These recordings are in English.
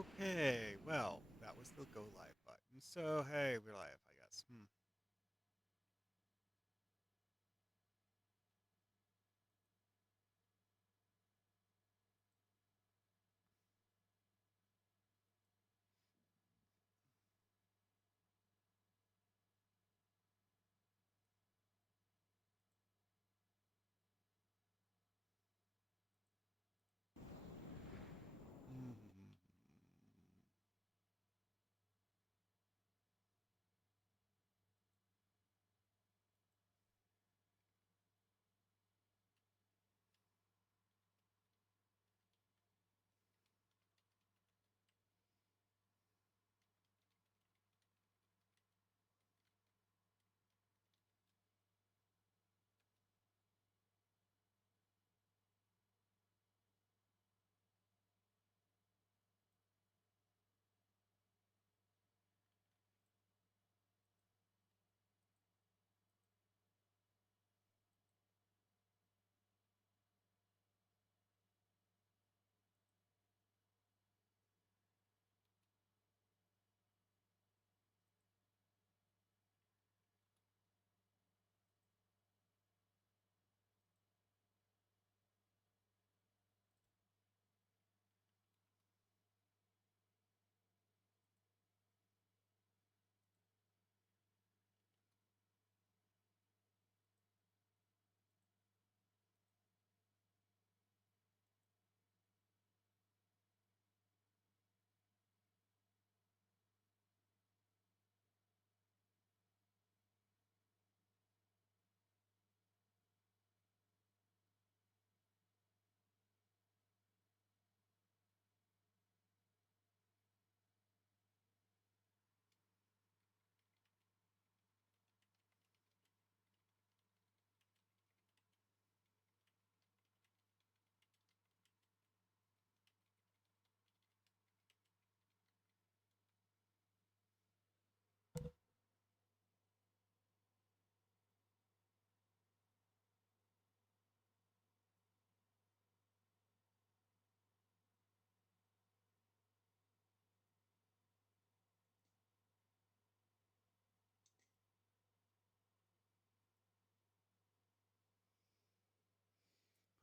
Okay, well, that was the go live button. So, hey, we're live, I guess. Hmm.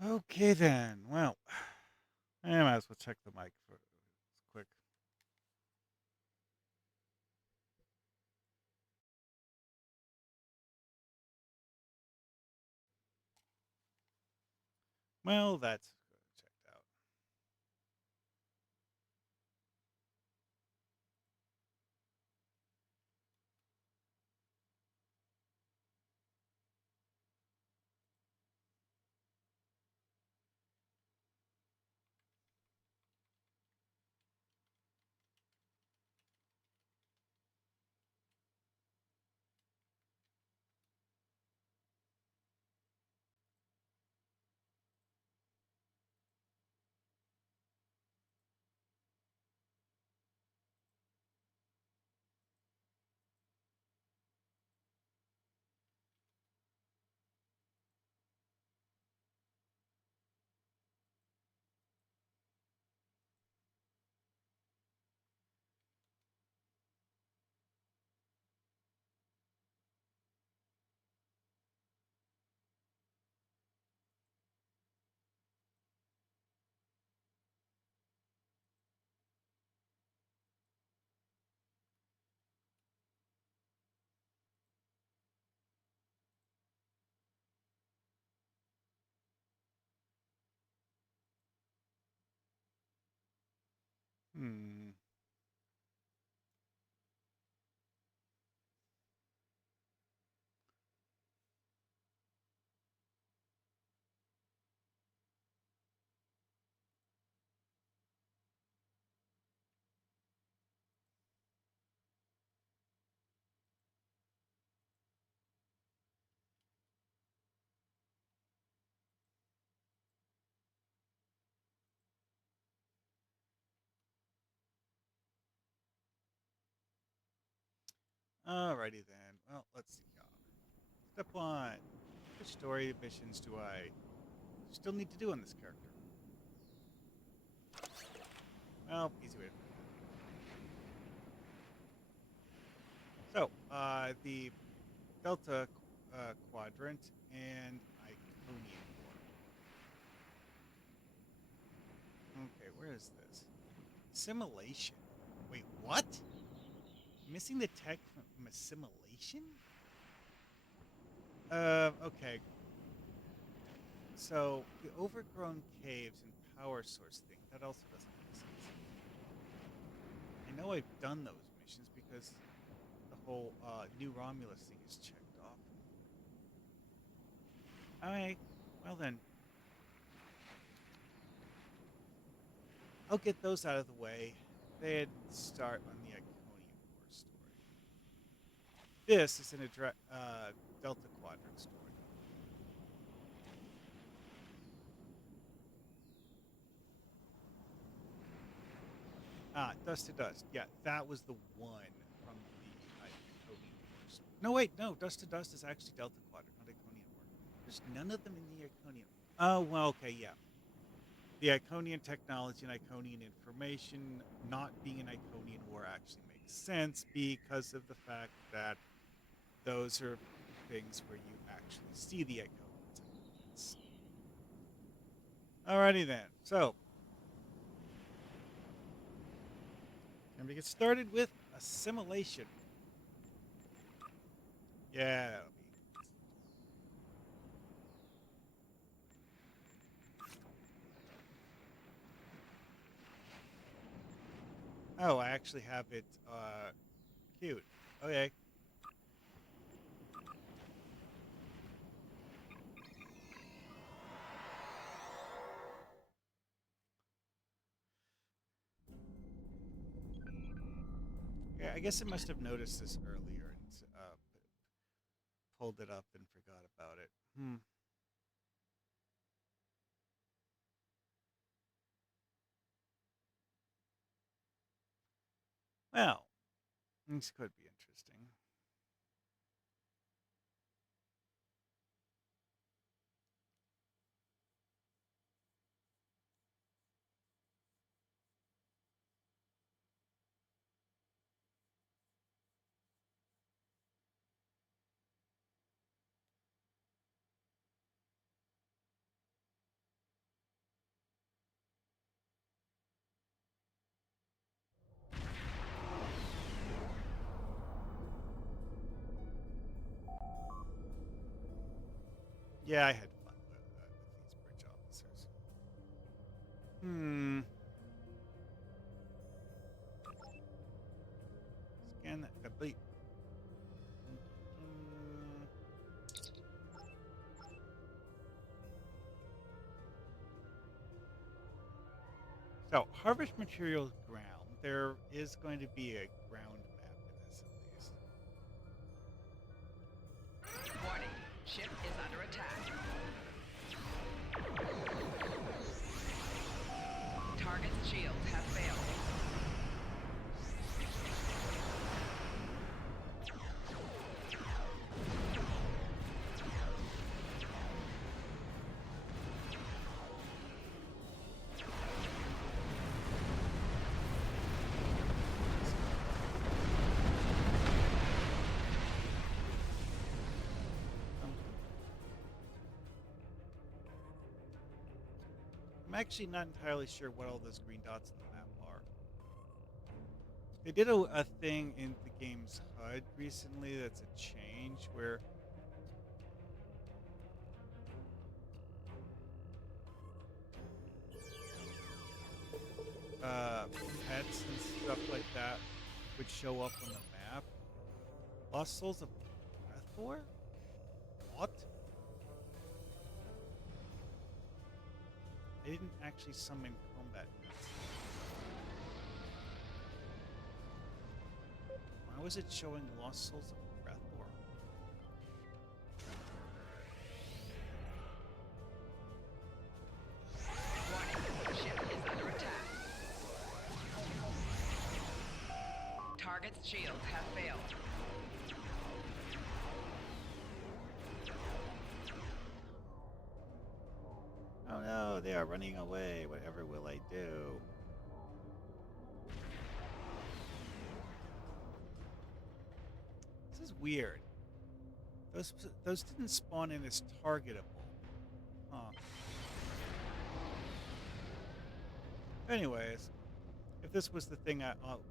Okay, then. Well, I might as well check the mic for quick. Well, that's checked out. Hmm. Alrighty then. Well, let's see. Step one. Which story missions do I still need to do on this character? Well, easy way to put it. the Delta Quadrant and Iconian War. Okay, where is this? Assimilation. Wait, what? Missing the tech from assimilation? Okay. So the overgrown caves and power source thing, that also doesn't make sense. I know I've done those missions because the whole New Romulus thing is checked off. Alright, well then. I'll get those out of the way, then start on the Iconian War story. This is an Delta Quadrant story. Ah, Dust to Dust. Yeah, that was the one from the Iconian Wars. No, wait, no. Dust to Dust is actually Delta Quadrant, not Iconian War. There's none of them in the Iconian. Oh, well, okay, yeah. The Iconian technology and Iconian information not being an Iconian War actually makes sense because of the fact that those are things where you actually see the Iconians. Alrighty then. So, time to get started with assimilation. Yeah, that'll be. Oh, I actually have it queued. Okay. Yeah, I guess I must have noticed this earlier and pulled it up and forgot about it. Well, this could be interesting. Yeah, I had fun with these bridge officers. Hmm. Scan that complete. Mm. So, harvest materials ground. There is going to be a ground map in this at least. Warning, ship is under attack. Target's shields have failed. I'm actually not entirely sure what all those green dots on the map are. They did a thing in the game's HUD recently that's a change where pets and stuff like that would show up on the map. Lost Souls of Breathor? What? I didn't actually summon combat pets. Why was it showing Lost Souls of Breathor? Warning, ship is under attack. Target's shields have failed. Oh no, they are running away. Whatever will I do? This is weird. Those didn't spawn in as targetable. Huh. Anyways, if this was the thing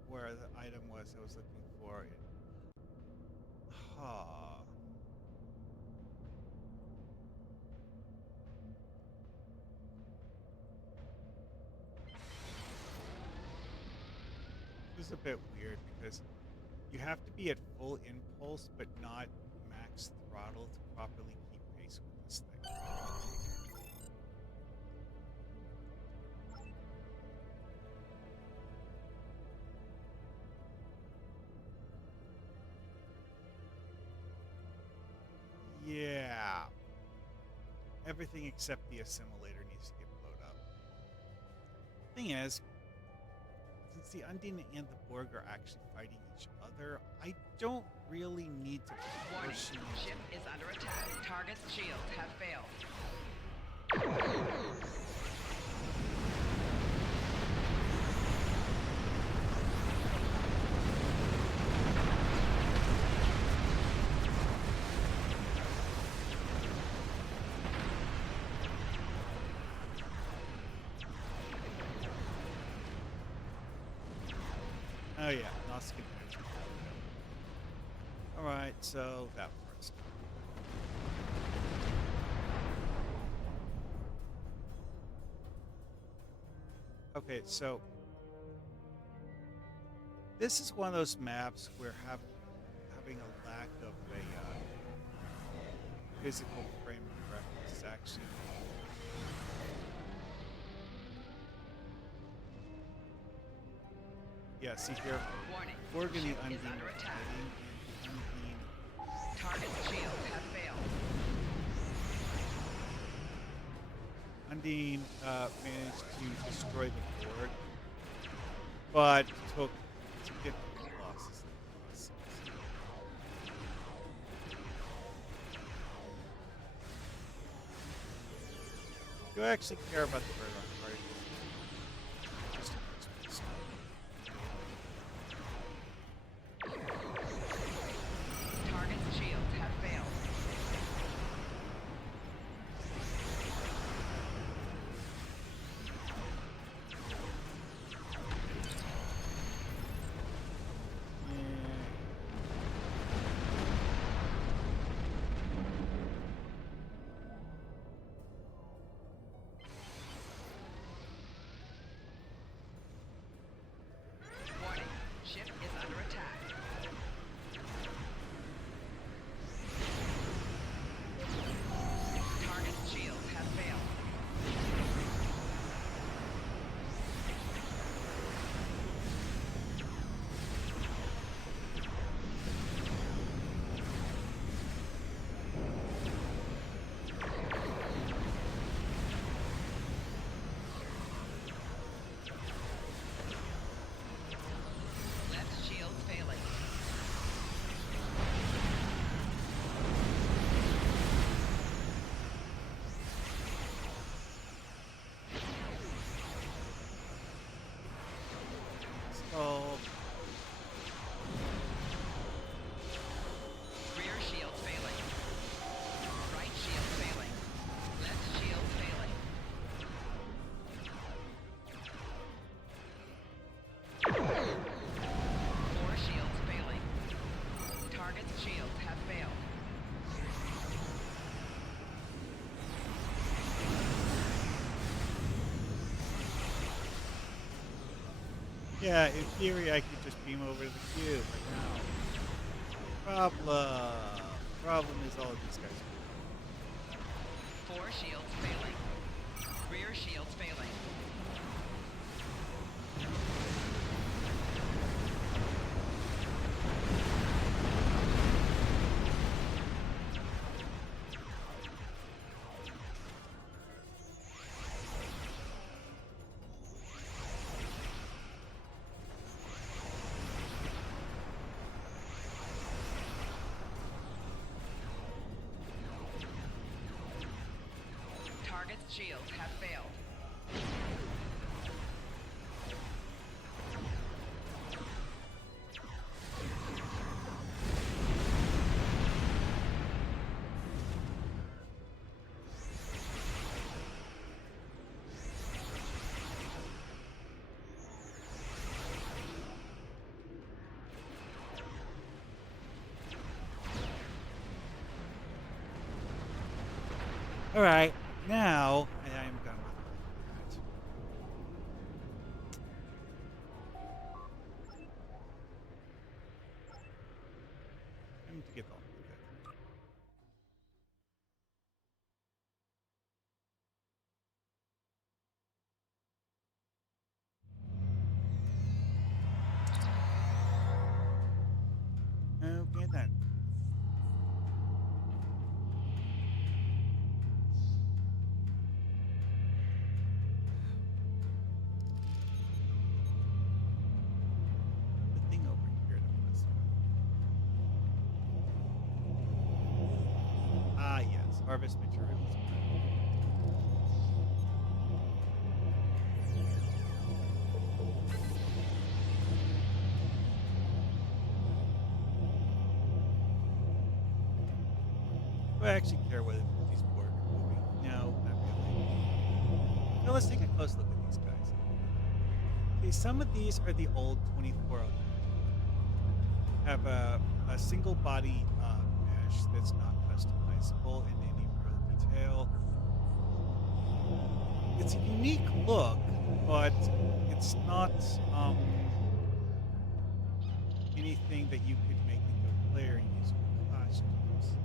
where the item was I was looking for, huh. This is a bit weird because you have to be at full impulse but not max throttle to properly keep pace with this thing. Yeah. Everything except the assimilator needs to get blowed up. Thing is, since the Undine and the Borg are actually fighting each other, I don't really need to Warning. push you. Ship is under attack. Target's shields have failed. Oh yeah, Noskin. Alright, so that part's done. Okay, so this is one of those maps where having a lack of a physical frame of reference is actually see here. Warning. Borg and the Ship Undine is under are attack. fighting, and the Undine Target's shields have failed. Undine managed to destroy the Borg, but took significant losses in the process. Do I actually care about the bird on party? Just in case we Target's shields have failed. Warning. Ship is under attack. Target's shields have failed. Left shield failing. So, Rear shield failing. Right shield failing. Left shield failing. Four shields failing. Target's shields have failed. yeah, in theory, I could just beam over to the cube right now. Problem is all of these guys. Four shields failing. Rear shields failing. Target's shields have failed. All right, now I am done with all of that. I need to get on with it. Okay then. The thing over here to mess with. Ah, yes, harvest materials. Do I actually care whether these work or moving? No, not really. Now let's take a close look at these guys. Okay, some of these are the old 2409. Have a single body mesh that's not customizable in any real detail. It's a unique look, but it's not anything that you could make into a player and use for costumes.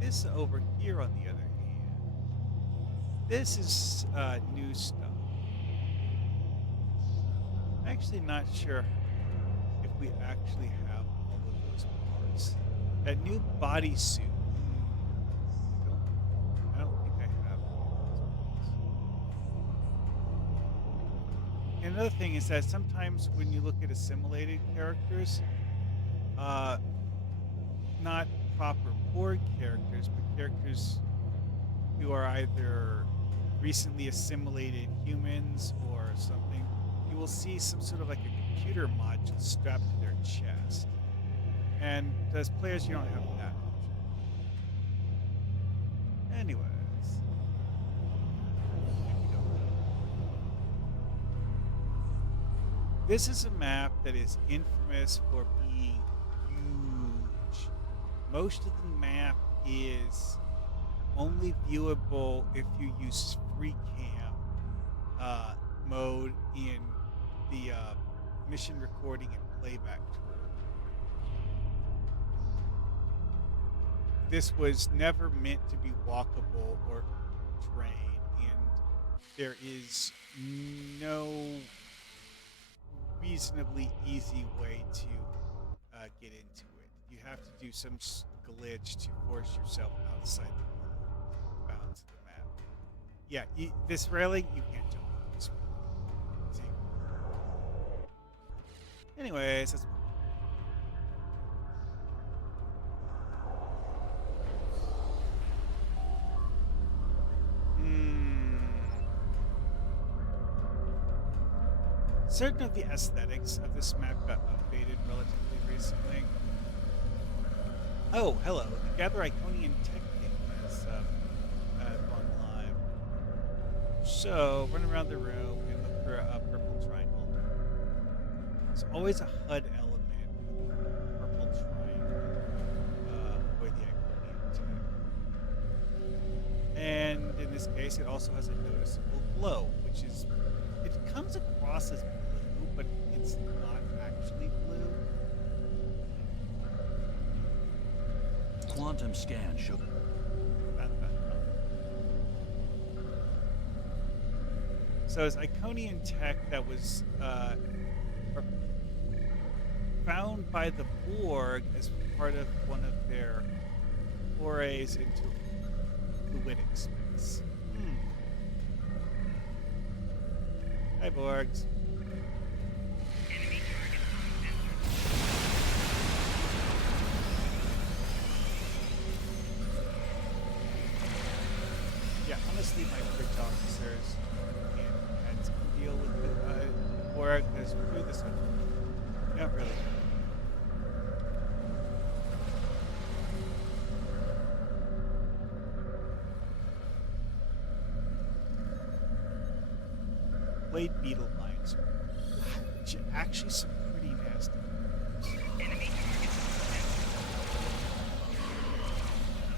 This over here, on the other hand, this is new stuff. I'm actually not sure if we actually have all of those parts. That new bodysuit. I don't think I have any of those parts. And another thing is that sometimes when you look at assimilated characters, not proper board characters, but characters who are either recently assimilated humans or something, you will see some sort of like a computer module strapped to their chest. And as players, you don't have that option. Anyways. Here we go. This is a map that is infamous for being huge. Most of the map is only viewable if you use free cam mode in the mission recording and playback tool. This was never meant to be walkable or terrain, and there is no reasonably easy way to get into it. You have to do some glitch to force yourself outside the normal bounds of the map. Yeah, this railing, you can't jump on this one. See? Anyways, let's move on. Certain of the aesthetics of this map got updated relatively recently. Oh, hello. The Gather Iconian Tech Game has gone live. So, run around the room and look for a purple triangle. There's always a HUD element with a purple triangle for the Iconian Tech. And in this case, it also has a noticeable glow, which is, it comes across as blue, but it's not actually blue. Quantum scan show. So it's Iconian tech that was found by the Borg as part of one of their forays into fluidic space. Hi, Borgs. Enemy target entered. Yeah, honestly, my bridge officers and heads can deal with the Borg because through this one. Not really. Blade beetle mines. Actually, some pretty nasty. Enemy target entered.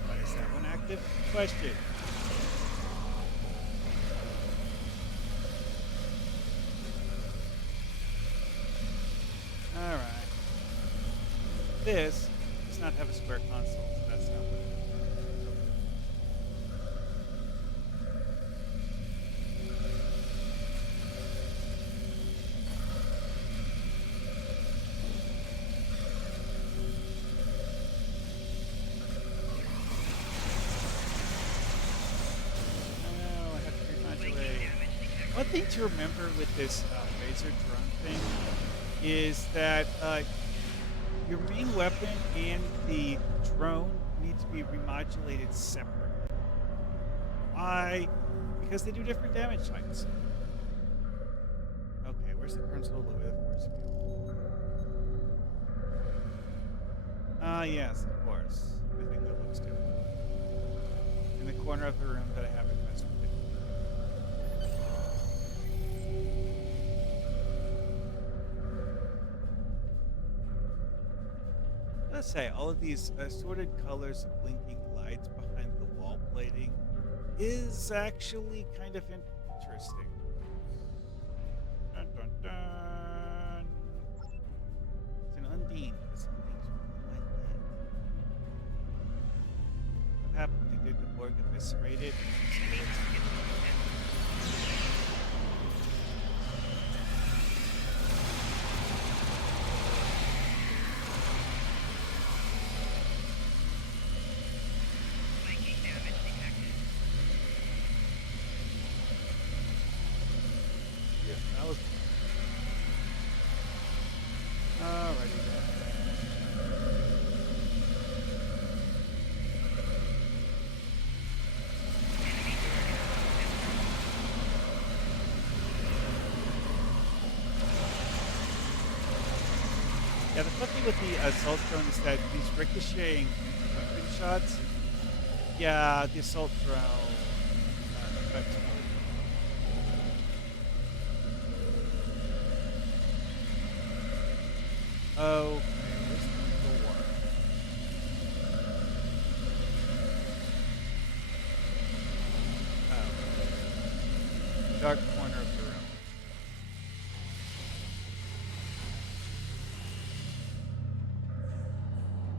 Why is that one active? Question. this does not have a square console, so that's not what it is. Oh, I have to remodulate. One thing to remember with this laser drone thing is that your main weapon and the drone need to be remodulated separately. Why? Because they do different damage types. Okay, where's the console lower the force field? Ah, yes, of course. The thing that looks different. In the corner of the room that I haven't messed with. Let's say all of these assorted colors of blinking lights behind the wall plating is actually kind of interesting. Dun, dun, dun. It's an Undine. This Undine's from my land. What happened? Did the Borg eviscerate it? Yeah, that was. Alrighty then. Yeah, the funny with the assault drone is that these ricocheting weapon shots, yeah, the assault drone affects. Okay, where's the door? Oh, dark corner of the room.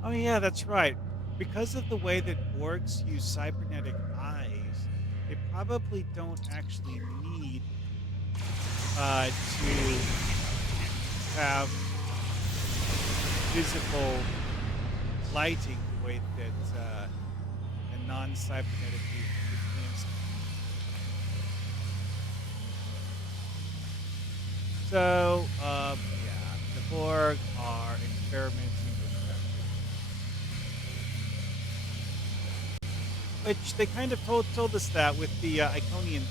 Oh yeah, that's right. Because of the way that Borgs use cybernetic eyes, they probably don't actually need to have visible lighting the way that a non-cybernetic experience. So, yeah, the Borg are experimenting with that. Which they kind of told us that with the Iconian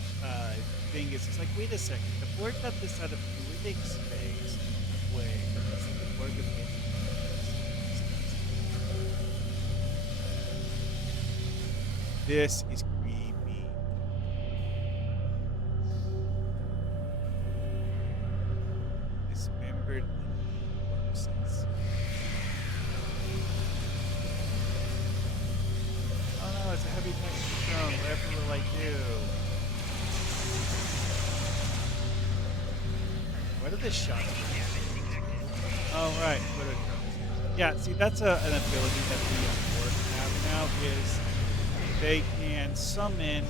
thing. It's like, wait a second, the Borg got this out of fluidic space. Wait, this is the Borg of This is creepy. Dismembered corpses. Oh no, it's a heavy tank drone. Whatever will I do? What are the shots? Oh right, what are drones? Yeah, see that's an ability that the Borg have now is they can summon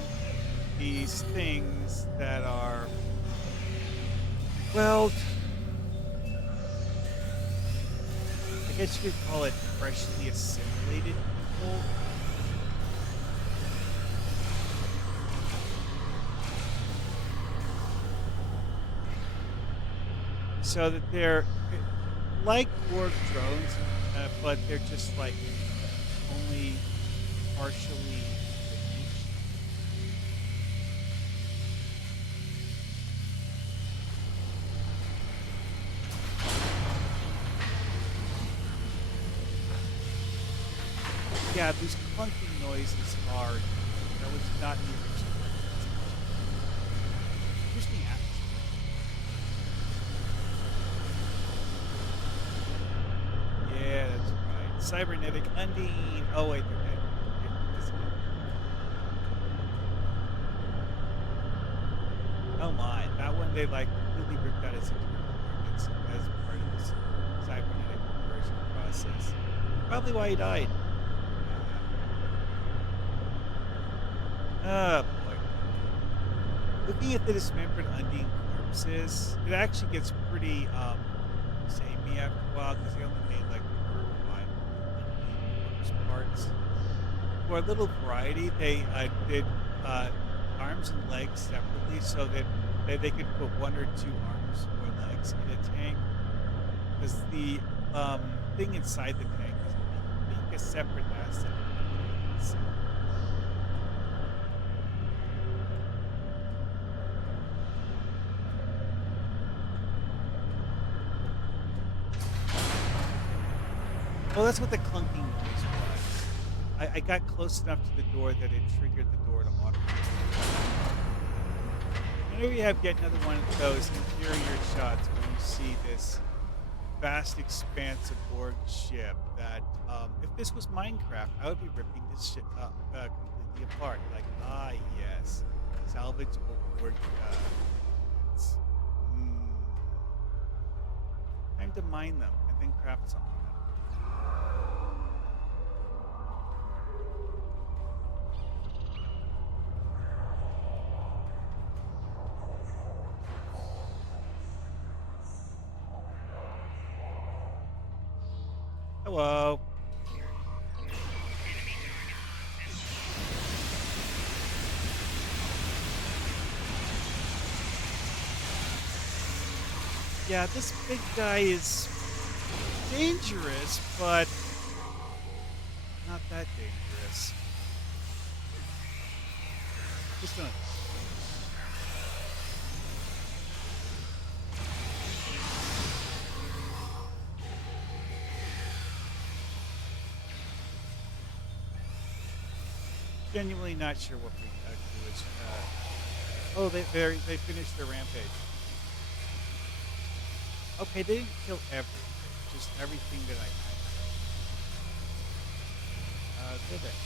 these things that are, well, I guess you could call it freshly assimilated people. So that they're like Borg drones, but they're just like only partially. Yeah, these clunking noises are, it's not the original. Here's the action. Yeah, that's right. Cybernetic Undine. Oh wait, they're dead. Oh my, that one they like completely ripped out its internal organs as part of this cybernetic conversion process. Probably why he died. Oh boy. Looking at the dismembered Undine corpses, it actually gets pretty samey after a while because they only made like 4 or 5 Undine corpse parts. For a little variety, they did arms and legs separately so that they could put 1 or 2 arms or legs in a tank. Because the thing inside the tank is, I think, a separate asset. Well, that's what the clunking noise was. I got close enough to the door that it triggered the door to automatically. Whenever you have yet another one of those interior shots where you see this vast expanse of Borg ship that, if this was Minecraft, I would be ripping this ship completely apart. Like, yes, salvageable Borg. It's, mm, time to mine them and then craft something. Hello. Yeah, this big guy is dangerous, but not that dangerous. Just don't. Genuinely not sure what we do is. Oh, they finished their rampage. Okay, they didn't kill everything, just everything that I had. Did they?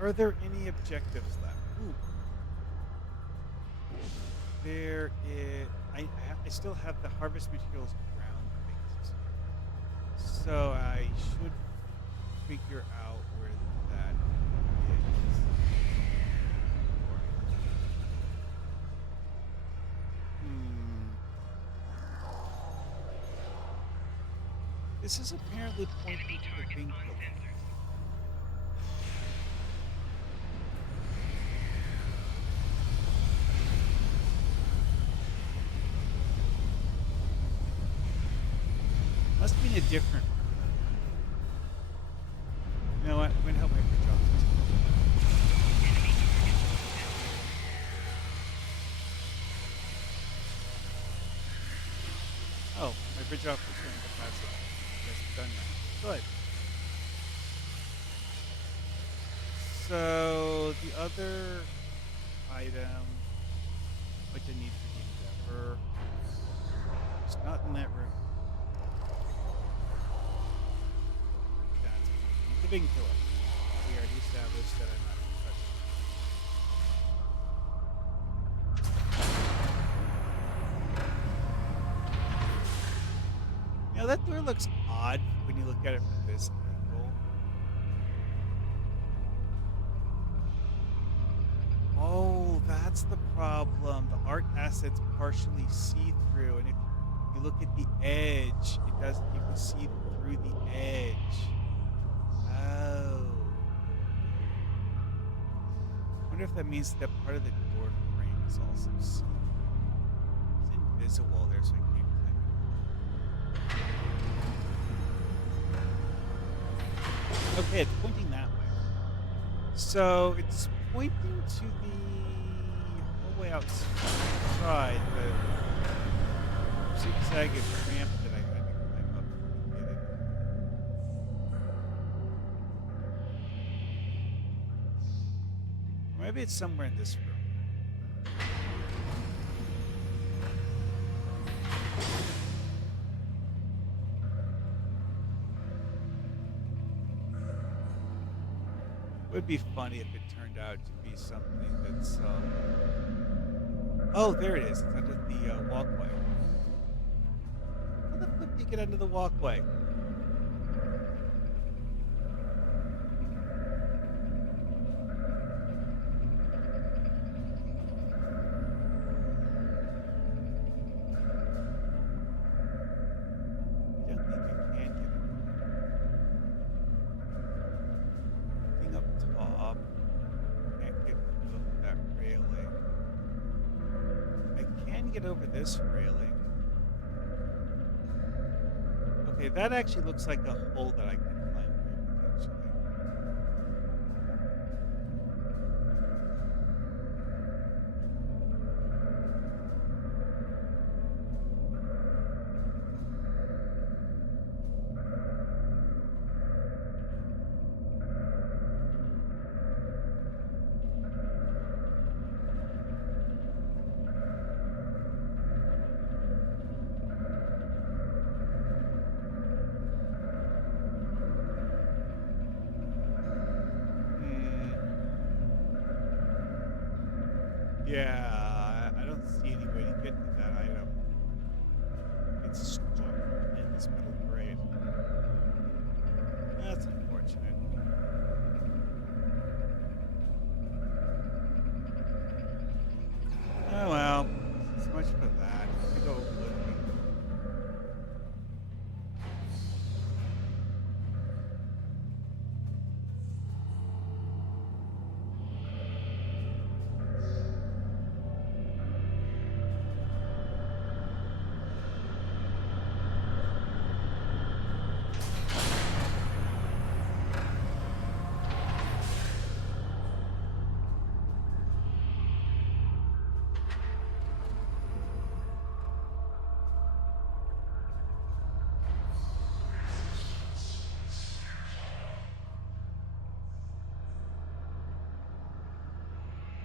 Are there any objectives left? Ooh, there is. I still have the harvest materials ground things, so I should figure out where that is. Hmm. This is apparently pointing to the green field. Must be in a different. You know what? I'm gonna help my bridge officer. Oh, my bridge officer in capacity. Yes, done now. Good. So the other item, which I need for the endeavor, it's not in that room. That's the big killer. We already established that I'm not touching. Now that door looks odd when you look at it from this angle. Oh, that's the problem. The art assets partially see-through, and if you look at the edge, it doesn't. You can see through the edge. Oh. I wonder if that means that part of the door frame is also see-through. It's invisible there, so I can't climb it. Okay, it's pointing that way. So it's pointing to the hallway outside, the zigzagged ramp that I had to climb up to get it. Or maybe it's somewhere in this room. Would be funny if it turned out to be something that's. Oh, there it is. It's under the walkway. How the flip do you get under the walkway? I don't think I can get anything up top. Can't get over that railing. I can get over this railing. Okay, that actually looks like a hole that I can climb through potentially. Hmm. Yeah, I don't see any way to get to that item. It's stuck in this metal grate. That's unfortunate. Oh well, so much for that. I'm gonna go looking.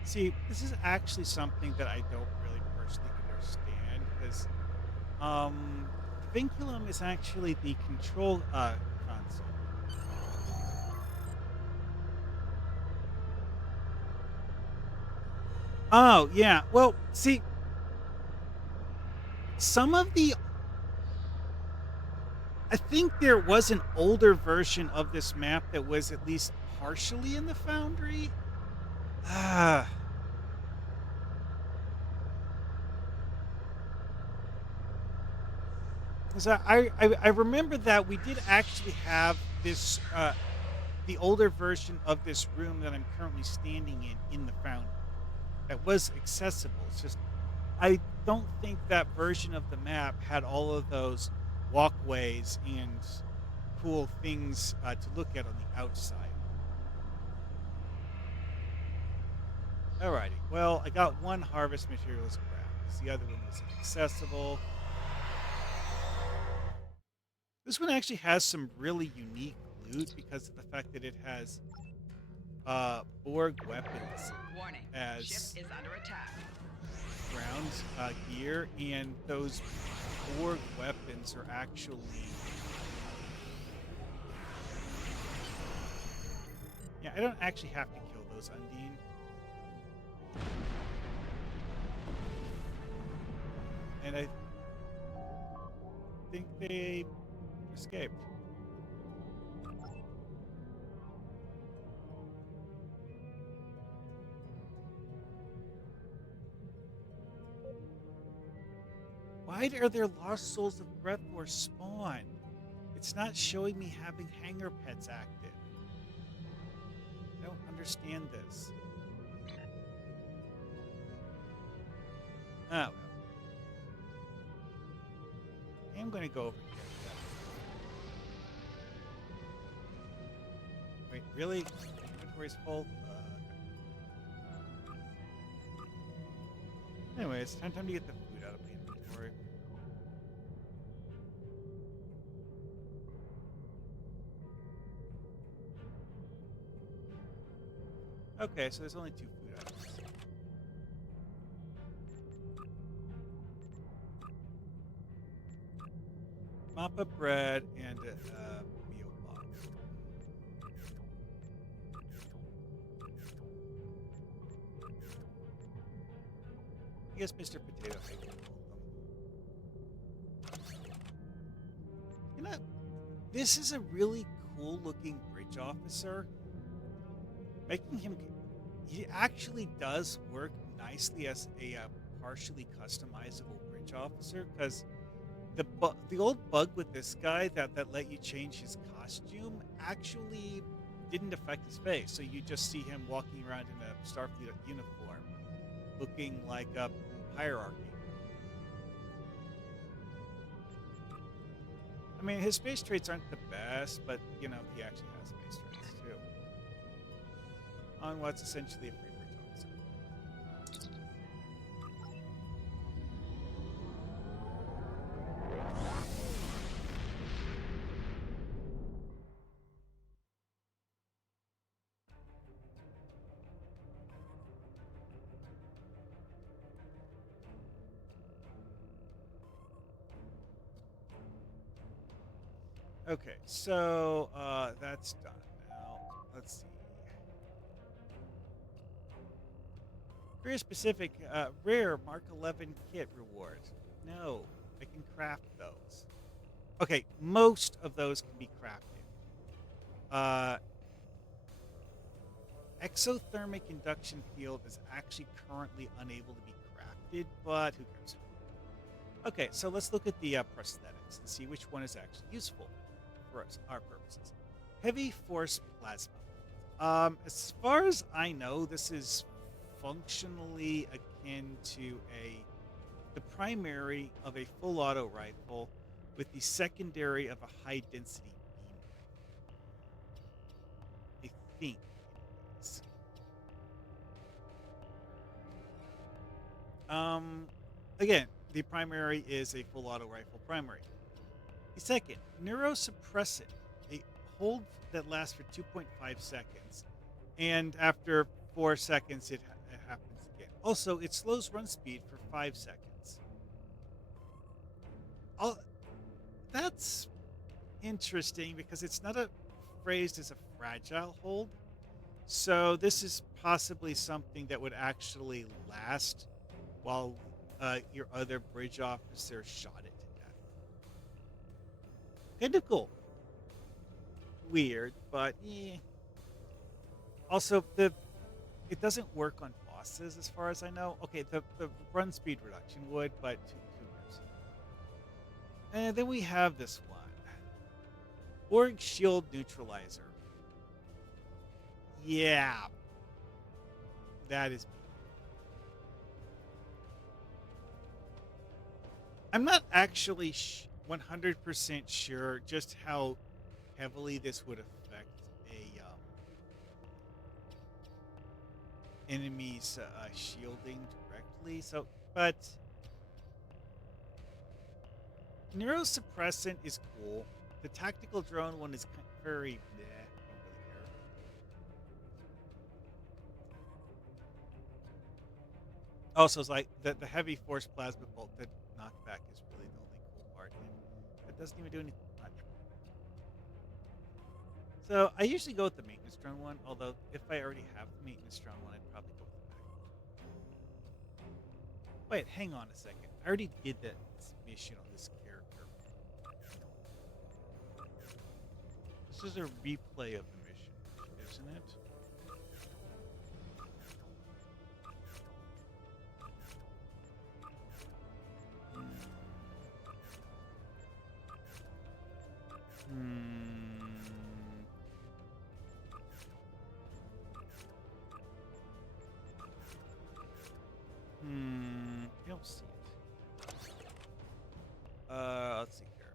See, this is actually something that I don't really personally understand because the vinculum is actually the control console. Oh, yeah. Well, see, some of the I think there was an older version of this map that was at least partially in the Foundry. Ah, 'cause I remember that we did actually have this the older version of this room that I'm currently standing in the Foundry that was accessible. It's just I don't think that version of the map had all of those walkways and cool things to look at on the outside. Alrighty. Well, I got one harvest materials craft because the other one was inaccessible. This one actually has some really unique loot because of the fact that it has Borg weapons Warning. Ship as is under attack. ground gear, and those Borg weapons are actually. Yeah, I don't actually have to kill those Undine. And I think they escaped. Why are there lost souls of Breathwar spawn? It's not showing me having hangar pets active. I don't understand this. Oh, well. I'm going to go over here. Wait, really? Inventory's full? Anyway, it's time to get the food out of my inventory. Okay, so there's only 2 food items. Mop of bread and a meal box. I guess Mr. Potato Head can hold them. You know, this is a really cool looking bridge officer. Making him, he actually does work nicely as a partially customizable bridge officer because the old bug with this guy that let you change his costume actually didn't affect his face. So you just see him walking around in a Starfleet uniform, looking like a hierarchy. I mean, his space traits aren't the best, but you know he actually has space traits too. On what's essentially a free bridge officer. Okay, so that's done now. Let's see. Career specific, rare Mark 11 kit reward. No, I can craft those. Okay, most of those can be crafted. Uh, exothermic induction field is actually currently unable to be crafted, but who cares? Okay, so let's look at the prosthetics and see which one is actually useful for us, our purposes. Heavy force plasma. As far as I know, this is functionally akin to the primary of a full auto rifle with the secondary of a high density beam rifle. I think it is. Again, the primary is a full auto rifle primary. The second, neurosuppressant, a hold that lasts for 2.5 seconds, and after 4 seconds, it happens again. Also, it slows run speed for 5 seconds. All, that's interesting because it's not phrased as a fragile hold. So this is possibly something that would actually last while your other bridge officer shot it to death. Kind of cool. Weird, but eh. Also, it doesn't work on bosses as far as I know. Okay, the run speed reduction would, but who cares? And then we have this one. Borg Shield Neutralizer. Yeah, that is. I'm not actually 100% sure just how heavily this would affect a enemy's shielding directly. So, but neurosuppressant is cool. The tactical drone one is very bleh. I don't really care. Also, it's like the heavy force plasma bolt that knockback is really the only cool part, and it doesn't even do anything much. So I usually go with the maintenance drone one, although if I already have the maintenance drone one, I'd probably go with the back. Wait, hang on a second. I already did that mission on this character. This is a replay of the mission, isn't it? Hmm. I don't see it. Let's see here.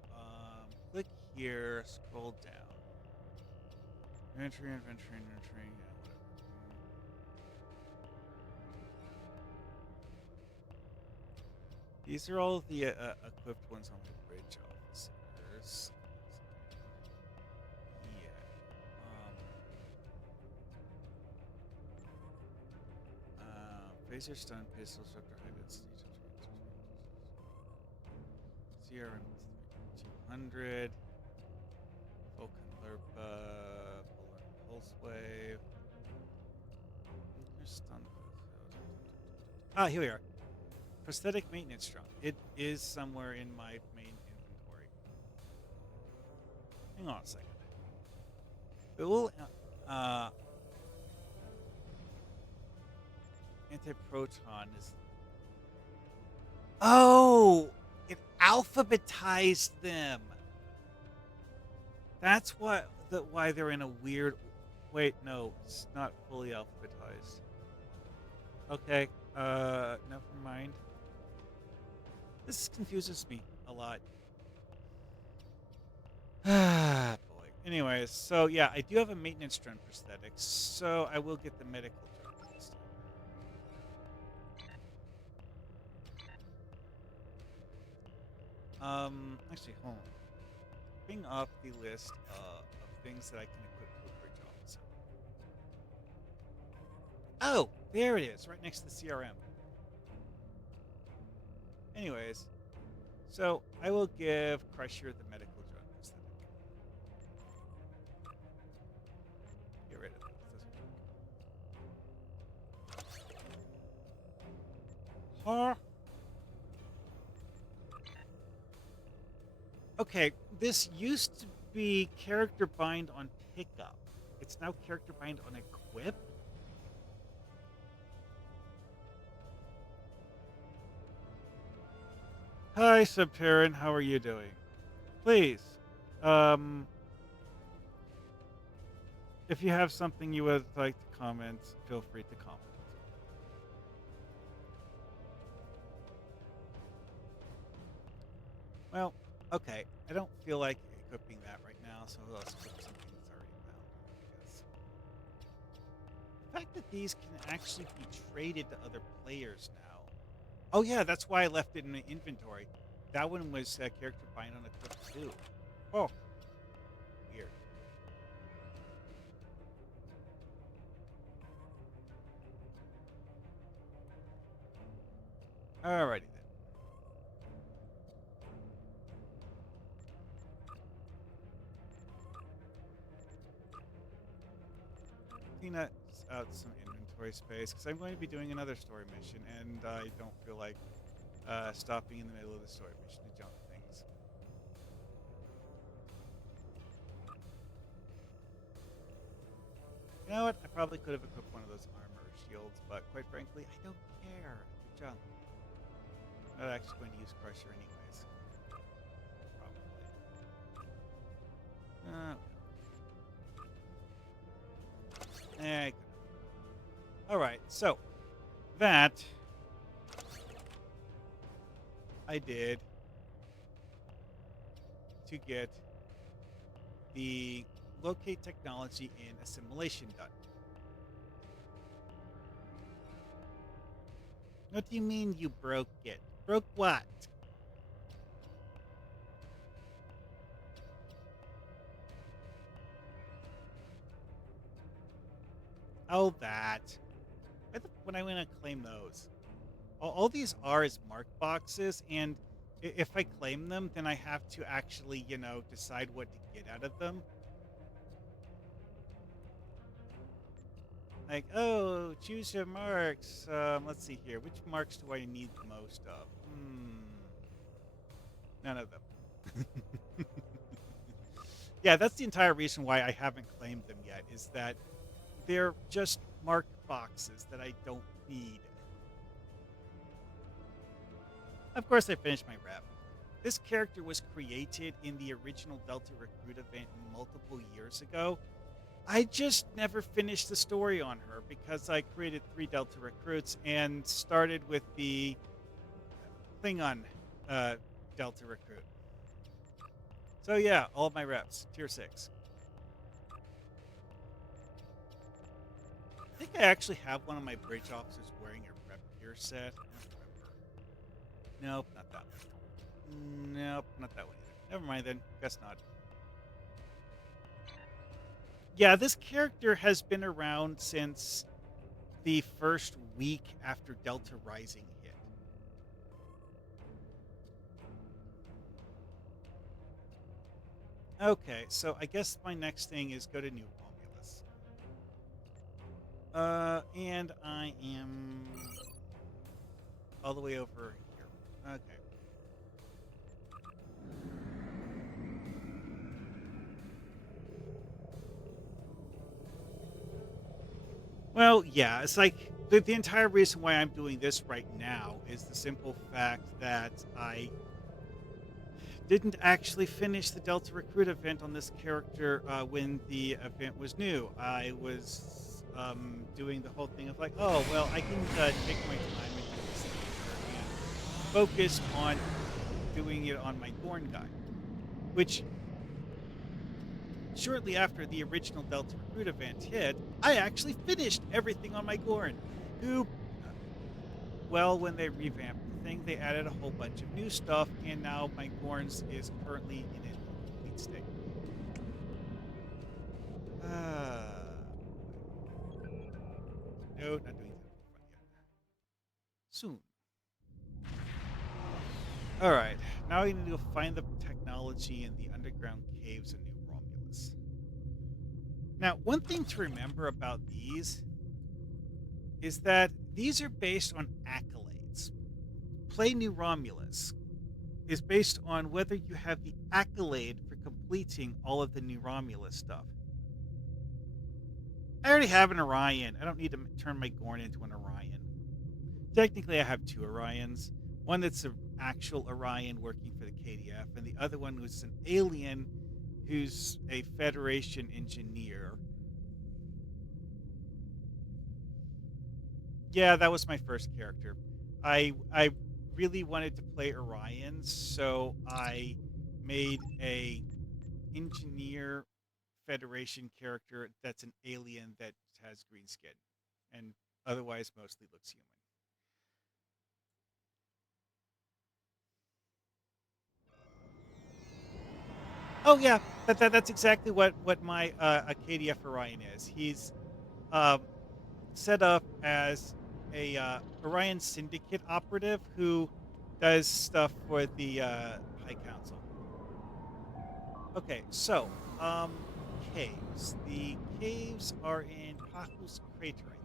Click here, scroll down. Inventory, yeah, whatever. These are all the equipped ones on the bridge officers. Yeah. Phaser stun, pistol, structure, high density. CRM 200. Vulcan Lerpa. Pulse wave. Stun. Ah, here we are. prosthetic maintenance drum. It is somewhere in my main inventory. Hang on a second. Cool. Anti-proton is. Oh, it alphabetized them. That's why they're in a weird. Wait, no, it's not fully alphabetized. Okay, never mind. This confuses me a lot. Ah, boy. Anyways, so yeah, I do have a maintenance drone prosthetics, so I will get the medical drone next time. Actually, hold on. Bring up the list of things that I can equip to a bridge officer. Oh, there it is, right next to the CRM. Anyways, so I will give Crusher the medical drone prosthetic. Get rid of that. Huh? Okay, this used to be character bind on pickup. It's now character bind on equip. Hi, Subterran. How are you doing? Please, if you have something you would like to comment, feel free to comment. Well, okay. I don't feel like equipping that right now, so let's equip something that's already found, I guess. The fact that these can actually be traded to other players now. Oh yeah, that's why I left it in the inventory. That one was character bind on equip too. Oh, weird. Alrighty then. Clean out some inventory space because I'm going to be doing another story mission, and I don't feel like stopping in the middle of the story mission to jump things. You know what? I probably could have equipped one of those armor shields, but quite frankly, I don't care. They're junk. I'm not actually going to use Crusher anyways. Probably. Alright, so that I did to get the locate technology in assimilation done. What do you mean you broke it? Broke what? Oh, that. When I went to claim those. All these are is mark boxes, and if I claim them, then I have to actually, decide what to get out of them. Like, oh, choose your marks. Let's see here. Which marks do I need the most of? None of them. Yeah, that's the entire reason why I haven't claimed them yet, is that they're just mark boxes that I don't need. Of course, I finished my rep. This character was created in the original Delta Recruit event multiple years ago. I just never finished the story on her because I created 3 Delta Recruits and started with the Klingon Delta Recruit. So yeah, all of my reps, tier 6. I think I actually have one of my bridge officers wearing a rep gear set. I don't remember. Nope, not that one. Nope, not that one either. Never mind then. Guess not. Yeah, this character has been around since the first week after Delta Rising hit. Okay, so I guess my next thing is go to New Romulus. And I am all the way over here. Okay. Well, yeah, it's like the entire reason why I'm doing this right now is the simple fact that I didn't actually finish the Delta Recruit event on this character when the event was new. I was doing the whole thing of like, oh, well, I can take my time and do this later and focus on doing it on my Gorn guy, which shortly after the original Delta Recruit event hit, I actually finished everything on my Gorn, who well, when they revamped the thing, they added a whole bunch of new stuff, and now my Gorns is currently in a complete state. No, not doing that for fun yet. Soon. All right, now we need to go find the technology in the underground caves of New Romulus. Now, one thing to remember about these is that these are based on accolades. Play New Romulus is based on whether you have the accolade for completing all of the New Romulus stuff. I already have an Orion. I don't need to turn my Gorn into an Orion. Technically, I have two Orions. One that's an actual Orion working for the KDF, and the other one who's an alien who's a Federation engineer. Yeah, that was my first character. I really wanted to play Orions, so I made a engineer Federation character that's an alien that has green skin and otherwise mostly looks human. Oh yeah, that's exactly what my KDF Orion is. He's um, set up as a Orion Syndicate operative who does stuff for the High Council. Okay, so caves. The caves are in Paku's crater, I think.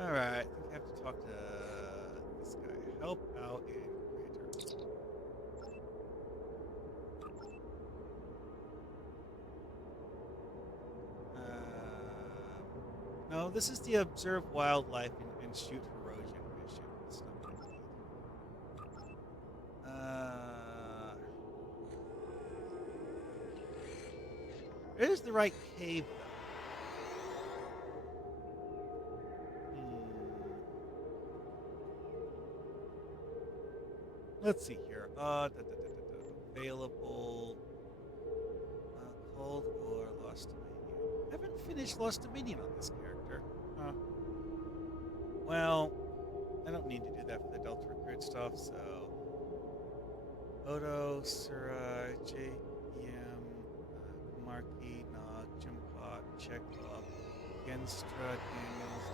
All right, I think I have to talk to this guy. Help out in crater. No, this is the observe wildlife and shoot erosion mission. That's not what I need. It is the right cave though. Let's see here. Available. Cold or Lost Dominion. I haven't finished Lost Dominion on this character. Huh. Well, I don't need to do that for the Delta Recruit stuff, so. Odo, Sura, J.E.M., Markey, Nog, Jimpot, Chekhov, Genstra, Daniels,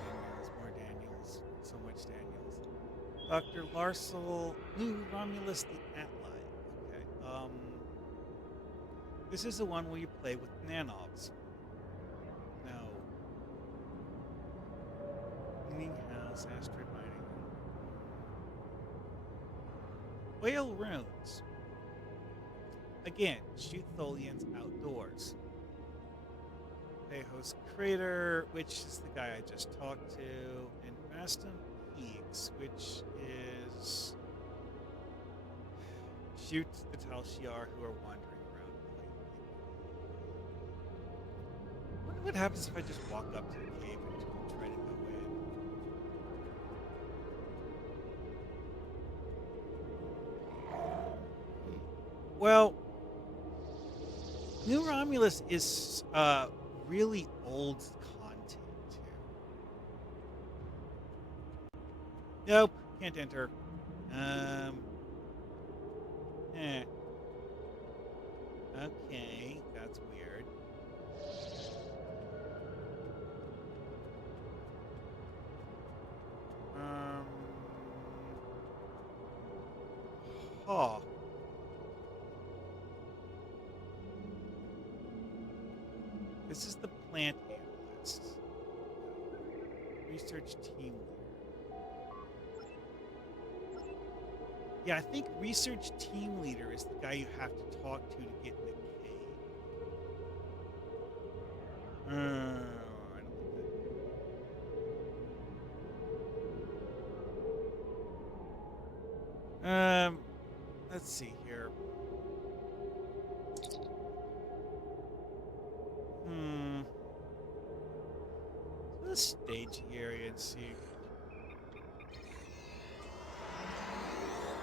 more Daniels, so much Daniels. Dr. Larsel, New Romulus the Atli. Okay, this is the one where you play with Nanovs. No. Cleaning house, asteroid mining. Whale runes. Again, shoot Tholians outdoors. Pehos Crater, which is the guy I just talked to, and Maston Peaks, which is shoot the Tal Shiar who are wandering around. I wonder what happens if I just walk up to the cave and try to go in. Well, New Romulus is really old content too. Nope, can't enter. Eh. Okay, that's weird. Um. Huh. This is the plant analyst. Research team leader. Yeah, I think research team leader is the guy you have to talk to get in the cave. I don't think that. Let's see here. Let's stage the area and see.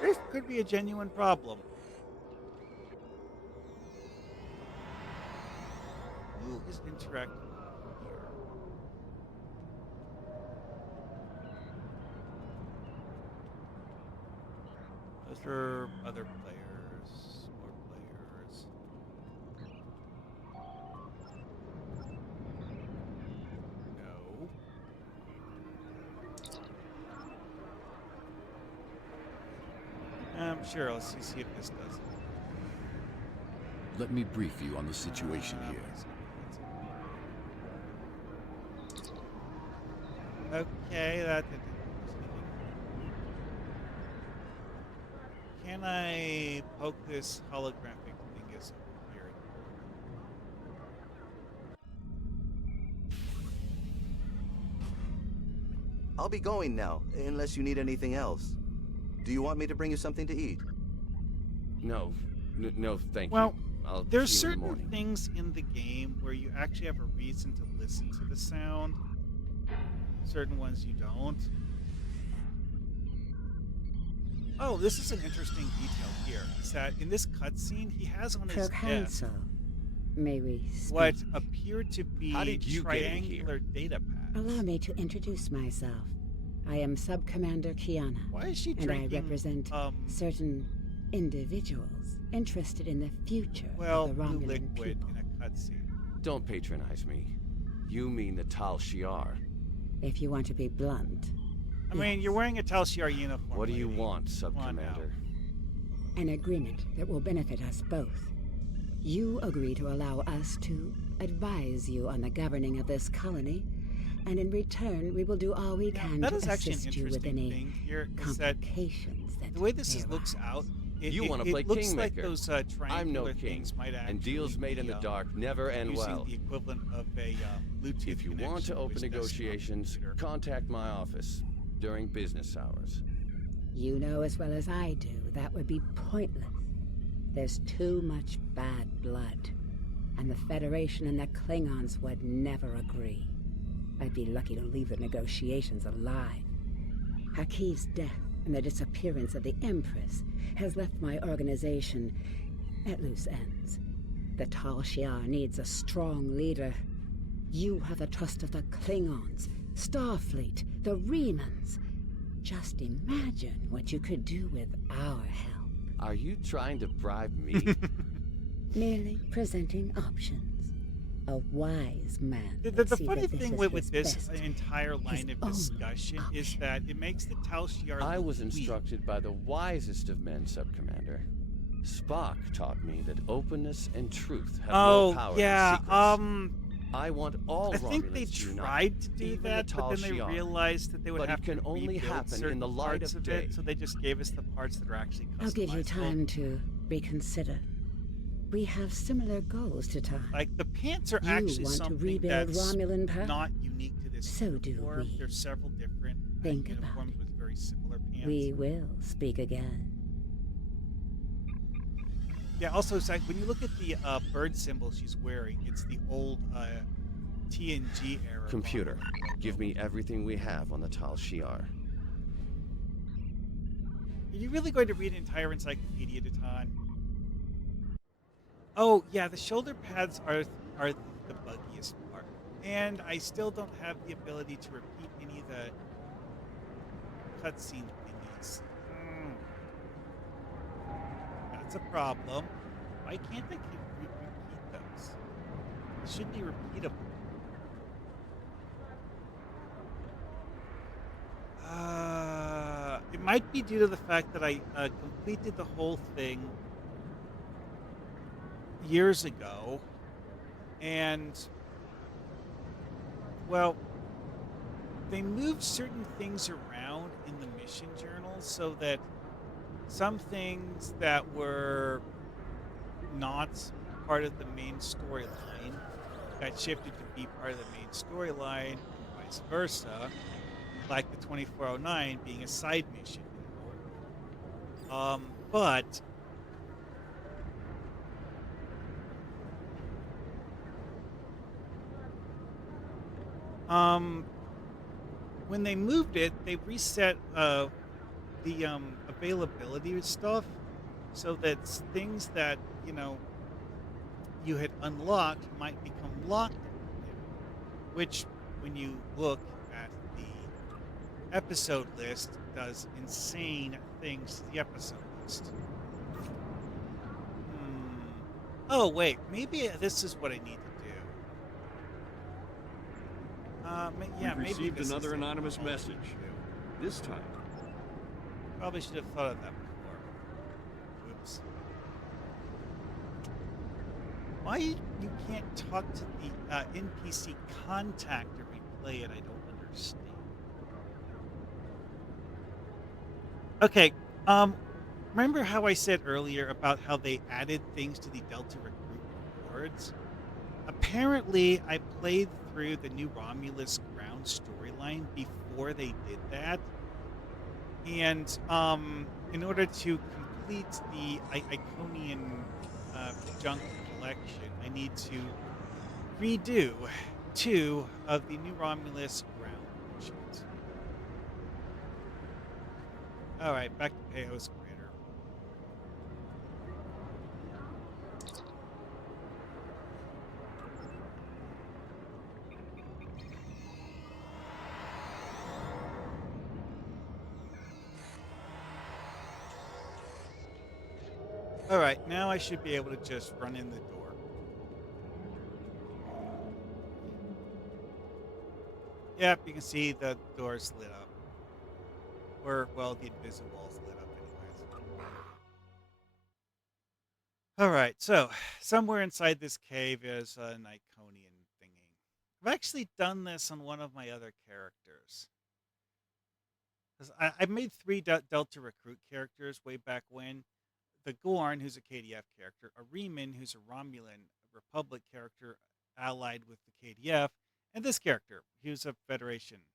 There could be a genuine problem. Who is interacting here? Those are other players, more players. No. Sure, let's see if this does it. Let me brief you on the situation here. Okay, that didn't. Can I poke this holographic dingus over here? I'll be going now, unless you need anything else. Do you want me to bring you something to eat? No, no, thank Well, you. I'll there's see you in the certain morning. things in the game where you actually have a reason to listen to the sound. Certain ones you don't. Oh, this is an interesting detail here. Is that in this cutscene, he has on his desk Proconsul, may we speak? what appear to be How did you get in here? triangular data pads. Allow me to introduce myself. I am Sub-Commander Kiana, Why is she and I drinking? represent certain individuals interested in the future Well, of the blue Romulan liquid people. in a cutscene. Don't patronize me. You mean the Tal Shiar. If you want to be blunt, I mean, you're yes. wearing a Tal Shiar uniform. What do you lady. want, Come on now. Sub-Commander? An agreement that will benefit us both. You agree to allow us to advise you on the governing of this colony, and in return, we will do all we Yeah, can that to is actually an assist you with interesting any thing here. Is that complications that the way this may looks arise. out, You wanna it play looks like Kingmaker. those I'm no triangular king, things might actually and deals made in be, the dark never end using well. the equivalent of a Bluetooth If you want connection to open with this negotiations, computer. contact my office during business hours. You know as well as I do that would be pointless. There's too much bad blood, and the Federation and the Klingons would never agree. I'd be lucky to leave the negotiations alive. Hakiv's death and the disappearance of the Empress has left my organization at loose ends. The Tal Shiar needs a strong leader. You have the trust of the Klingons, Starfleet, the Remans. Just imagine what you could do with our help. Are you trying to bribe me? Merely presenting options. A wise man. The would see funny that this thing is with his this best, entire line his of own discussion is option. that it makes the Tal Shiar I look was weak. instructed by the wisest of men, Sub-Commander. Spock taught me that openness and truth have more power yeah, than secrets. I want all I think they Romulans to unite, tried to do even the that, but Tal then they Shiar. realized that they would But it have can to only rebuild happen in certain the light parts of it, day. so they just gave us the parts that are actually customizable. I'll give you time to reconsider. We have similar goals to tie. Like, the pants are You actually want to something rebuild that's Romulan power? not unique to this So do uniform. we. There's several different Think about uniforms it. with very similar pants. We will speak again. Yeah, also, Zach, when you look at the bird symbol she's wearing, it's the old TNG era. Computer, logo. give me everything we have on the Tal Shiar. Are you really going to read an entire encyclopedia to Ton? Oh, yeah, the shoulder pads are the buggiest part. And I still don't have the ability to repeat any of the cutscene thingies. That's a problem. Why can't I repeat those? It should be repeatable. It might be due to the fact that I completed the whole thing years ago, and Well, they moved certain things around in the mission journal so that some things that were not part of the main storyline got shifted to be part of the main storyline, and vice versa, like the 2409 being a side mission. But when they moved it, they reset the availability stuff so that things that you had unlocked might become locked again, which when you look at the episode list does insane things to the episode list. Oh wait, maybe this is what I need to do. Yeah, We've maybe received this another is anonymous all I need message. to do. This time, Probably should have thought of that before. Oops. Why you can't talk to the NPC contact to replay it, I don't understand. Okay, remember how I said earlier about how they added things to the Delta Recruit rewards? Apparently, I played through the new Romulus ground storyline before they did that. And in order to complete the Iconian junk collection, I need to redo 2 of the new Romulus ground missions. All right, back to Peos Crater. All right, now I should be able to just run in the door. Yep, you can see the door's lit up. Or, well, the invisible's lit up anyways. All right, so somewhere inside this cave is an Iconian thingy. I've actually done this on one of my other characters. 'Cause I made 3 Delta Recruit characters way back when. The Gorn, who's a KDF character, a Riemann, who's a Romulan Republic character allied with the KDF, and this character, who's a Federation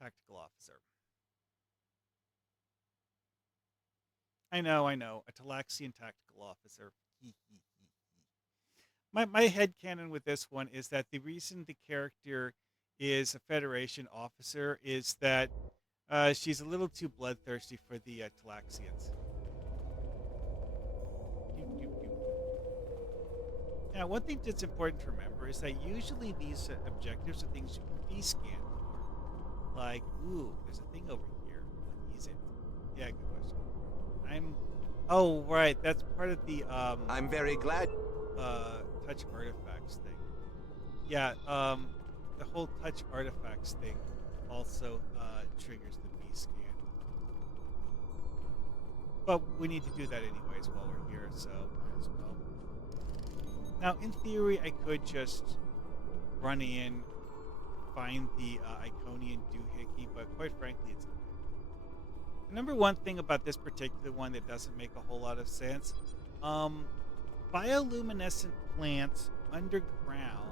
tactical officer. I know, a Talaxian tactical officer. My headcanon with this one is that the reason the character is a Federation officer is that she's a little too bloodthirsty for the Talaxians. Now, one thing that's important to remember is that usually these objectives are things you can B-scan for. Like, ooh, there's a thing over here. What is it? Yeah, good question. Oh, right, that's part of the, I'm very glad. touch artifacts thing. Yeah, the whole touch artifacts thing also, triggers the B-scan. But we need to do that anyways while we're here, so might as well. Now, in theory, I could just run in, find the Iconian doohickey, but quite frankly, it's okay. The number one thing about this particular one that doesn't make a whole lot of sense, bioluminescent plants underground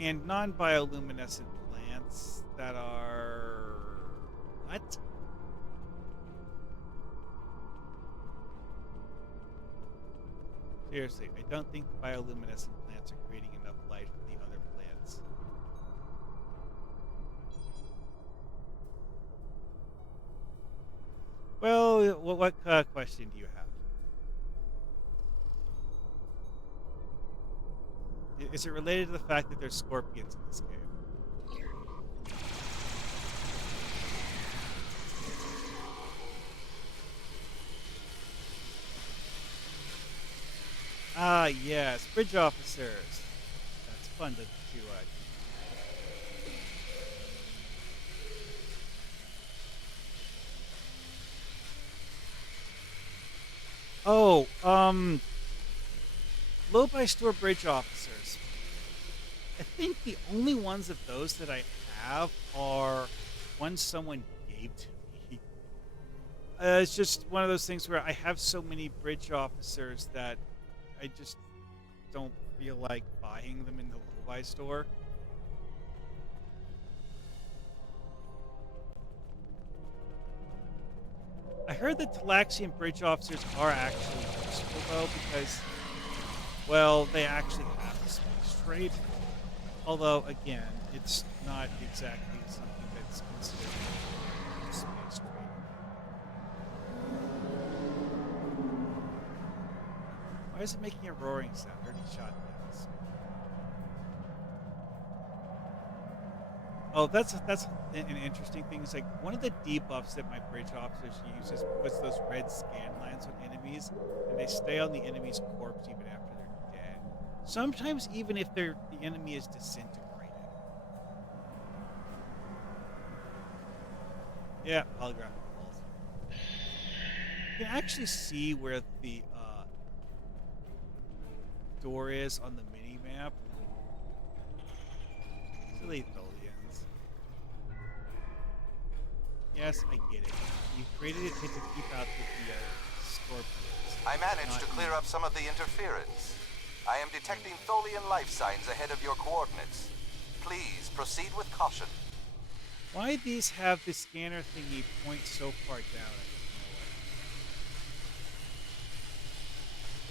and non-bioluminescent plants that are... what? Seriously, I don't think the bioluminescent plants are creating enough light for the other plants. Well, what question do you have? Is it related to the fact that there's scorpions in this cave? Ah, yes, bridge officers. That's fun to Oh, low by store bridge officers. I think the only ones of those that I have are ones someone gave to me. It's just one of those things where I have so many bridge officers that I just don't feel like buying them in the low-buy store. I heard that Talaxian bridge officers are actually useful, though, because, well, they actually have a space trade. Although, again, it's not exactly something that's considered a space trade. Why is it making a roaring sound? I already shot things. Oh, that's an interesting thing. Is like one of the debuffs that my bridge officers use is puts those red scan lines on enemies, and they stay on the enemy's corpse even after they're dead. Sometimes even if the enemy is disintegrated. Yeah, holographic walls. You can actually see where the door is on the mini map. Silly Tholians. Yes, I get it. You created it to keep out the scorpions. I managed to not clear you. up some of the interference. I am detecting Tholian life signs ahead of your coordinates. Please proceed with caution. Why these have the scanner thingy point so far down?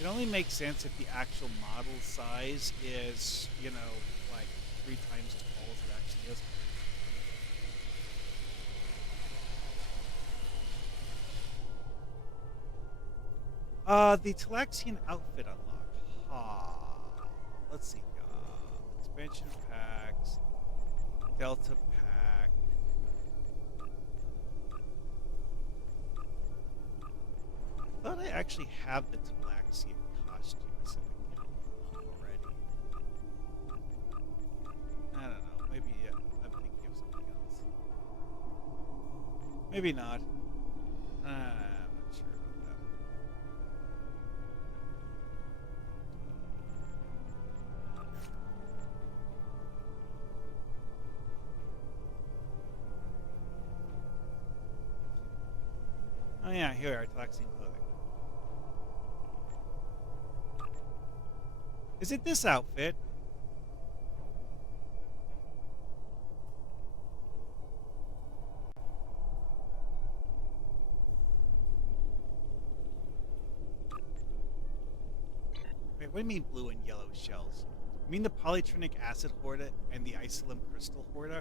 I don't know. It only makes sense if the actual model size is, you know, like 3 times as tall as it actually is. The Talaxian outfit unlock. Let's see. Expansion packs, Delta pack. I thought I actually have the Talaxian costumes already. I don't know. Maybe I'm thinking of something else. Maybe not. I'm not sure about that. Oh yeah, here are Talaxian clothing. Is it this outfit? Wait, what do you mean blue and yellow shells? You mean the polytrinic acid Horda and the Isolum crystal Horda?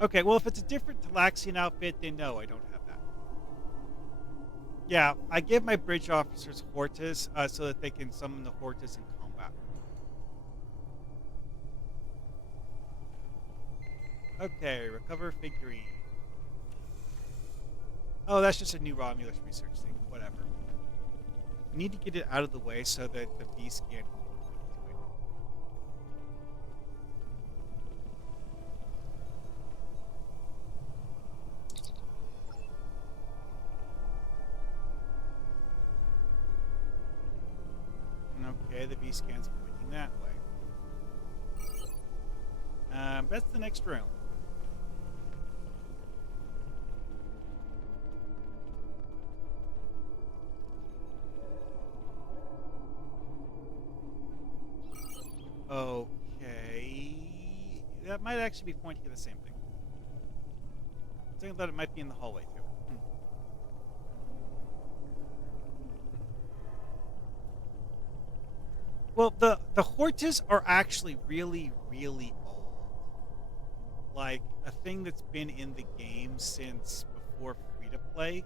Okay, well, if it's a different Talaxian outfit, then no, I don't have that. Yeah, I give my bridge officers Hortas so that they can summon the Hortas in combat. Okay, recover figurine. Oh, that's just a new Romulus research thing. Whatever. I need to get it out of the way so that the V-scan can go into it. Okay, the V-scan's pointing that way. That's the next room. Okay. That might actually be pointing to the same thing. I'm thinking that it might be in the hallway, too. Well, the Hortas are actually really, really old. Like, a thing that's been in the game since before free-to-play.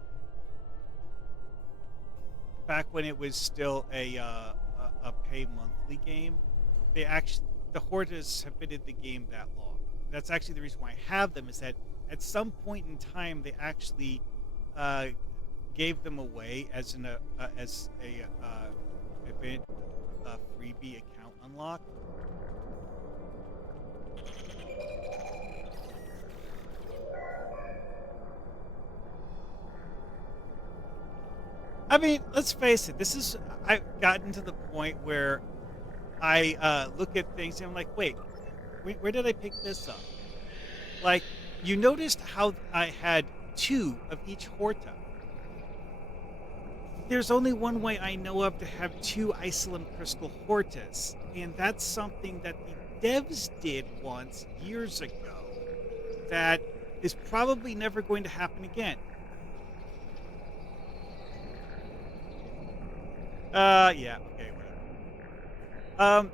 Back when it was still a pay-monthly game. The Hortas have been in the game that long. That's actually the reason why I have them, is that at some point in time, they actually gave them away as a event freebie account unlock. I mean, let's face it. I've gotten to the point where I look at things and I'm like, wait, where did I pick this up? Like, you noticed how I had 2 of each Horta. There's only one way I know of to have 2 Isolum Crystal Hortas, and that's something that the devs did once years ago that is probably never going to happen again. Yeah, okay, whatever.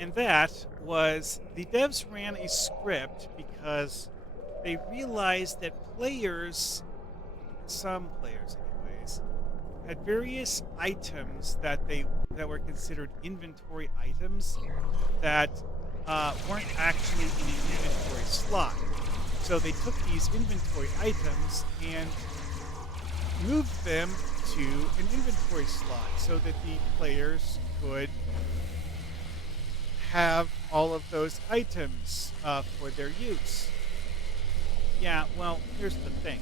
And that was the devs ran a script because they realized that some players anyways, had various items that were considered inventory items that weren't actually in an inventory slot. So they took these inventory items and moved them to an inventory slot so that the players could have all of those items for their use. Yeah, well, here's the thing.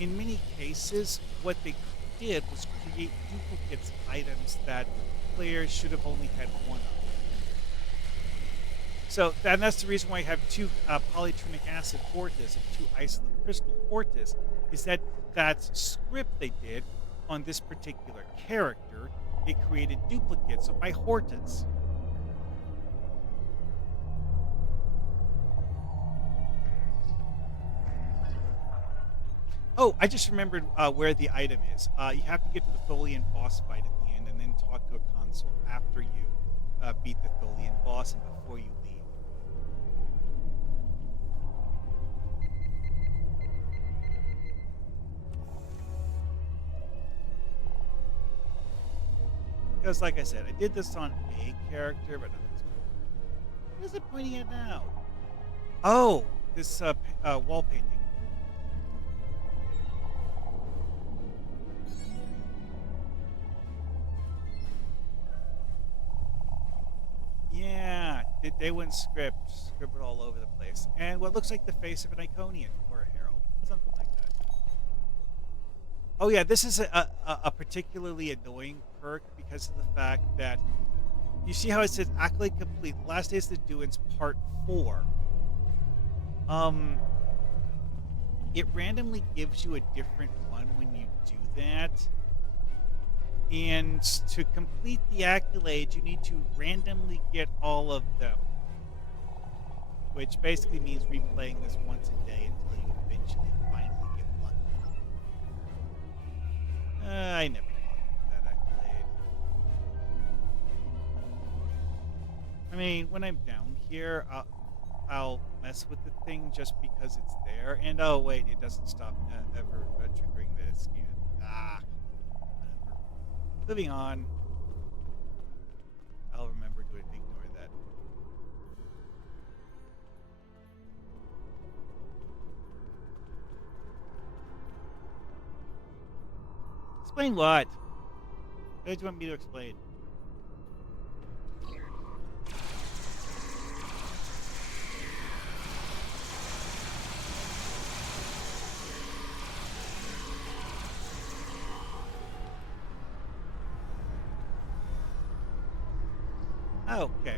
In many cases, what they did was create duplicates of items that players should have only had one of. So and that's the reason why I have 2 polytrinic acid Hortas and 2 Isolum Crystal Hortas, is that script they did on this particular character, it created duplicates of my Hortas. Oh, I just remembered where the item is. You have to get to the Tholian boss fight at the end and then talk to a console after you beat the Tholian boss and before you leave. Because, like I said, I did this on a character, but not this one. What is it pointing at now? Oh, this wall painting. Yeah, they went scribbled all over the place. And what looks like the face of an Iconian or a herald. Something like that. Oh yeah, this is a particularly annoying perk because of the fact that you see how it says Accolade Complete, Last Days of the Duins Part 4. It randomly gives you a different one when you do that. And to complete the accolades, you need to randomly get all of them. Which basically means replaying this once a day until you eventually finally get lucky. I never got that accolade. I mean, when I'm down here, I'll mess with the thing just because it's there. And oh wait, it doesn't stop ever triggering the scan. Moving on. I'll remember to ignore that. Explain what? What do you want me to explain? Oh, okay.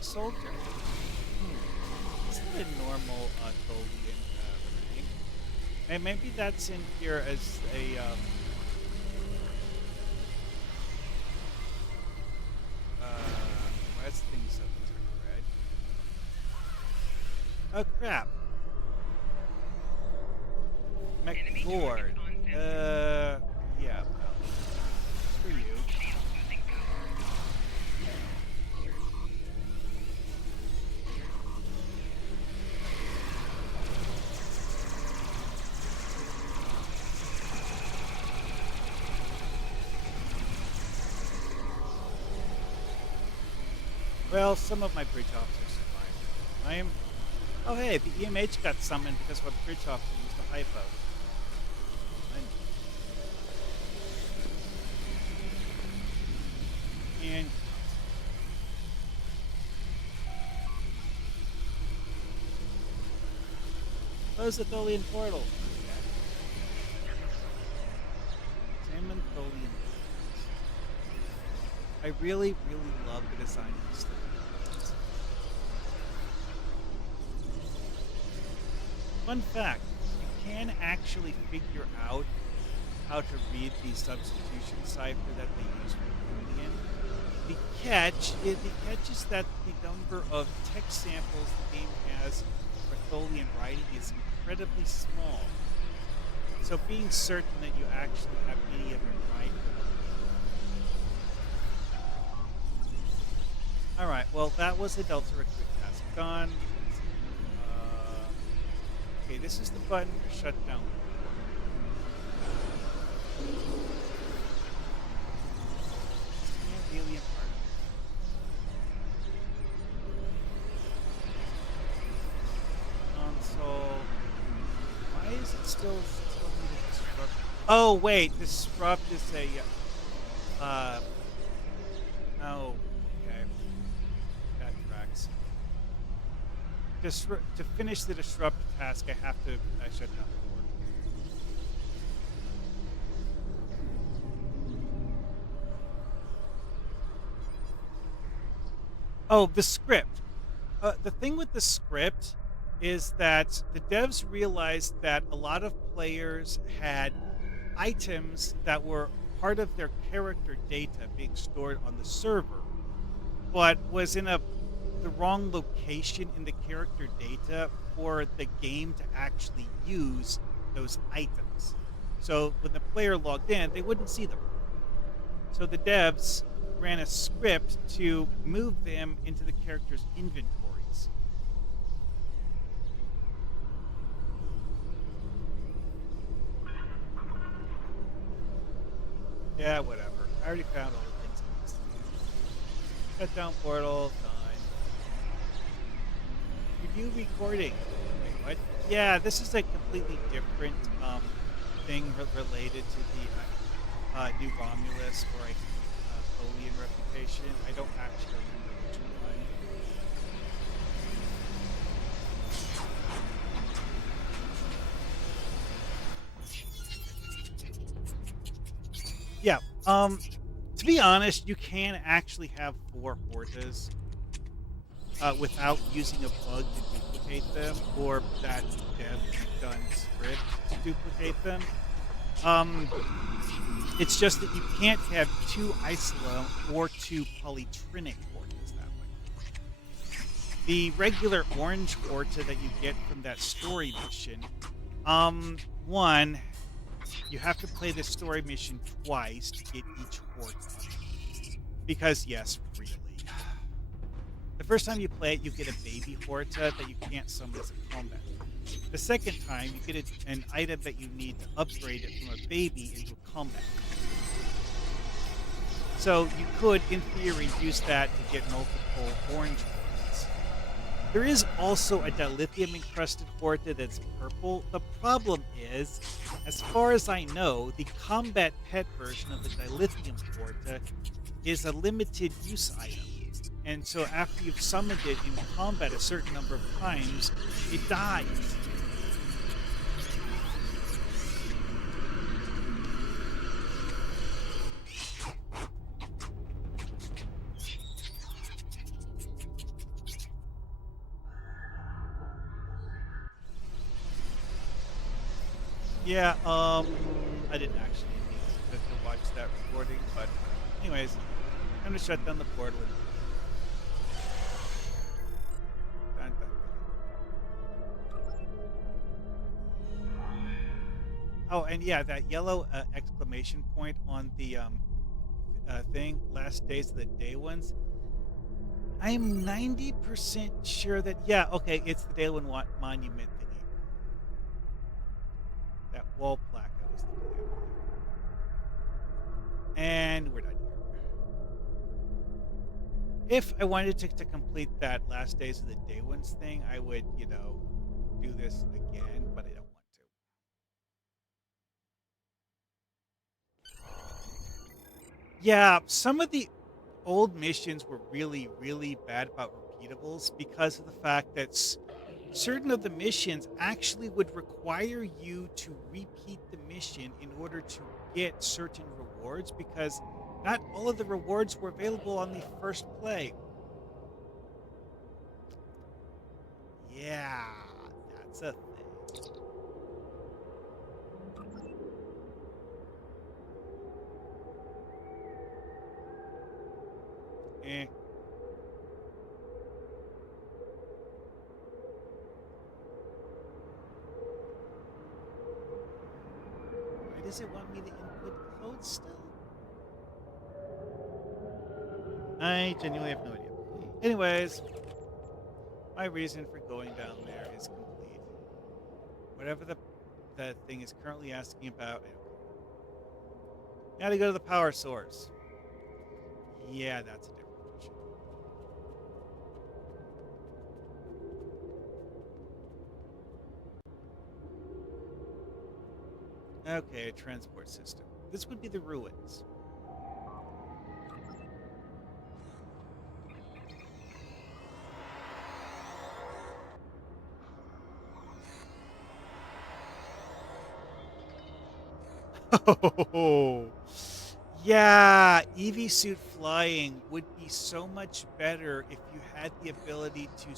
Soldier. Is that a normal Tholian rank? And maybe that's in here as a why is things so red? Oh crap. McLord. Yeah. Screw you. Well, some of my bridge officers survived. Oh hey, the EMH got summoned because what bridge officer used a hypo. And Close the Tholian portal. Examine Tholian. I really, really love the design of this thing. Fun fact, you can actually figure out how to read the substitution cipher that they use for Tholian. The catch is that the number of text samples the game has for Tholian writing is incredibly small. So being certain that you actually have any of it right. Alright, well that was the Delta Recruit task done. Okay, this is the button to shut down. Alien part. Console. Why is it still needing disrupt? Oh wait, disrupt is a oh, okay. That tracks. To finish the disrupt task, I have to shut down the board. Oh, the script. The thing with the script is that the devs realized that a lot of players had items that were part of their character data being stored on the server, but was in the wrong location in the character data for the game to actually use those items. So when the player logged in, they wouldn't see them. So the devs ran a script to move them into the character's inventories. Yeah, whatever. I already found all the things I missed. Shut down portal, done. Review recording. Wait, what? Yeah, this is a completely different thing related to the new Romulus or Tholian reputation. I don't actually remember which one. Yeah, to be honest, you can actually have 4 Hortas without using a bug to duplicate them, or that dev done script to duplicate them. It's just that you can't have 2 Isola or 2 polytrinic Hortas that way. The regular orange Horta that you get from that story mission, one, you have to play the story mission twice to get each Horta. Because, yes, really. The first time you play it, you get a baby Horta that you can't summon as a combat. The second time, you get an item that you need to upgrade it from a baby into a combat. So you could, in theory, use that to get multiple orange Hortas. There is also a dilithium encrusted Horta that's purple. The problem is, as far as I know, the combat pet version of the dilithium Horta is a limited use item. And so after you've summoned it in combat a certain number of times, it dies. Yeah, I didn't actually need to watch that recording, but anyways, I'm gonna shut down the portal. Dun, dun, dun. Oh, and yeah, that yellow exclamation point on the thing, last days of the day ones. I'm 90% sure that, yeah, okay, it's the Day One Monument thingy. That wall plaque I was looking at. And we're done here. If I wanted to complete that last days of the day ones thing, I would, do this again, but I don't want to. Yeah, some of the old missions were really, really bad about repeatables because of the fact that certain of the missions actually would require you to repeat the mission in order to get certain rewards because not all of the rewards were available on the first play. Yeah, that's a thing. Eh. Why does it want me to input code still? I genuinely have no idea. Anyways, my reason for going down there is complete. Whatever the thing is currently asking about, gotta go to the power source. Yeah, that's a different mission. Okay, a transport system. This would be the ruins. Oh, yeah, EV suit flying would be so much better if you had the ability to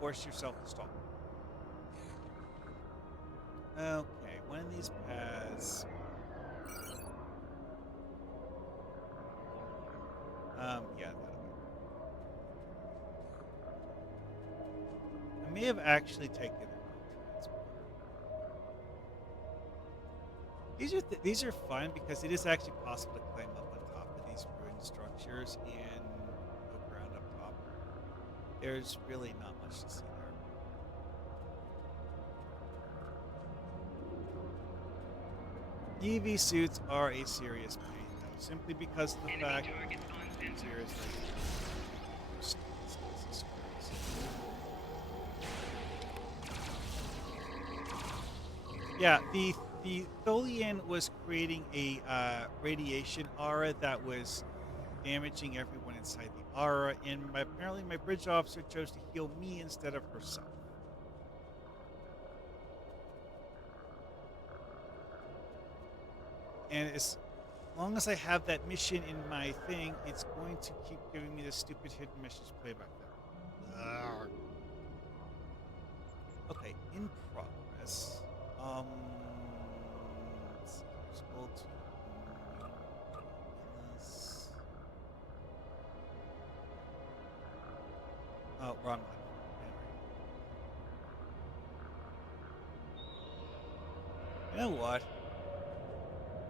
force yourself to stop. Okay, one of these paths. Yeah, that'll be. I may have actually taken the wrong transporter. These are fun because it is actually possible to climb up on top of these ruined structures and look around up top. There's really not much to see there. EV suits are a serious pain, though, simply because of the fact seriously. Yeah, the Tholian was creating a radiation aura that was damaging everyone inside the aura, and apparently my bridge officer chose to heal me instead of herself. And as long as I have that mission in my thing, it's going to keep giving me this stupid hidden message playback there. Okay, in progress. Let's see, scroll to Romulus. Oh, wrong one. You know what?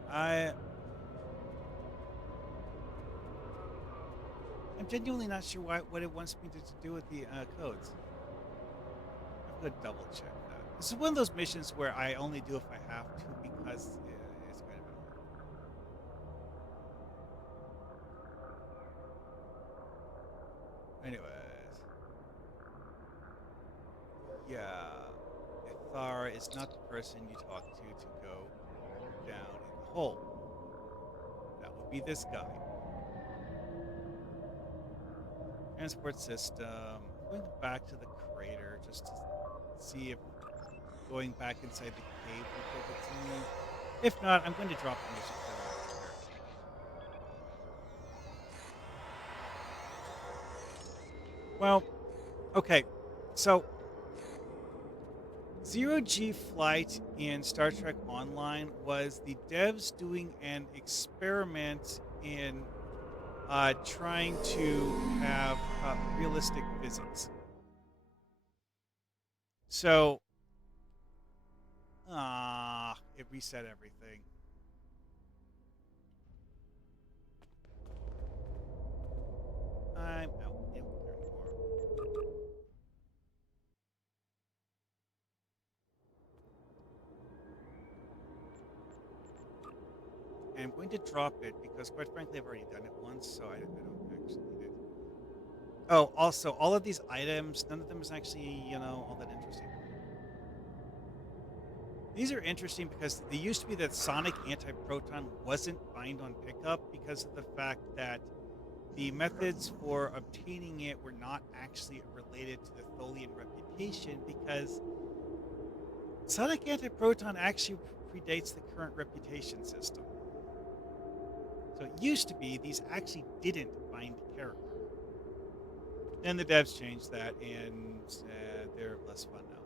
I'm genuinely not sure what it wants me to do with the codes. I'm gonna double check that. This is one of those missions where I only do if I have to because it's kind of annoying. Anyways, yeah, Ithara is not the person you talk to go down in the hole. That would be this guy. Transport system. Going back to the crater just to see if going back inside the cave will give it to me. If not, I'm going to drop the mission here. Well, okay. So, Zero-G Flight in Star Trek Online was the devs doing an experiment in trying to have realistic physics. So, it reset everything. I'm out. I don't care anymore. And I'm going to drop it because, quite frankly, I've already done it once, so I don't actually need it. Oh, also, all of these items, none of them is actually, all that interesting. These are interesting because they used to be that Sonic Anti-Proton wasn't bind on pickup because of the fact that the methods for obtaining it were not actually related to the Tholian reputation because sonic antiproton actually predates the current reputation system. So it used to be these actually didn't bind character. Then the devs changed that, and they're less fun now.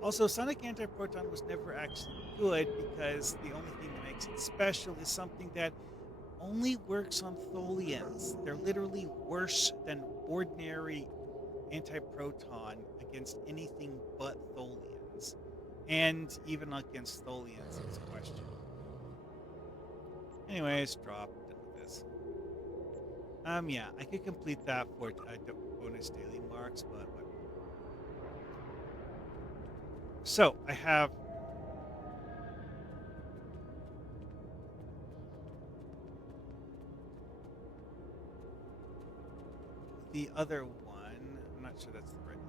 Also, Sonic Antiproton was never actually good because the only thing that makes it special is something that only works on Tholians. They're literally worse than ordinary Antiproton against anything but Tholians. And even against Tholians, it's a question. Anyways, drop this. Yeah, I could complete that for bonus daily marks, but what? So I have the other one. I'm not sure that's the right one.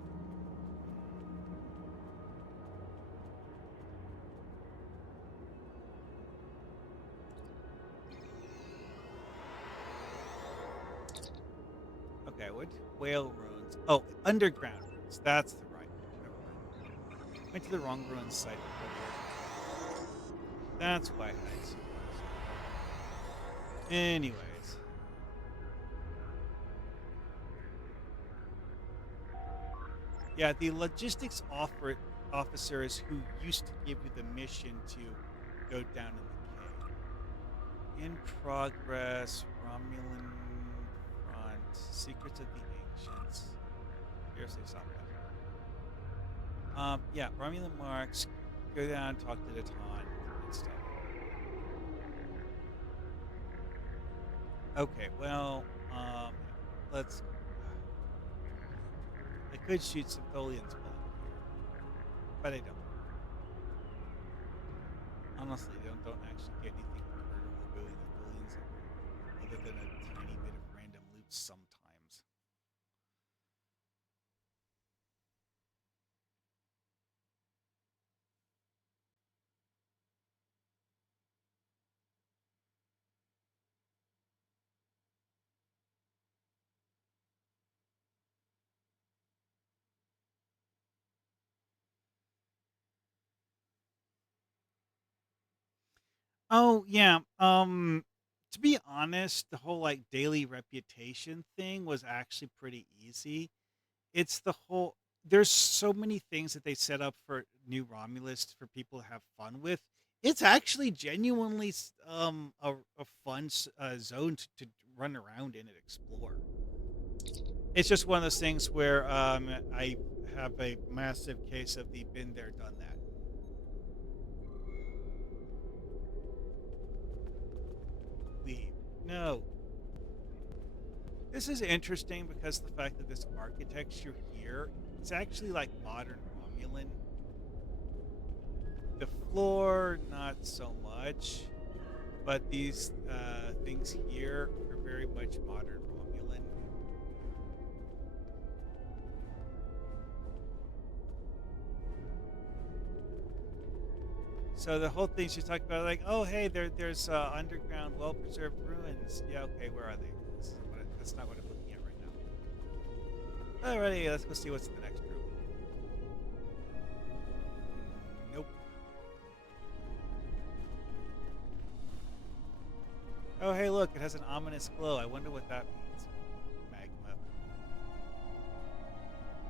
Okay, what? Whale ruins. Oh, underground ruins. That's the right one. Never mind. Went to the wrong ruins site. That's why I see. Anyways. Yeah, the logistics officers who used to give you the mission to go down in the cave. In progress, Romulan front, secrets of the ancients. Here's the stop that. Yeah, Romulan marks. Go down, talk to the Taunt and stuff. Okay, well, let's. I could shoot some Tholians, but I don't. Honestly, don't actually get anything from murder or really the Tholians other than a tiny bit of random loot sometimes. Oh yeah. To be honest, the whole like daily reputation thing was actually pretty easy. It's the whole there's so many things that they set up for new Romulus for people to have fun with. It's actually genuinely a fun zone to run around in and explore. It's just one of those things where I have a massive case of the been there, done that. Leave. No. This is interesting because the fact that this architecture here is actually like modern Romulan. The floor, not so much, but these things here are very much modern Romulan. So the whole thing she's talking about, like, oh hey, there's underground, well-preserved ruins. Yeah, okay, where are they? That's not what I'm looking at right now. Alrighty, let's go see what's in the next room. Nope. Oh hey, look, it has an ominous glow. I wonder what that means. Magma.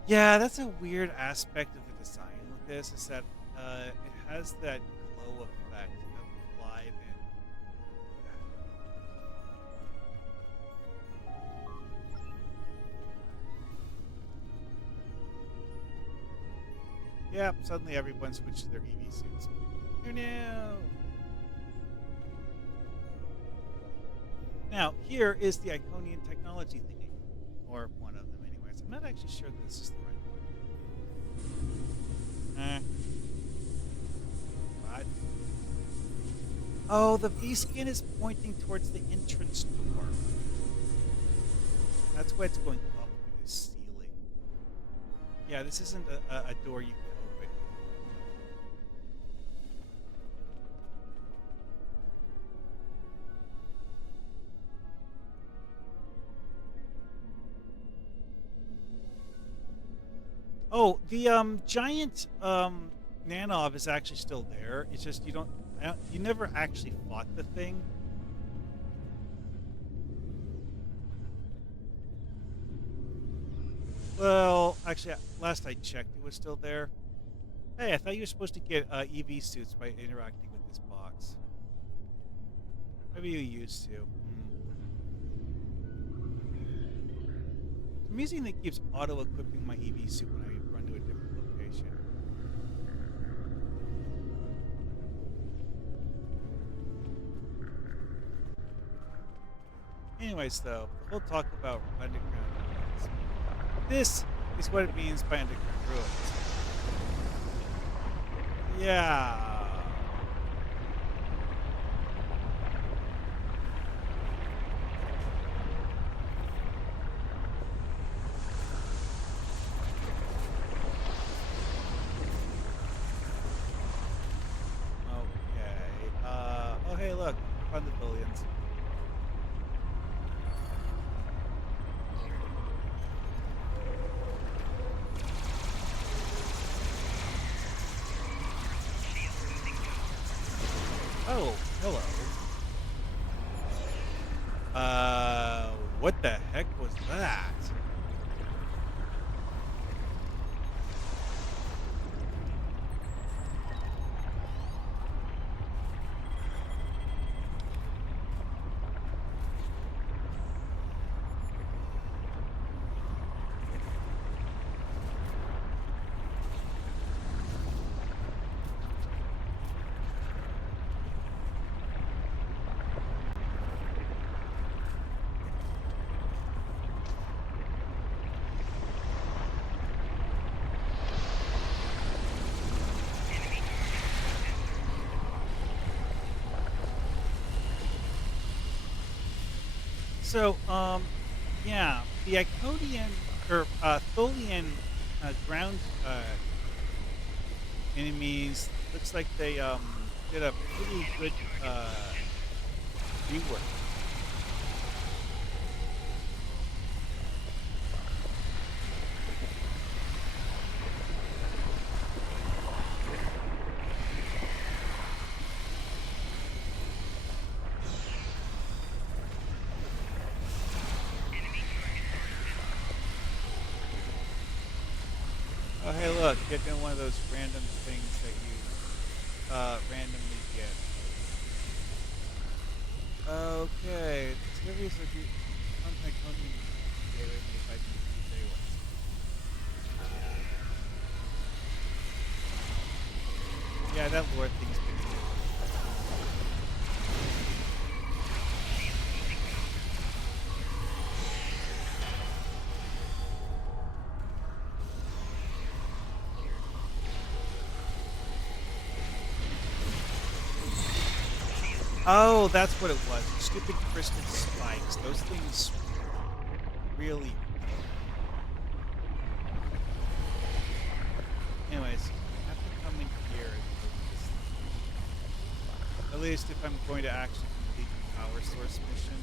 Yeah, that's a weird aspect of the design with this, is that it has that glow effect applied in. Yep, suddenly everyone switched to their EV suits. Oh no! Now, here is the Iconian technology thingy. Or one of them, anyways. I'm not actually sure that this is the right one. What? Oh, the V-skin is pointing towards the entrance door. That's why it's going up through the ceiling. Yeah, this isn't a door you can open. Oh, the giant Nanov is actually still there. It's just you never actually fought the thing. Well, actually, last I checked, it was still there. Hey, I thought you were supposed to get EV suits by interacting with this box. Maybe you used to. It's amazing that it keeps auto-equipping my EV suit when I run to a different location. Anyways, though, the whole talk about underground ruins. This is what it means by underground ruins. Yeah. Okay. Oh, hey, look. Found the billions. Oh, hello. What the heck was that? So, yeah, the Iconian or Tholian ground enemies looks like they did a pretty good rework. Oh, hey, look, getting one of those random things that you randomly get. Okay, discoveries of the Iconian data made by the Yeah, that lore thing's been good. Oh, that's what it was. Stupid crystal spikes. Those things really. Anyways, I have to come in here and look at this thing. At least if I'm going to actually complete the power source mission.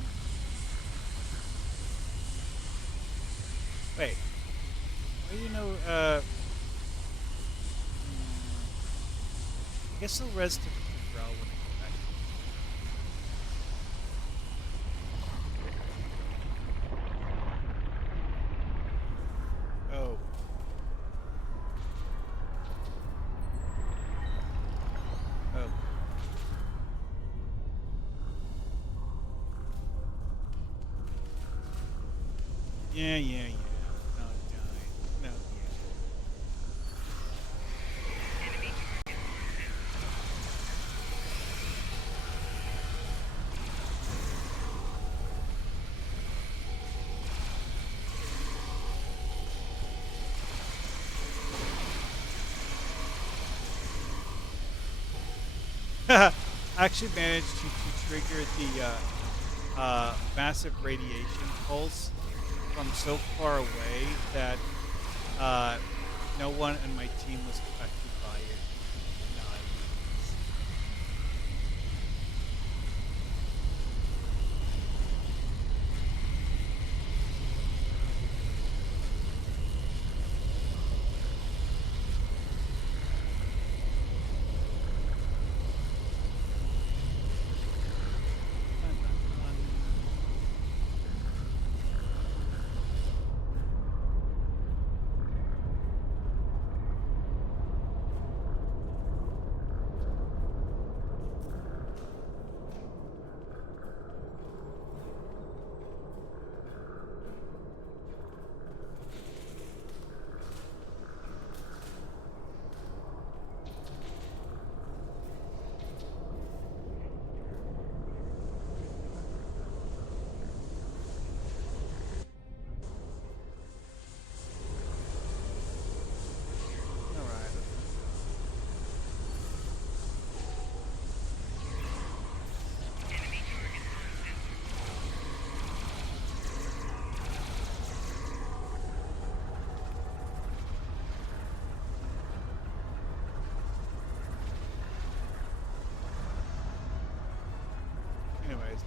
Wait. Well, you know, I guess I'll res to Drow when I come back. Oh. Oh. Yeah. No, die. No, I actually managed to trigger the massive radiation pulse from so far away that no one on my team was affected by it.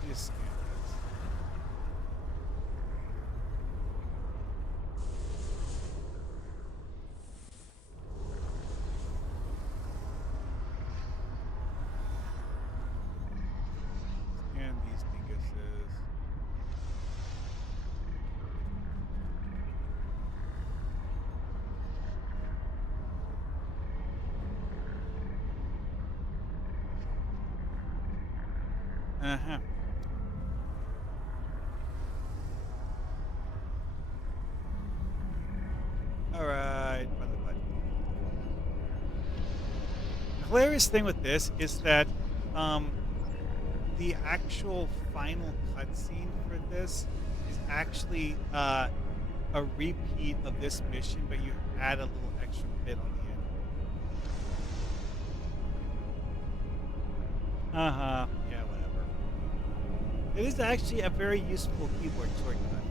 me just scan this. Scan these dinguses. Uh-huh. Alright, brother bud. The hilarious thing with this is that the actual final cutscene for this is actually a repeat of this mission, but you add a little extra bit on the end. Uh-huh. Yeah, whatever. It is actually a very useful keyboard shortcut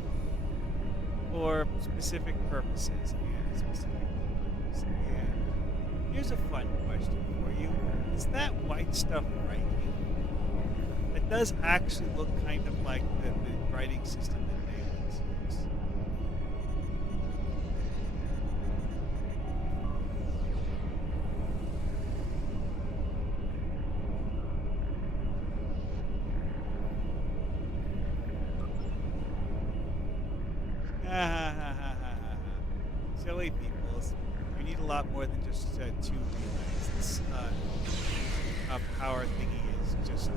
for specific purposes and specific times. And here's a fun question for you. Is that white stuff writing? It does actually look kind of like the writing system that Daedalus uses. Silly peoples. We need a lot more than just 2 relays. This power thingy is just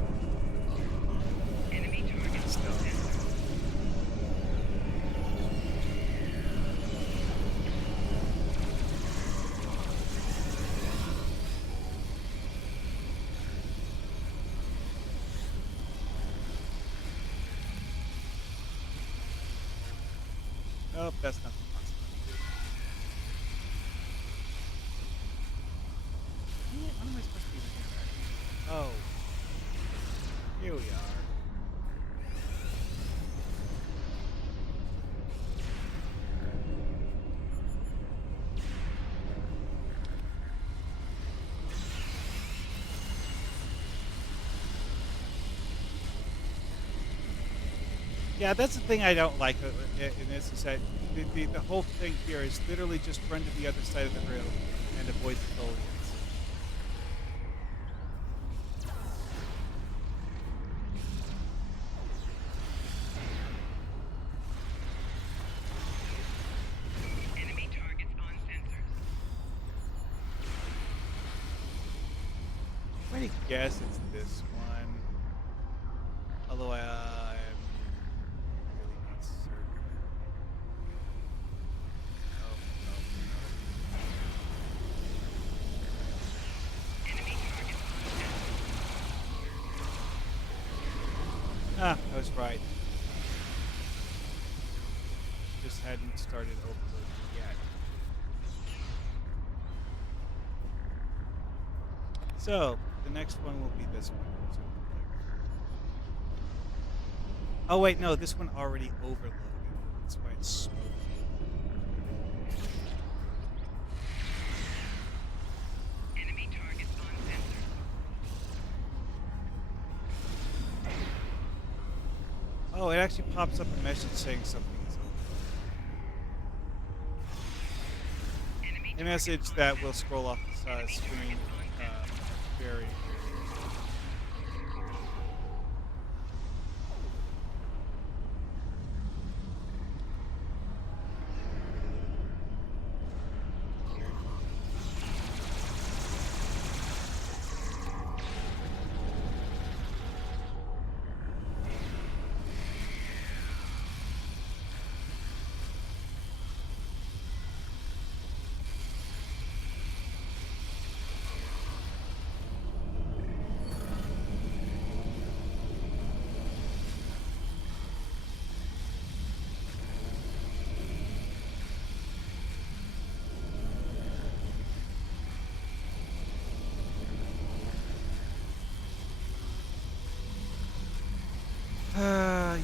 Enemy target stuff. Nope, that's nothing possible. What am I supposed to be doing? Oh. Here we are. Yeah, that's the thing I don't like in this is that the whole thing here is literally just run to the other side of the room and avoid the Tholians. Enemy targets on sensors. I'm going to guess it's this one. Although I am really not certain. Oh, Enemy targets on sensors. Ah, I was right. Just hadn't started overloading yet. So, the next one will be this one. So, oh wait, no, this one already overloaded. That's why it's smoking. Enemy targets on sensors. Oh, it actually pops up a message saying something is over. Enemy A message that will scroll off the screen very.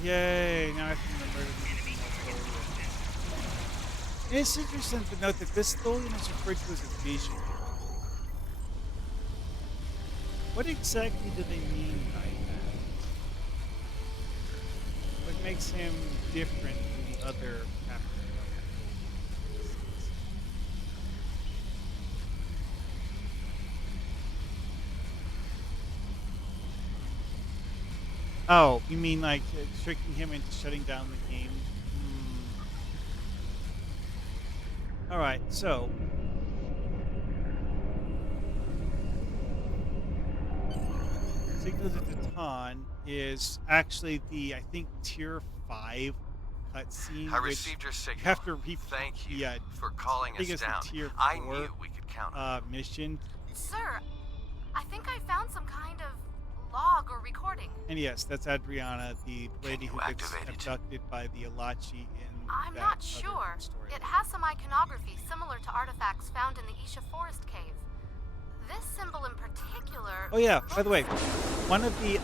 Yay! Now I can remember to Tholian. It's interesting to note that this Tholian is referred to as a vision. What exactly do they mean by that? makes him different from the other captains? Oh, you mean like tricking him into shutting down the game? All right, so Signal to Titan is actually the, I think, tier 5 cutscene. I which received your signal. You have to repeat Thank you the, for calling I think us it's the down. tier I 4, knew we could count on you. mission. Sir, I think I found some kind of log or recording. And yes, that's Adriana, the lady you who gets activate it? abducted by the Alachi in I'm that not other sure. story. It has some iconography similar to artifacts found in the Isha Forest Cave. This symbol in particular... Oh yeah, by the way, one of the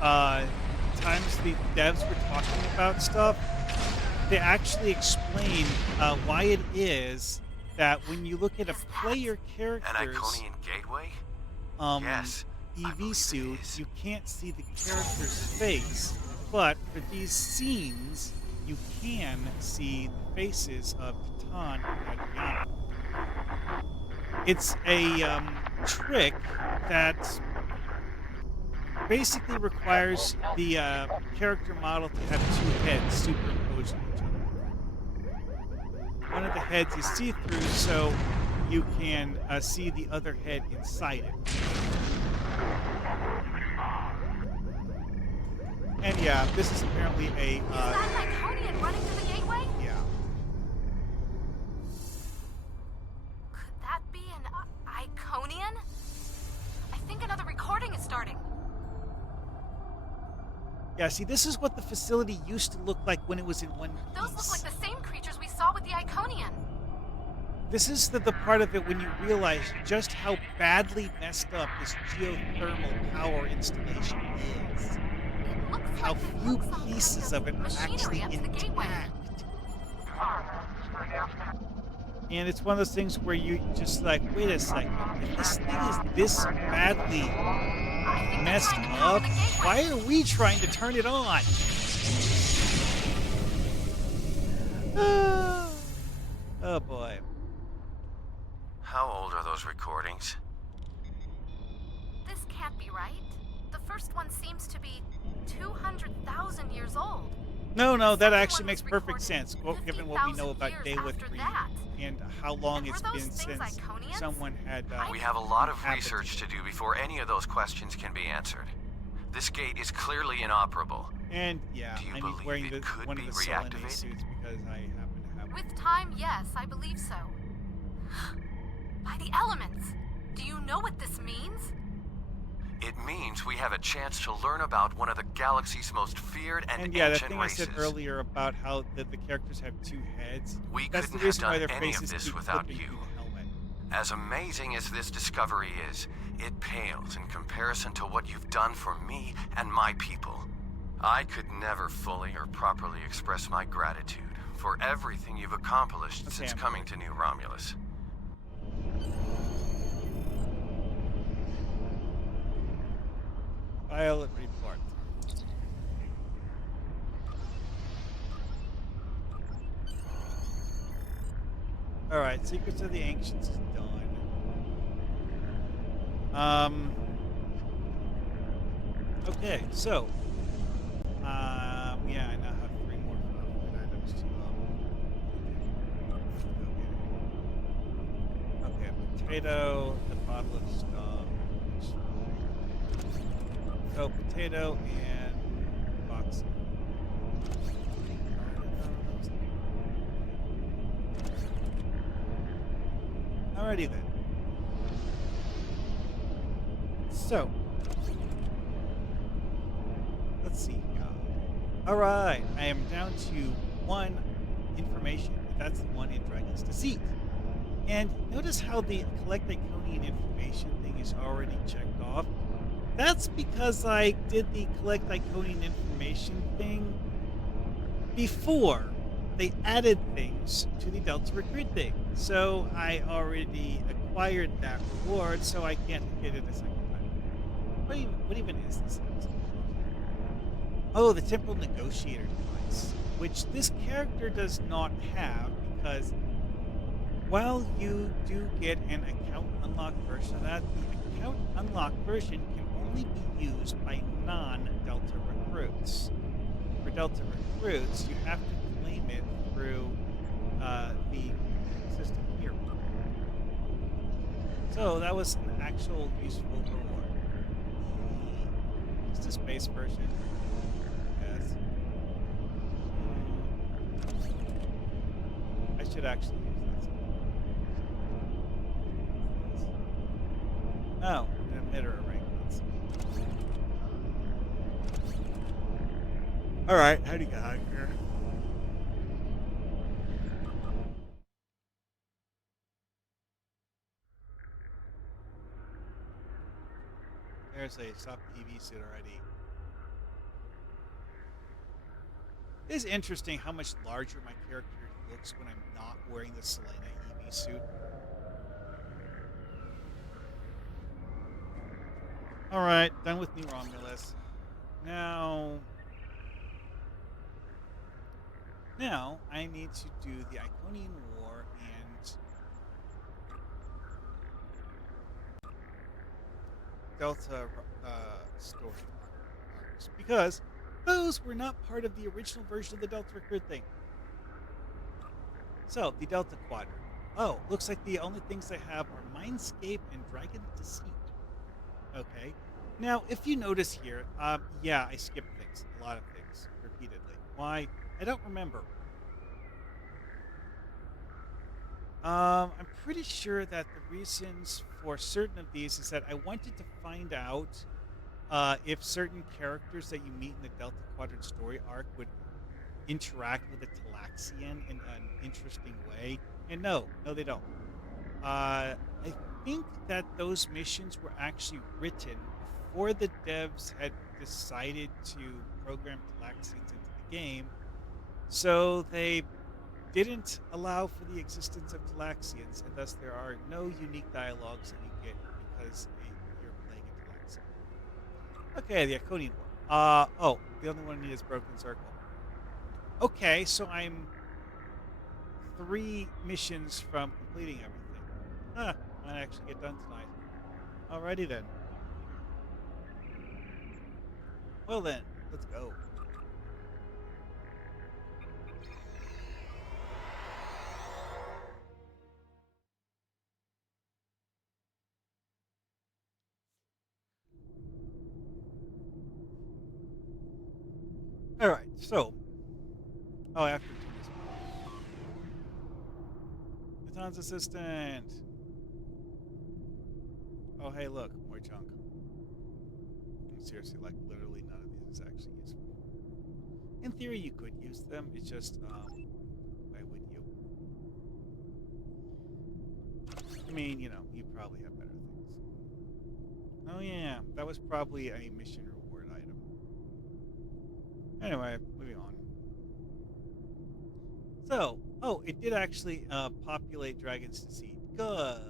times the devs were talking about stuff, they actually explain why it is that when you look at a player An character's Iconian gateway? Yes, I believe EV it suit, is. you can't see the character's face, but for these scenes, you can see the faces of Titan and Adriana. It's a trick that basically requires the character model to have two heads superimposed on each other. One of the heads is see-through, so you can see the other head inside it. And yeah, this is apparently a... Is that an Iconian running to the gateway? yeah. Could that be an Iconian? I think another recording is starting. Yeah, see, this is what the facility used to look like when it was in one piece. Those look like the same creatures we saw with the Iconian. This is the part of it when you realize just how badly messed up this geothermal power installation is. It looks How like they've few hooked some pieces kind of it are machinery actually up to the gateway. intact. And it's one of those things where you just like, wait a second, if this thing is this badly I think they're messed trying to power up, the gateway. why are we trying to turn it on? Oh boy. How old are those recordings? This can't be right. The first one seems to be 200,000 years old. No, that Second actually one makes was perfect recorded sense, given what we know 50,000 about years Dewa after 3 that. and how long And were it's those been things since Iconians? someone had. We have a lot of inhabited research to it. do before any of those questions can be answered. This gate is clearly inoperable. And yeah, Do you I mean, believe wearing it could one of be the Selene reactivated? suits because I happen to have. With time, yes, I believe so. By the elements. Do you know what this means? It means we have a chance to learn about one of the galaxy's most feared and Yeah, the ancient thing races. I said earlier about how the characters have two heads. We That's the couldn't have reason why done their any of faces this keep without flipping you. through the helmet. As amazing as this discovery is, it pales in comparison to what you've done for me and my people. I could never fully or properly express my gratitude for everything you've accomplished Okay, since I'm coming to New Romulus. Violet report. Alright, Secrets of the Ancients is done. Okay, so yeah, I now have 3 more food items to okay, potato, the bottle of stuff. So potato and box. Alrighty then. So let's see. Alright, I am down to 1 information. That's the one in Dragon's Deceit. And notice how the collect Iconian information thing is already checked off. That's because I did the collect Iconian information thing before they added things to the Delta Recruit thing. So I already acquired that reward, so I can't get it a second time. What even is this? Oh, the Temporal Negotiator device, which this character does not have because while you do get an account unlock version of that, the account unlock version can only be used by non-Delta recruits. For Delta recruits, you have to claim it through the system here. So that was an actual useful reward. Is this base version? Yes. I should actually use that. Oh, an emitter array. Alright, how do you get out of here? There's a soft EV suit already. It is interesting how much larger my character looks when I'm not wearing the Selena EV suit. Alright, done with New Romulus. Now, I need to do the Iconian War and Delta story arcs, because those were not part of the original version of the Delta Recruit thing. So, the Delta Quadrant. Oh, looks like the only things I have are Mindscape and Dragon Deceit. Okay. Now, if you notice here, yeah, I skipped things, a lot of things, repeatedly. Why? I don't remember. I'm pretty sure that the reasons for certain of these is that I wanted to find out if certain characters that you meet in the Delta Quadrant story arc would interact with the Talaxian in an interesting way. And no, they don't. I think that those missions were actually written before the devs had decided to program Talaxians into the game. So they didn't allow for the existence of Talaxians, and thus there are no unique dialogues that you get because you're playing a Talaxian. Okay, the Iconian War. Oh, the only one I need is Broken Circle. Okay, so I'm 3 missions from completing everything. Might actually get done tonight. Alrighty then. Well then, let's go. Alright, so. Oh, I have to do this. Baton's assistant. Oh, hey, look, more junk. Seriously, like, literally none of these is actually useful. In theory, you could use them. It's just, why would you? I mean, you know, you probably have better things. Oh, yeah, that was probably a mission reward item. Anyway, moving on. So, oh, it did actually populate Dragon's Deceit. Good.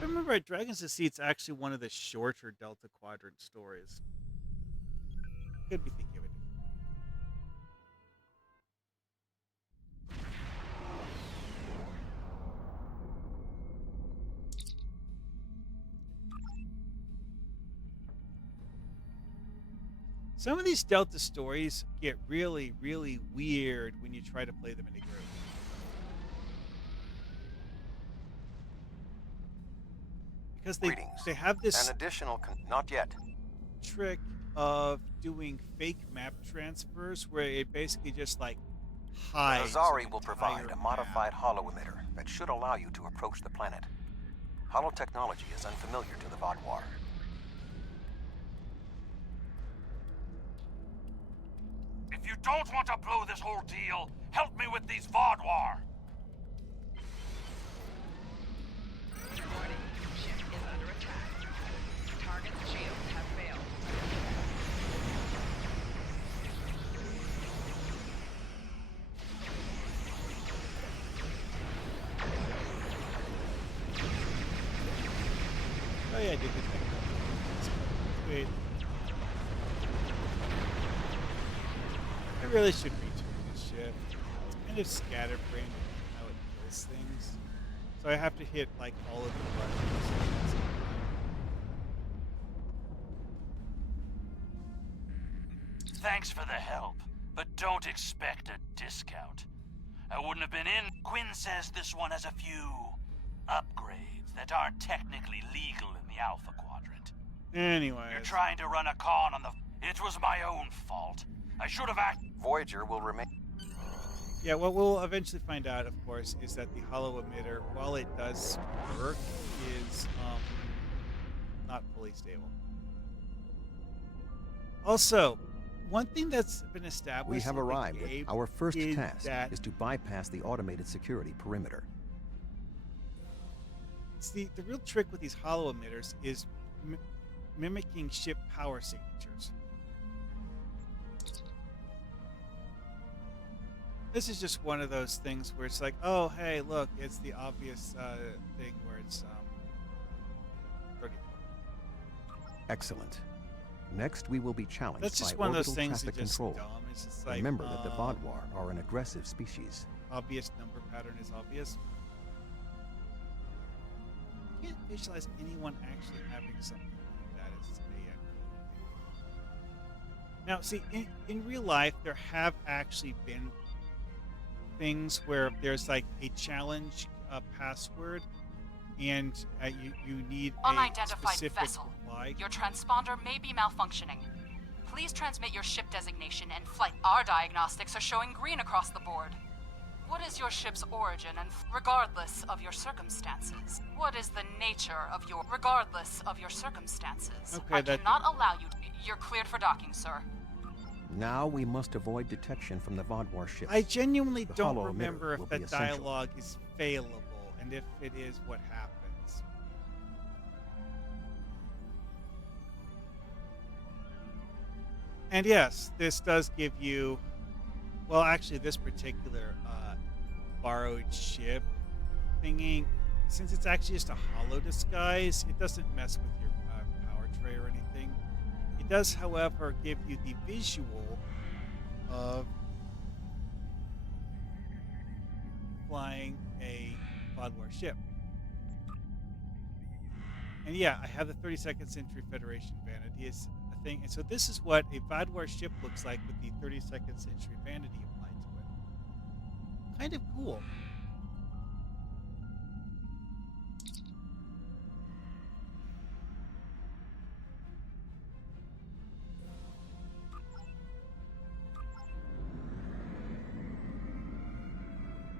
I remember Dragon's Deceit's actually one of the shorter Delta Quadrant stories. Could be thinking of it. Some of these Delta stories get really, really weird when you try to play them in a group. Because they have this An additional not yet. trick of doing fake map transfers where it basically just like hides. Azari an will provide entire a modified map. holo emitter that should allow you to approach the planet. Holo technology is unfamiliar to the Vaadwaur. If you don't want to blow this whole deal, help me with these Vaadwaur! Warning, ship is under attack. Target's shields have failed. yeah, I did detect that. Wait. I really should retune this ship. It's kind of scatterbrained in how it kills things. So I have to hit like all of the buttons at the same time. Thanks for the help, but don't expect a discount. I wouldn't have been in. Quinn says this one has a few upgrades that aren't technically legal in the Alpha Quadrant. Anyway. You're trying to run a con on the... It was my own fault. I should have acted... Voyager will remain... Yeah, what we'll eventually find out, of course, is that the hollow emitter, while it does work, is not fully stable. Also, one thing that's been established... We have in the arrived. game Our first is task that is to bypass the automated security perimeter. the real trick with these hollow emitters is mimicking ship power signatures. This is just one of those things where it's like, oh, hey, look, it's the obvious thing where it's 34. Excellent. Next, we will be challenged That's just by one of those orbital things traffic that's just control. dumb. It's just like, Remember that the Vodwar are an aggressive species. obvious number pattern is obvious. I can't visualize anyone actually having something like that as a Now, see, in real life, there have actually been things where there's like a challenge password, and you need a Unidentified specific vessel. reply. Your transponder may be malfunctioning. Please transmit your ship designation and flight. Our diagnostics are showing green across the board. What is your ship's origin and regardless of your circumstances? What is the nature of your regardless of your circumstances? Okay, I cannot allow you to be. You're cleared for docking, sir. Now we must avoid detection from the Vodwar ships. I genuinely The don't hollow remember emitter will if be that essential. dialogue is failable, and if it is, what happens. And yes, this does give you, well, actually, this particular borrowed ship thingy, since it's actually just a hollow disguise, it doesn't mess with your power tray or anything. It does, however, give you the visual of flying a Vodwar ship. And yeah, I have the 32nd Century Federation vanity is a thing. And so this is what a Vodwar ship looks like with the 32nd Century vanity applied to it. Kind of cool.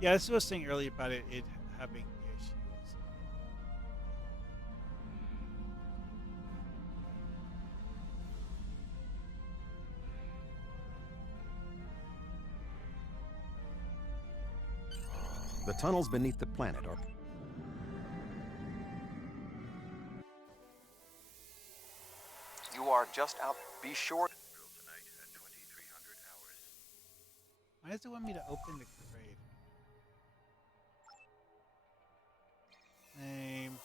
Yeah, this is what I was saying earlier about it having issues. The tunnels beneath the planet are... You are just out. Be sure... Why does it want me to open the crate? Name.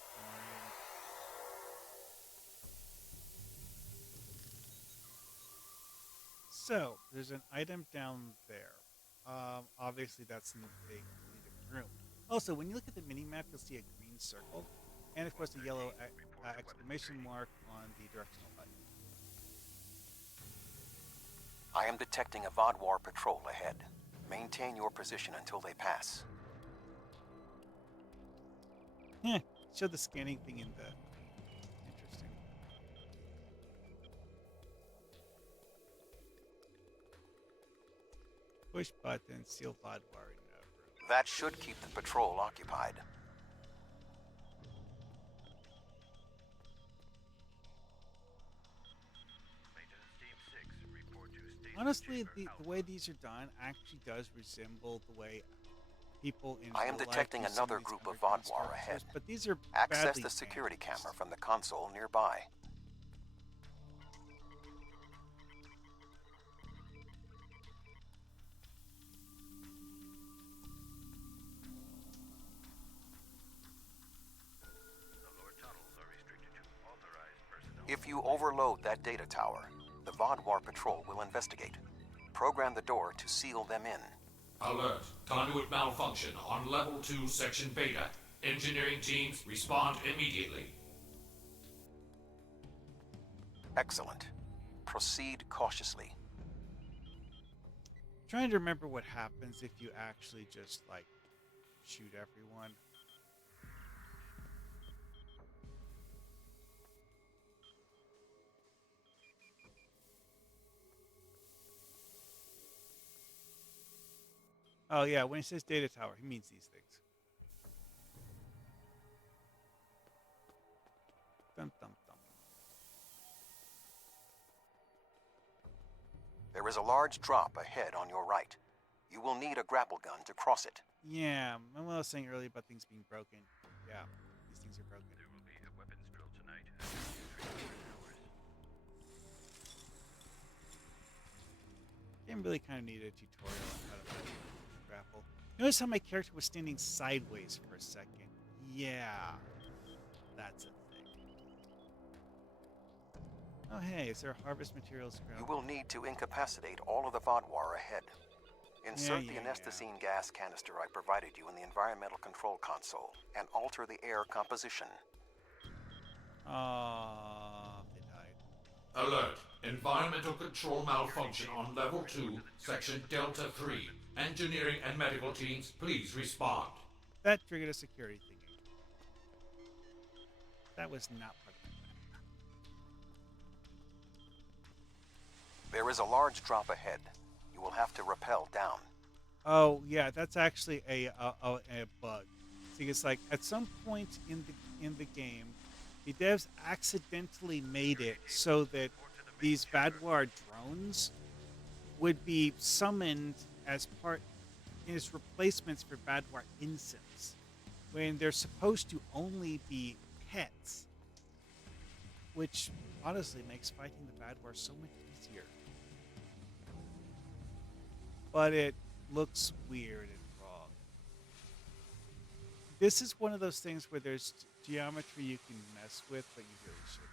So, there's an item down there. Obviously, that's in a completely different room. Also, when you look at the mini-map, you'll see a green circle. And, of course, a yellow exclamation mark on the directional button. I am detecting a Vodwar patrol ahead. Maintain your position until they pass. Show the scanning thing in the... Interesting. Push button, seal Vodwar in the room. That should keep the patrol occupied. Honestly, the way these are done actually does resemble the way people in I am real life detecting do some another these group of underground Vodwar structures, ahead. But these are Access badly the security managed. camera from the console nearby. overload that data tower, the Vodwar Patrol will investigate. Program the door to seal them in. Alert. Conduit malfunction on Level 2, Section Beta. Engineering teams, respond immediately. Excellent. Proceed cautiously. Trying to remember what happens if you actually just, like, shoot everyone. Oh, yeah, when he says data tower, he means these things. Dum, dum, dum. There is a large drop ahead on your right. You will need a grapple gun to cross it. Yeah, remember what I was saying earlier about things being broken? Yeah, these things are broken. There will be a weapons drill tonight. Game really kind of needed a tutorial on how to grapple. Notice how my character was standing sideways for a second. Yeah, that's a thing. Oh hey, is there harvest materials? You will need to incapacitate all of the Vodwar ahead. Insert the anesthetine gas canister I provided you in the environmental control console and alter the air composition. They died. Alert. Environmental control malfunction on Level 2, Section Delta 3. Engineering and medical teams, please respond. That triggered a security thingy. That was not part of the plan. There is a large drop ahead. You will have to rappel down. Oh yeah, that's actually a bug. See, it's like at some point in the game, the devs accidentally made it so that these Vodwar drones would be summoned as replacements for Vodwar ensigns, when they're supposed to only be pets, which honestly makes fighting the Vodwar so much easier. But it looks weird and wrong. This is one of those things where there's geometry you can mess with, but you really shouldn't.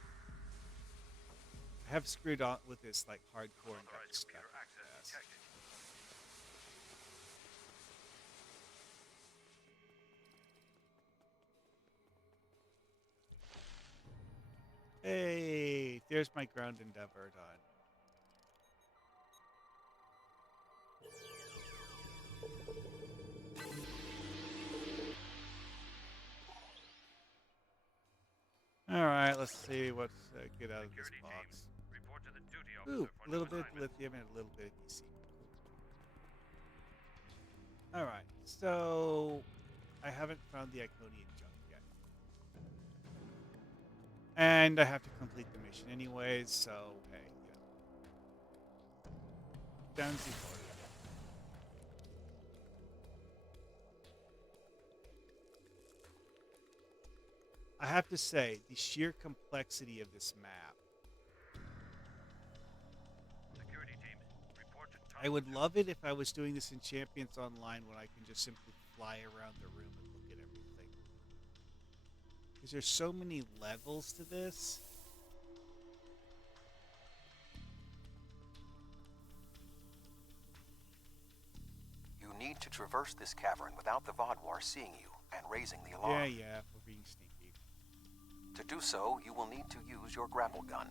I have screwed on with this like hardcore and got stuck. Hey, there's my ground endeavor done. All right, let's see what's get out of this box. Ooh, a little bit of lithium and a little bit of EC. All right, so I haven't found the Iconian junk yet, and I have to complete the mission anyways. So hey, yeah. Down to I have to say, the sheer complexity of this map. I would love it if I was doing this in Champions Online when I can just simply fly around the room and look at everything. Because there's so many levels to this. You need to traverse this cavern without the Vodwar seeing you and raising the alarm. Yeah, we're being sneaky. To do so, you will need to use your grapple gun,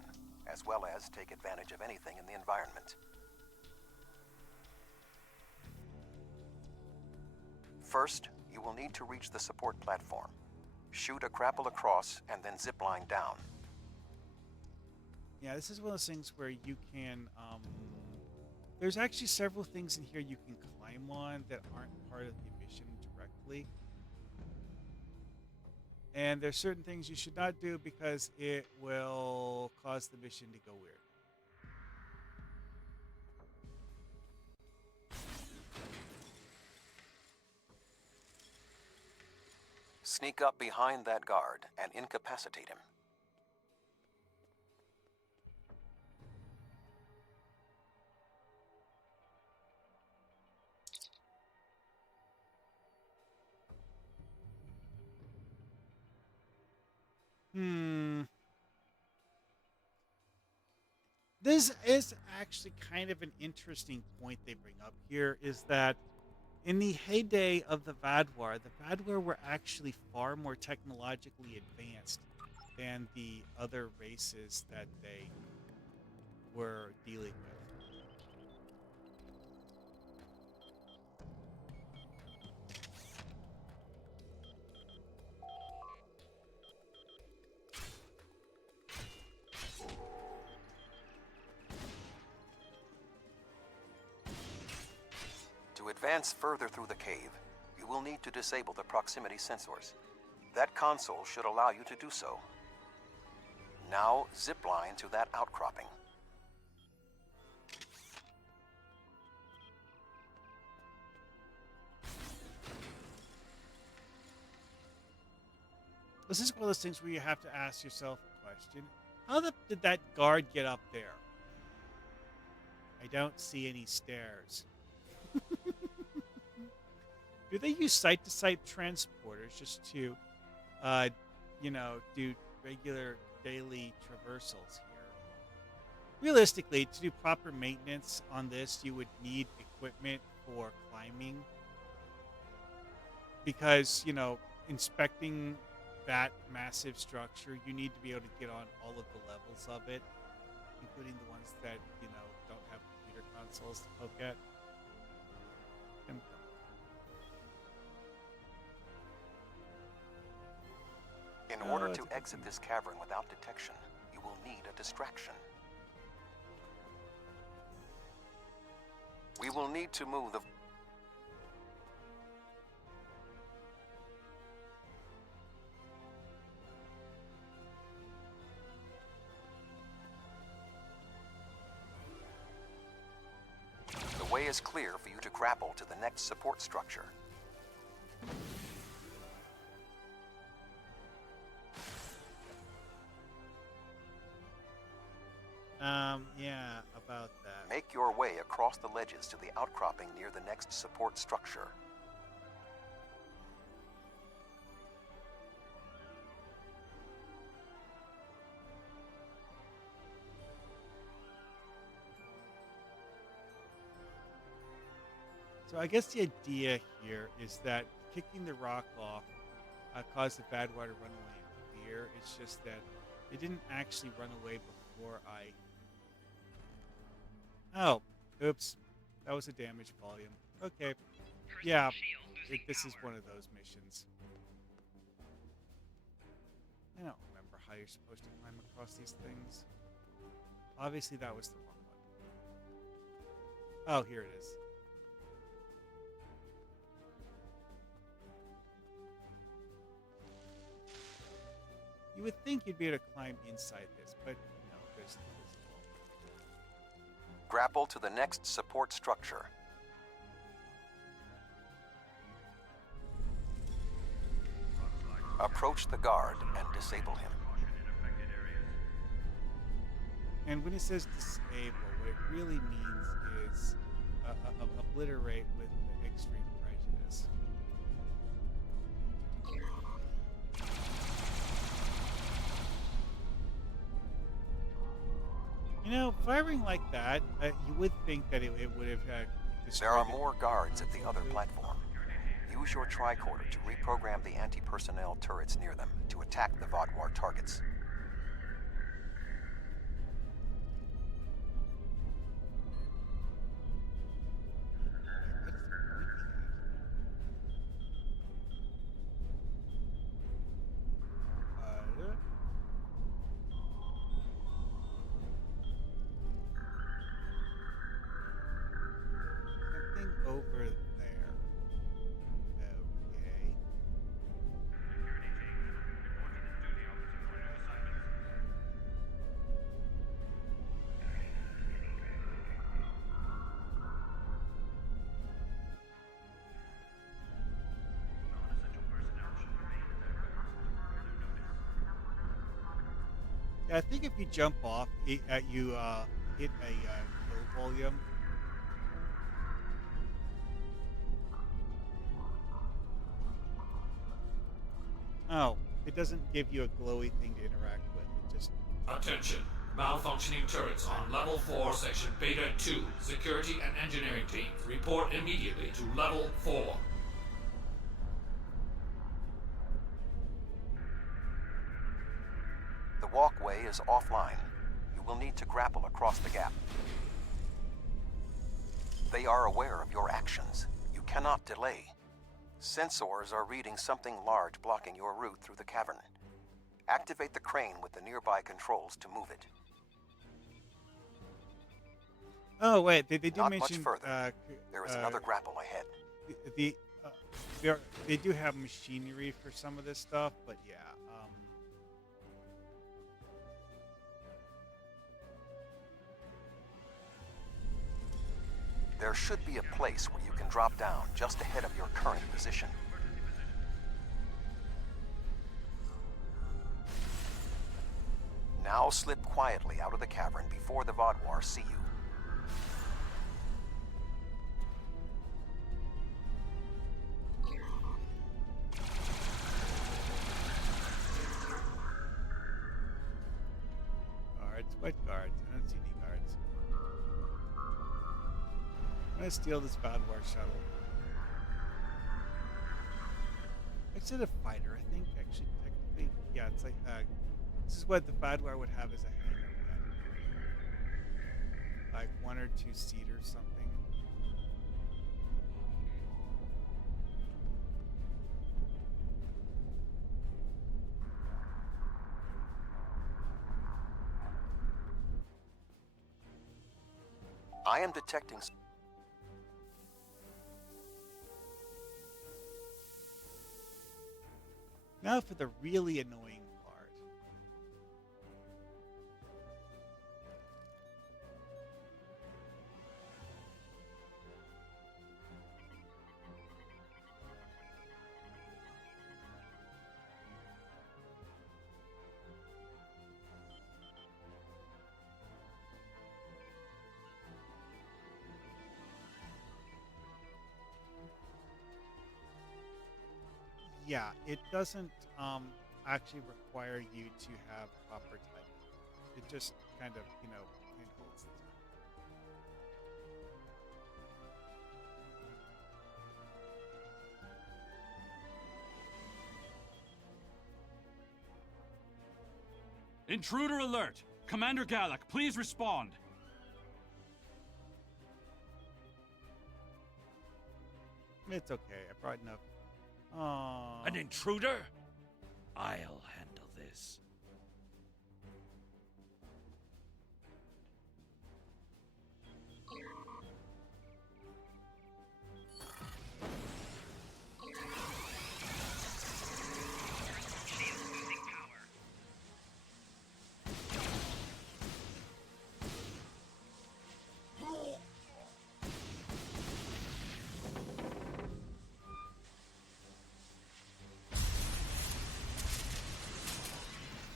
as well as take advantage of anything in the environment. First, you will need to reach the support platform. Shoot a grapple across and then zip line down. Yeah, this is one of those things where you can, there's actually several things in here you can climb on that aren't part of the mission directly. And there's certain things you should not do because it will cause the mission to go weird. Sneak up behind that guard and incapacitate him. This is actually kind of an interesting point they bring up here, is that in the heyday of the Vadwar were actually far more technologically advanced than the other races that they were dealing with. To advance further through the cave, you will need to disable the proximity sensors. That console should allow you to do so. Now, zipline to that outcropping. This is one of those things where you have to ask yourself a question. How did that guard get up there? I don't see any stairs. Do they use site-to-site transporters just to, do regular daily traversals here? Realistically, to do proper maintenance on this, you would need equipment for climbing. Because, inspecting that massive structure, you need to be able to get on all of the levels of it, including the ones that, don't have computer consoles to poke at. In order to exit this cavern without detection, you will need a distraction. We will need to move the... The way is clear for you to grapple to the next support structure. Yeah, about that. Make your way across the ledges to the outcropping near the next support structure. So I guess the idea here is that kicking the rock off caused the Vadwar to run away in fear. It's just that they didn't actually run away before I... Oh, oops. That was a damage volume. Okay. Yeah, this is one of those missions. I don't remember how you're supposed to climb across these things. Obviously, that was the wrong one. Oh, here it is. You would think you'd be able to climb inside this, but no, there's no. Grapple to the next support structure. Approach the guard and disable him. And when it says disable, what it really means is obliterate with extreme prejudice. Firing like that, you would think that it would have There are more guards at the other platform. Use your tricorder to reprogram the anti-personnel turrets near them to attack the Vadwar targets. Over there. Okay. Yeah, I think if you jump off, you hit a low volume. Oh, it doesn't give you a glowy thing to interact with. It just... Attention. Malfunctioning turrets on Level 4, Section Beta 2. Security and engineering teams, report immediately to Level 4. The walkway is offline. You will need to grapple across the gap. They are aware of your actions. You cannot delay. Sensors are reading something large blocking your route through the cavern. Activate the crane with the nearby controls to move it. Oh wait, they do Not mention. much further. There is another grapple ahead. They do have machinery for some of this stuff, but yeah. There should be a place where you can drop down just ahead of your current position. Now slip quietly out of the cavern before the Vaadwaur see you. Guards, what guards? I don't see any guards. I'm gonna steal this Vaadwaur shuttle. Instead of fighter, I think actually technically, yeah, it's like this is what the Vaadwaur would have as a hangar then. Like 1 or 2 seat or something. I am detecting... Now for the really annoying part. Yeah, it doesn't actually require you to have proper typing. It just kind of, handholds. Intruder alert! Commander Galak, please respond. It's okay. I brought enough. Oh. An intruder? I'll handle this.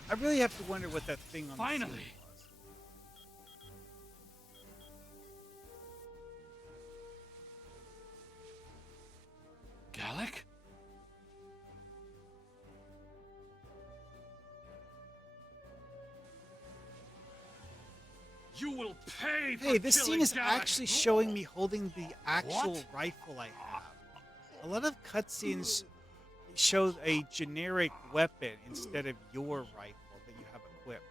I really have to wonder what that thing on Finally! the ceiling was. Galak? You will pay for Hey, this scene killing is Galak. actually showing me holding the actual rifle I have. A lot of cutscenes show a generic weapon instead of your rifle that you have equipped.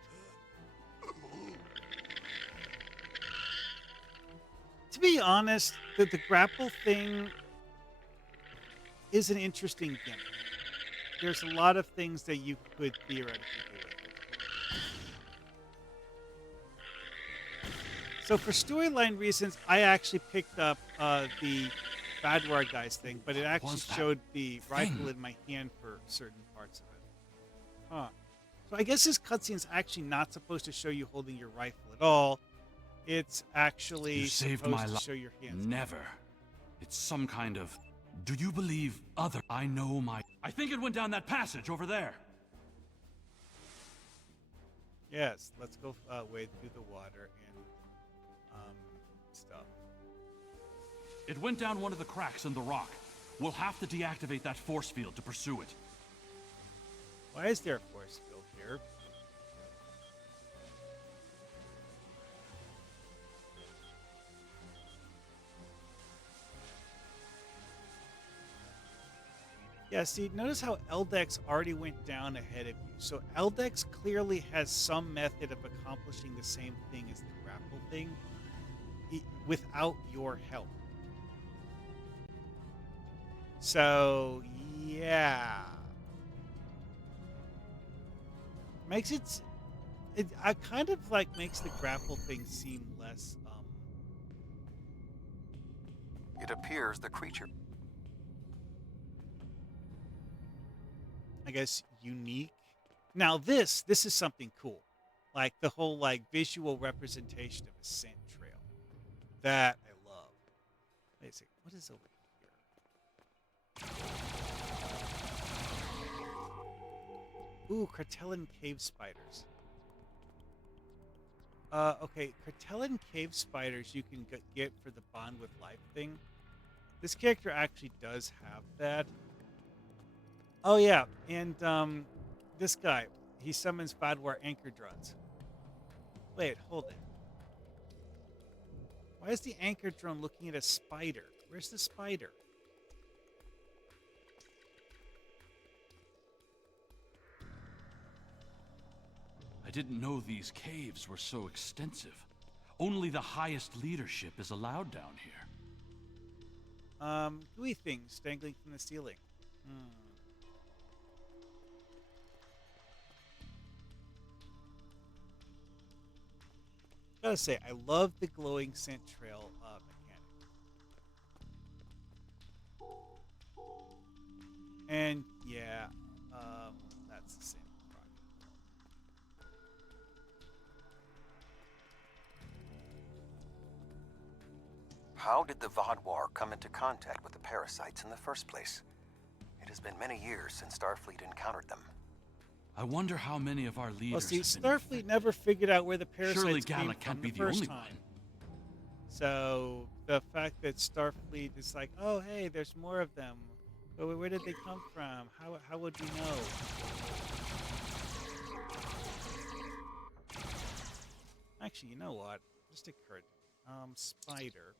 To be honest, the grapple thing is an interesting gimmick. There's a lot of things that you could theoretically do with it. So for storyline reasons, I actually picked up the Vaadwaur guy's thing, but it actually showed the rifle in my hand for certain parts of it. Huh. So I guess this cutscene is actually not supposed to show you holding your rifle at all. It's actually You saved supposed my to life. show your hands. Never. It's some kind of... Do you believe other... I know my... I think it went down that passage over there. Yes, let's go wade through the water and stuff. It went down one of the cracks in the rock. We'll have to deactivate that force field to pursue it. Why is there a force field here? Yeah, see, notice how Eldex already went down ahead of you. So Eldex clearly has some method of accomplishing the same thing as the grapple thing without your help. So, yeah. Makes it I kind of like makes the grapple thing seem less It appears the creature. I guess unique. Now this is something cool. Like the whole like visual representation of a scent trail. That I love. Wait a second, what is over here? Ooh, Cartellan cave spiders. Okay, Cartellan cave spiders you can get for the bond with life thing. This character actually does have that. Oh yeah, and this guy, he summons Vadwar Anchor Drones. Wait, hold it. Why is the Anchor Drone looking at a spider? Where's the spider? I didn't know these caves were so extensive. Only the highest leadership is allowed down here. Gooey things dangling from the ceiling. Gotta say, I love the glowing scent trail mechanic. And yeah, that's the same. How did the Vadwar come into contact with the parasites in the first place? It has been many years since Starfleet encountered them. I wonder how many of our leaders. Well, see, have been Starfleet never figured out where the parasites Surely came Gallic can't from be the the first only time. one. So the fact that Starfleet is like, oh hey, there's more of them. But where did they come from? How would we know? Actually, you know what? Just occurred. Spider.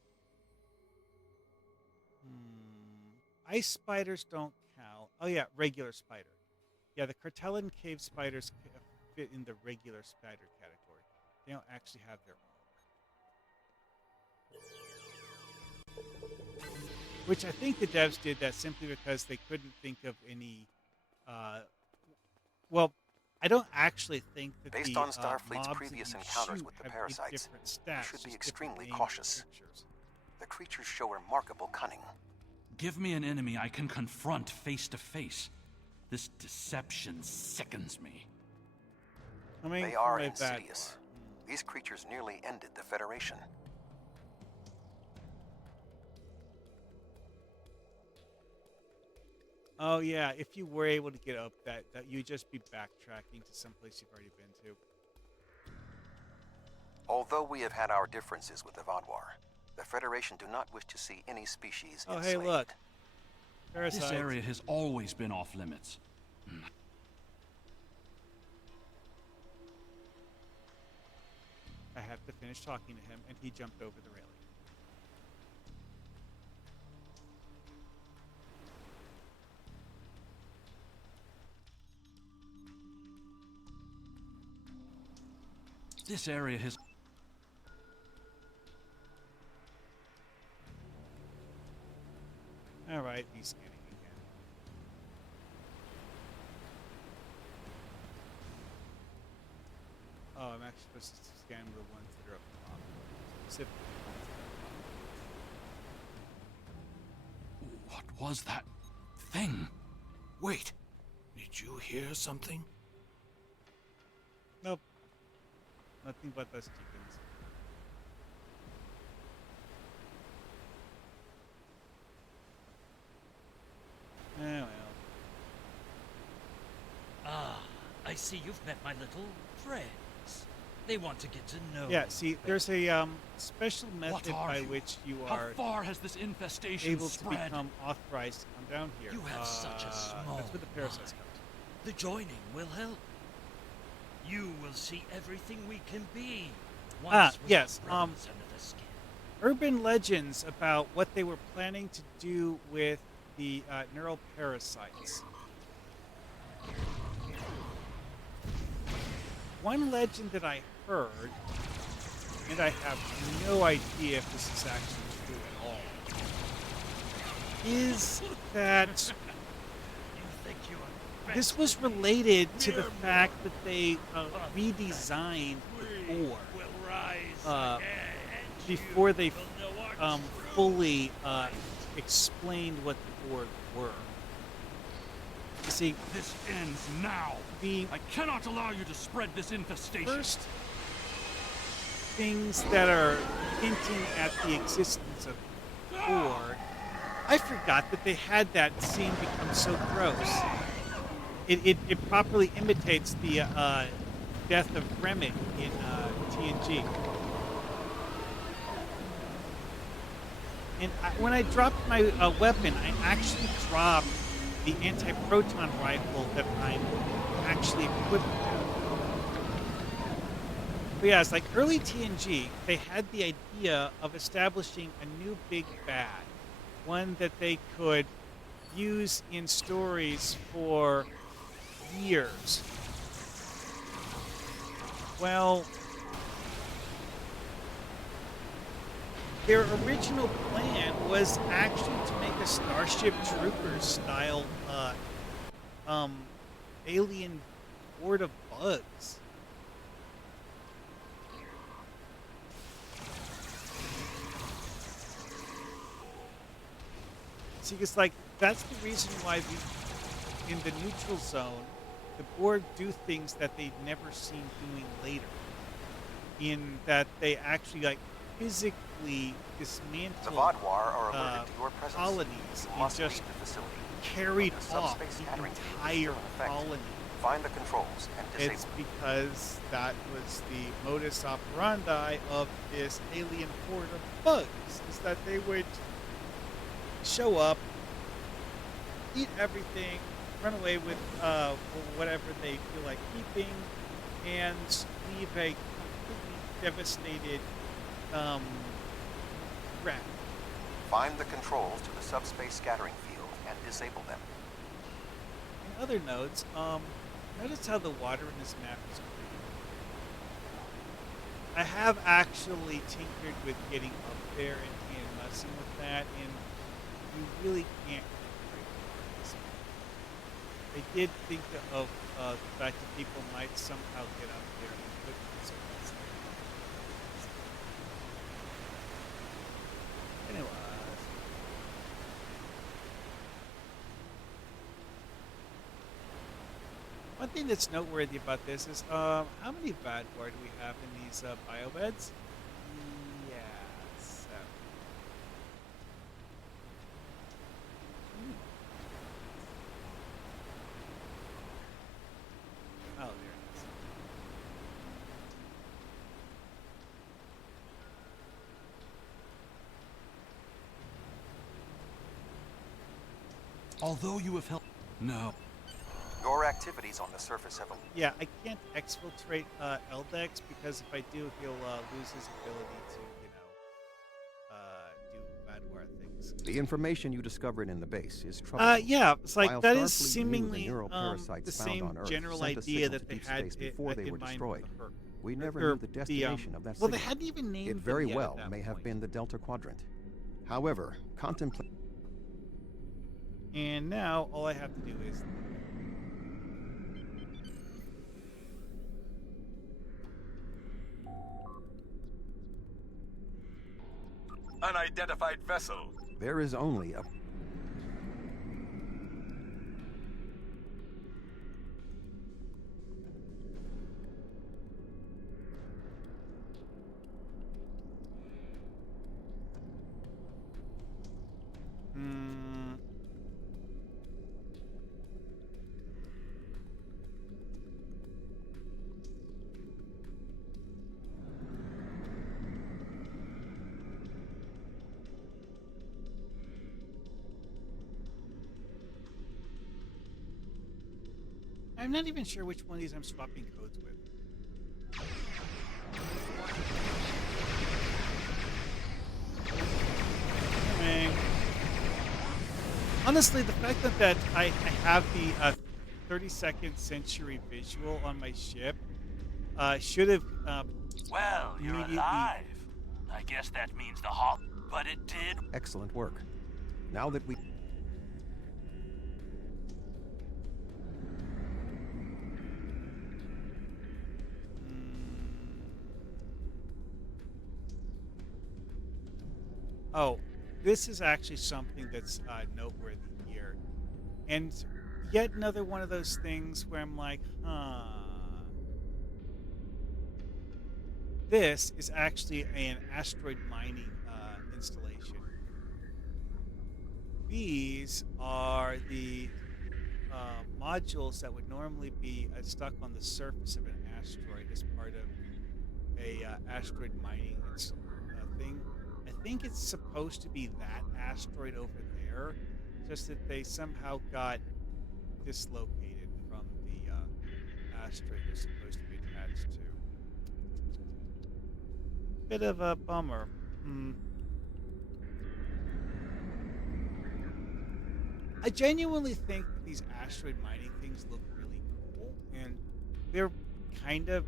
Ice spiders don't count. Oh yeah, regular spider. Yeah, the Cartellan cave spiders fit in the regular spider category. They don't actually have their own. Which I think the devs did that simply because they couldn't think of any. Well, I don't actually think that Based on Starfleet's mobs that previous you encounters shoot with the have parasites, different you stats, should be just extremely different names cautious. and pictures. The creatures show remarkable cunning. Give me an enemy I can confront face to face. This deception sickens me. They are insidious. These creatures nearly ended the Federation. Oh yeah, if you were able to get up that you'd just be backtracking to some place you've already been to. Although we have had our differences with the Vadwar, the Federation do not wish to see any species Oh enslaved. hey, look. Parasites. This area has always been off limits. I have to finish talking to him, and he jumped over the railing. This area has. All right, he's scanning again. Oh, I'm actually supposed to scan the ones that are up top. Specifically. What was that thing? Wait, did you hear something? Nope. Nothing but those chickens. Oh well. Ah, I see you've met my little friends. They want to get to know Yeah, you see, better. there's a special What method are by you? which you How are far has this infestation able spread? to become authorized to come down here. You have such a small That's where the parasites mind. come. The joining will help. You will see everything we can be. Once we're Yes. brothers under the skin. Urban legends about what they were planning to do with the neural parasites. One legend that I heard, and I have no idea if this is actually true at all, is that this was related to the fact that they redesigned the Borg before they fully explained what the Borg were. You see, This ends now. I cannot allow you to spread this infestation. First things that are hinting at the existence of Borg, I forgot that they had that scene become so gross. It properly imitates the death of Remick in TNG. And when I dropped my weapon, I actually dropped the anti-proton rifle that I'm actually equipped with. But yeah, it's like early TNG, they had the idea of establishing a new big bad, one that they could use in stories for years. Well, their original plan was actually to make a Starship Troopers style alien horde of bugs. See, it's like that's the reason why in the neutral zone, the Borg do things that they'd never seen doing later. In that they actually like physically dismantle The Vaadwaur are alerted to your presence. colonies You and must just leave the facility. carried When the off subspace the scattering entire field is in effect, colony. Find the controls and disable It's them. because that was the modus operandi of this alien horde of bugs, is that they would show up, eat everything, run away with whatever they feel like keeping, and leave a completely devastated wreck. Find the controls to the subspace scattering field and disable them. In other notes, notice how the water in this map is green. I have actually tinkered with getting up there and messing with that, and you really can't get very far in this map. I did think of the fact that people might somehow get up there and couldn't, so that's anyway. One thing that's noteworthy about this is how many Vaadwaur do we have in these biobeds? Yes. Oh, there it is. Although you have helped... No. Your activities on the surface have... Yeah, I can't exfiltrate Eldex because if I do, he'll lose his ability to, do Vaadwaur things. The information you discovered in the base is troubling. Yeah, it's like While that is Starfleet knew seemingly the neural parasites the found same on Earth general sent a idea signal that to they deep had space before they in were mind destroyed. with the Herc. We never Or knew the destination of that well, signal. they hadn't even named It very them yet well at that may have point. been the Delta Quadrant. However, contemplate... And now all I have to do is Unidentified vessel. There is only a... I'm not even sure which one of these I'm swapping codes with. Coming. Honestly, the fact that I have the 32nd century visual on my ship should have Well, you're immediately. alive. I guess that means the hall, but it did. Excellent work. Now that we... Oh, this is actually something that's noteworthy here. And yet another one of those things where I'm like, huh. This is actually an asteroid mining installation. These are the modules that would normally be stuck on the surface of an asteroid as part of a asteroid mining thing. I think it's supposed to be that asteroid over there, just that they somehow got dislocated from the asteroid they're supposed to be attached to. Bit of a bummer. I genuinely think that these asteroid mining things look really cool, and they're kind of,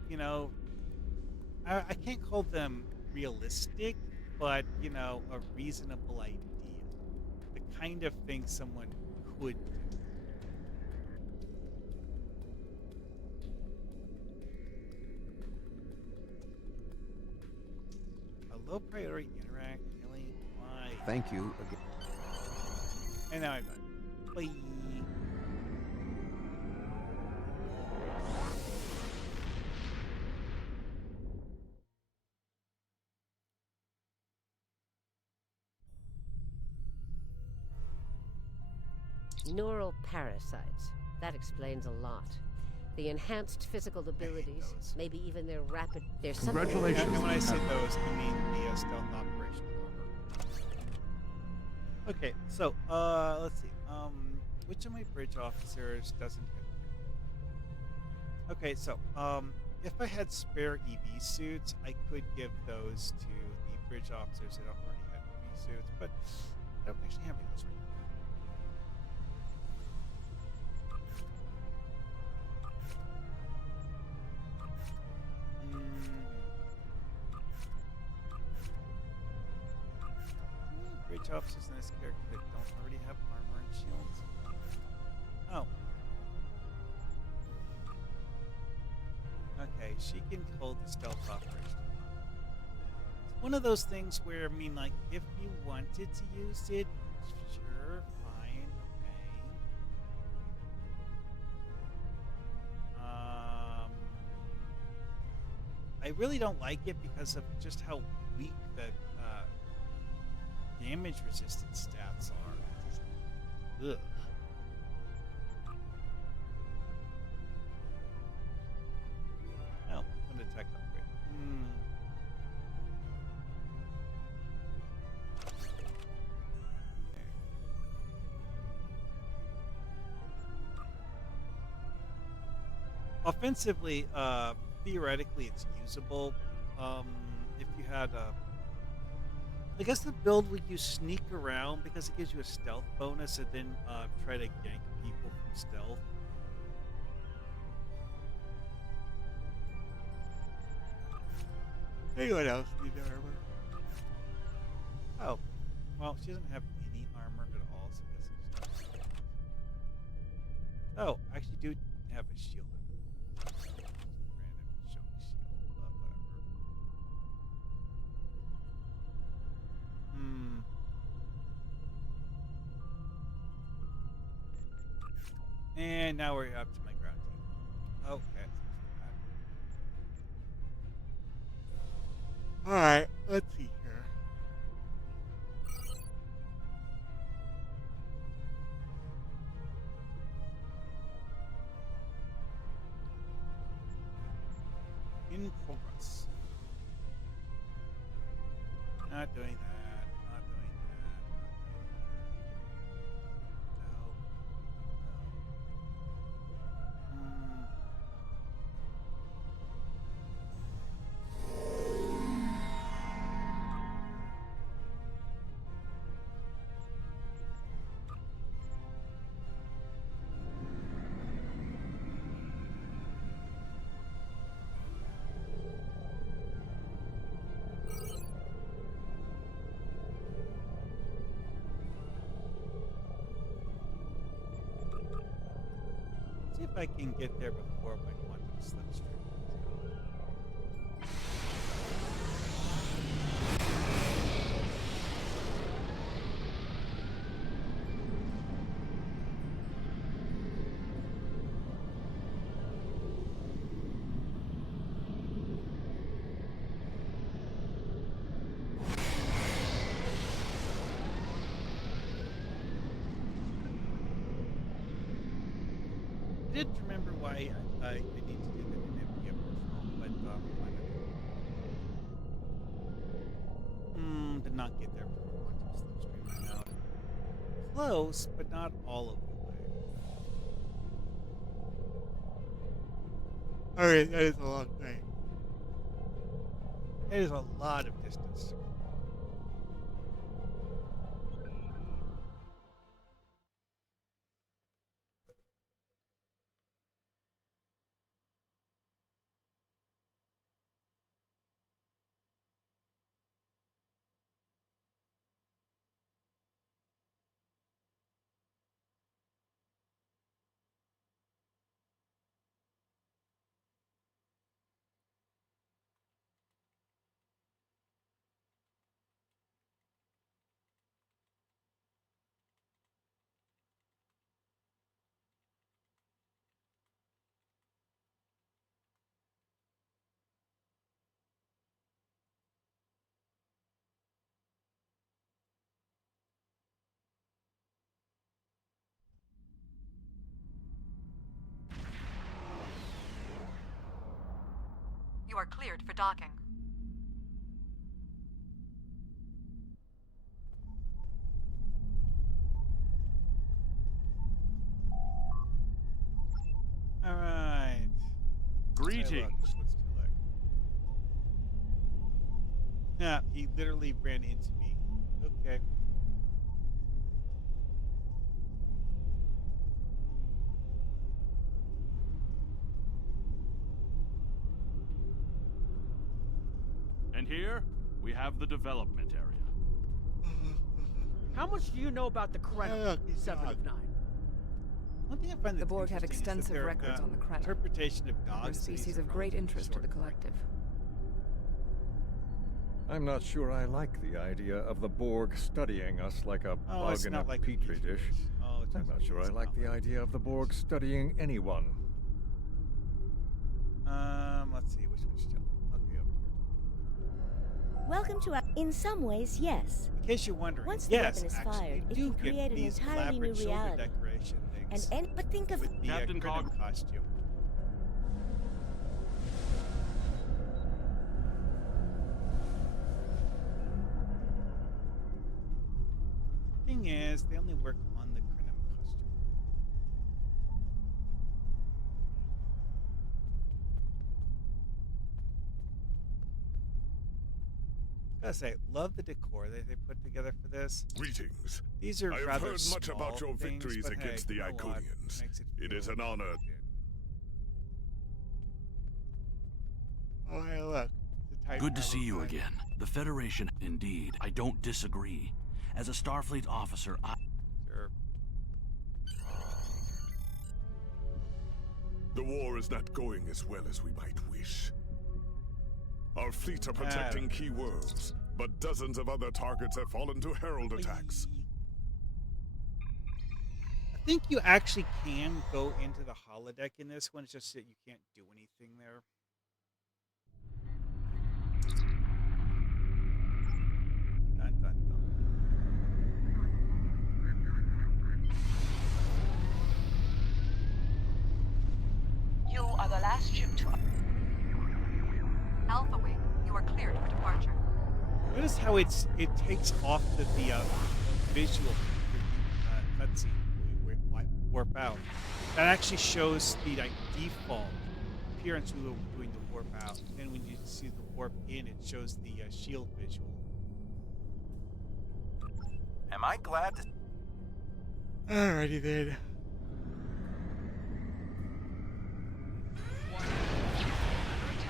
I can't call them realistic, but, a reasonable idea. The kind of thing someone could do. A low priority interact, really? Why? Thank you again. And now I'm done. Bye. Neural parasites. That explains a lot. The enhanced physical abilities, maybe even their rapid... There's Congratulations. And when I say those, I mean the stealth operation armor. Okay, so, let's see. Which of my bridge officers doesn't hit me? Okay, so, if I had spare EV suits, I could give those to the bridge officers that don't already have EV suits, but I don't actually have any of those right now. Bridge officers in this character that don't already have armor and shields. Oh. Okay, she can hold the stealth operation. It's one of those things where, I mean, like, if you wanted to use it, sure, fine, okay. I really don't like it because of just how weak the damage resistance stats are. Just, ugh. Oh, an attack upgrade. Offensively, theoretically, it's usable. If you had I guess the build would you sneak around because it gives you a stealth bonus and then try to gank people from stealth. Anyone else need armor? Oh, well, she doesn't have any armor at all, so I guess it's just... Oh, I actually do have a shield. Random show me shield, whatever. And now we're up to my ground team. Okay. Alright, let's see here. In progress. Not doing that. Not doing that. See if I can get there before my quantum slipstream. I did remember why I need to do that in MPM original, but did not get there before quantum slipstream went out. Close, but not all of the way. Alright, that is a long thing. That is a lot of distance. You are cleared for docking. All right. Greetings. Yeah, he literally ran into me. Okay. And here, we have the development area. How much do you know about the Krenom, 7 of 9? One thing I find The that's Borg have interesting is that extensive their, records on the Krenom. interpretation of They're a dogs. species of great interest to the collective. I'm not sure I like the idea of the Borg studying us like a bug in a like petri dish. Oh, I'm not sure I like the idea of the Borg studying anyone. Let's see which one's still. Okay, over here. Welcome to our... In some ways, yes. In case you're wondering, Once the yes, weapon is actually, fired, you it do can get create an these entirely new elaborate shoulder reality. decoration things. But think of... with the Captain Krenom costume. Thing is, they only work on the Krenom costume. Gotta say, love the decor that they put together for this. Greetings. These are I have rather heard much about small your things, victories but against hey, the you know what? Iconians. Makes It is feel an honor. good. Oh, hey, look. Good to see you again. The Federation, indeed. I don't disagree. As a Starfleet officer, Sure. The war is not going as well as we might wish. Our fleets are protecting key worlds, but dozens of other targets have fallen to Herald attacks. I think you actually can go into the holodeck in this one. It's just that you can't do anything there. Dun, dun, dun. You are the last ship to... Alpha Wing, you are cleared for departure. Notice how it takes off the visual cutscene where we warp out. That actually shows the default appearance we were doing the warp out. Then when you see the warp in, it shows the shield visual. Am I glad to... Alrighty then.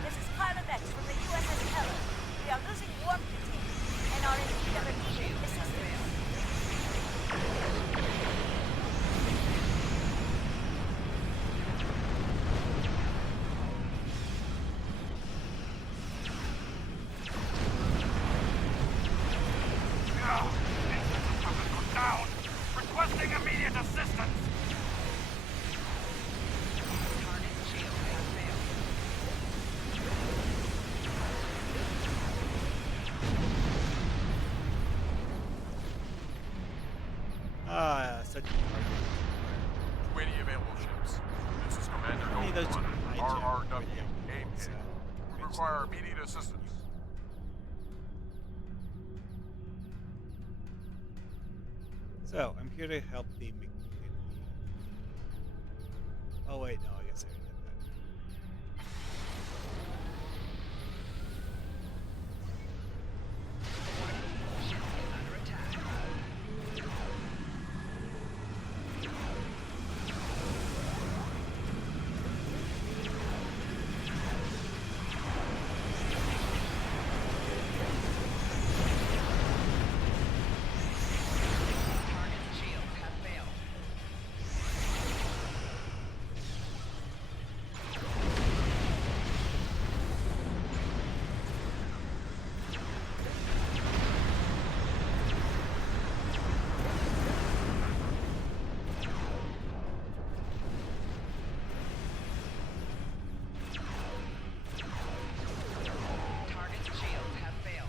This is Pilot X from the USS Ella. We are losing warp containment and are in need of immediate assistance. down! Requesting immediate assistance! Target shield has failed. Such a 20 available ships. This is Commander How many of those Gold did you 1, hijack? RRW, aim hit. We require immediate assistance. So, I'm here to help the McKinley. Oh wait, no, I guess I already did that. Ship is under attack. Target shields have failed. Target shields have failed.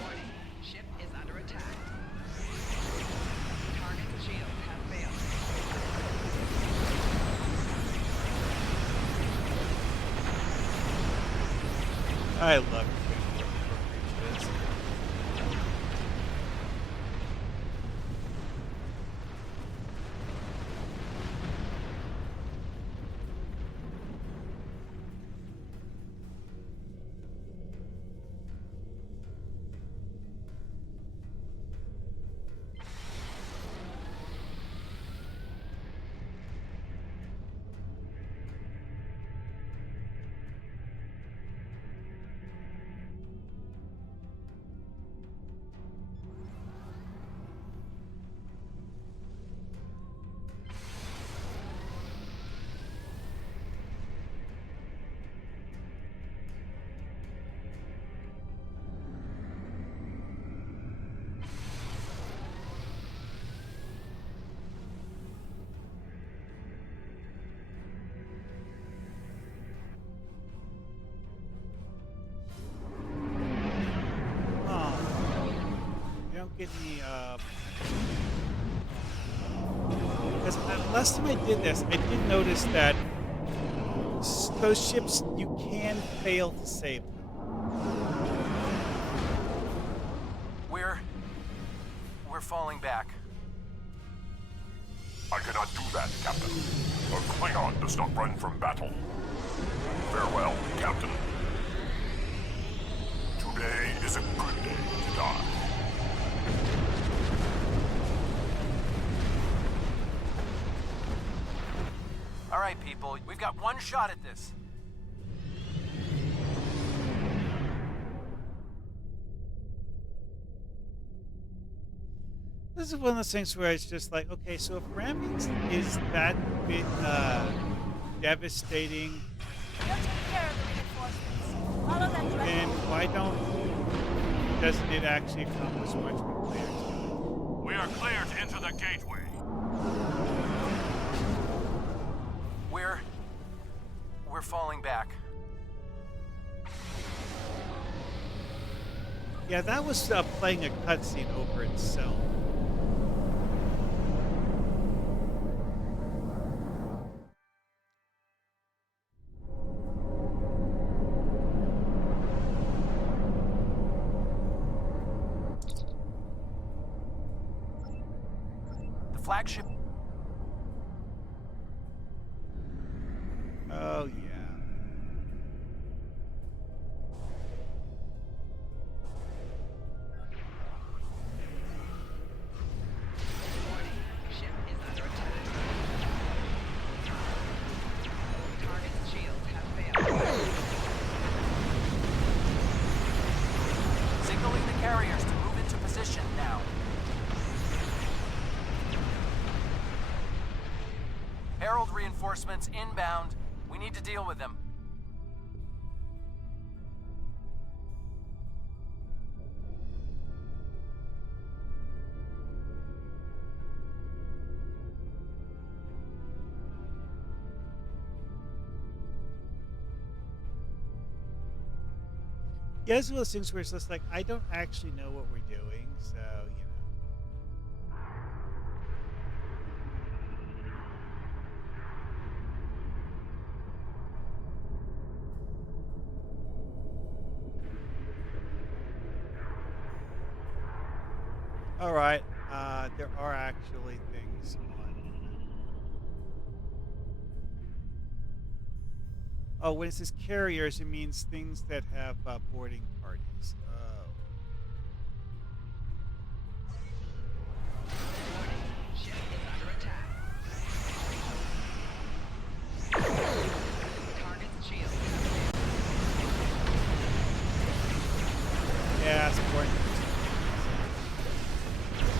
Warning, ship is under attack. Target shields have failed. I love it. You don't get any, because last time I did this, I did notice that those ships, you can fail to save them. We're falling back. I cannot do that, Captain. A Klingon does not run from battle. Farewell, Captain. Today is a good day to die. All right, people, we've got one shot at this. This is one of those things where it's just like, okay, so if ramming is that bit devastating, You'll take care of the reinforcements. Follow that then doesn't it actually accomplish much when players do it? We are clear to enter the gateway. We're falling back. Yeah, that was playing a cutscene over itself. The flagship. Oh, yeah. Ship is under attack. reinforcements inbound. We need to deal with them. Yeah, it's one of those things where it's just like, I don't actually know what we're doing, so, you know. All right, there are actually things on. Oh, when it says carriers, it means things that have boarding parties. Oh. Ship is under attack. Target's shield. Yeah, it's boarding.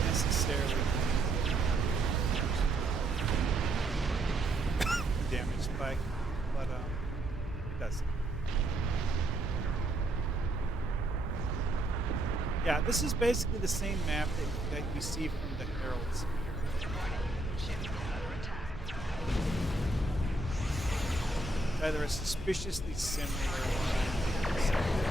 Necessarily. Damage spike, but does. Yeah, this is basically the same map that you see from the Herald Sphere. It's either a suspiciously similar one.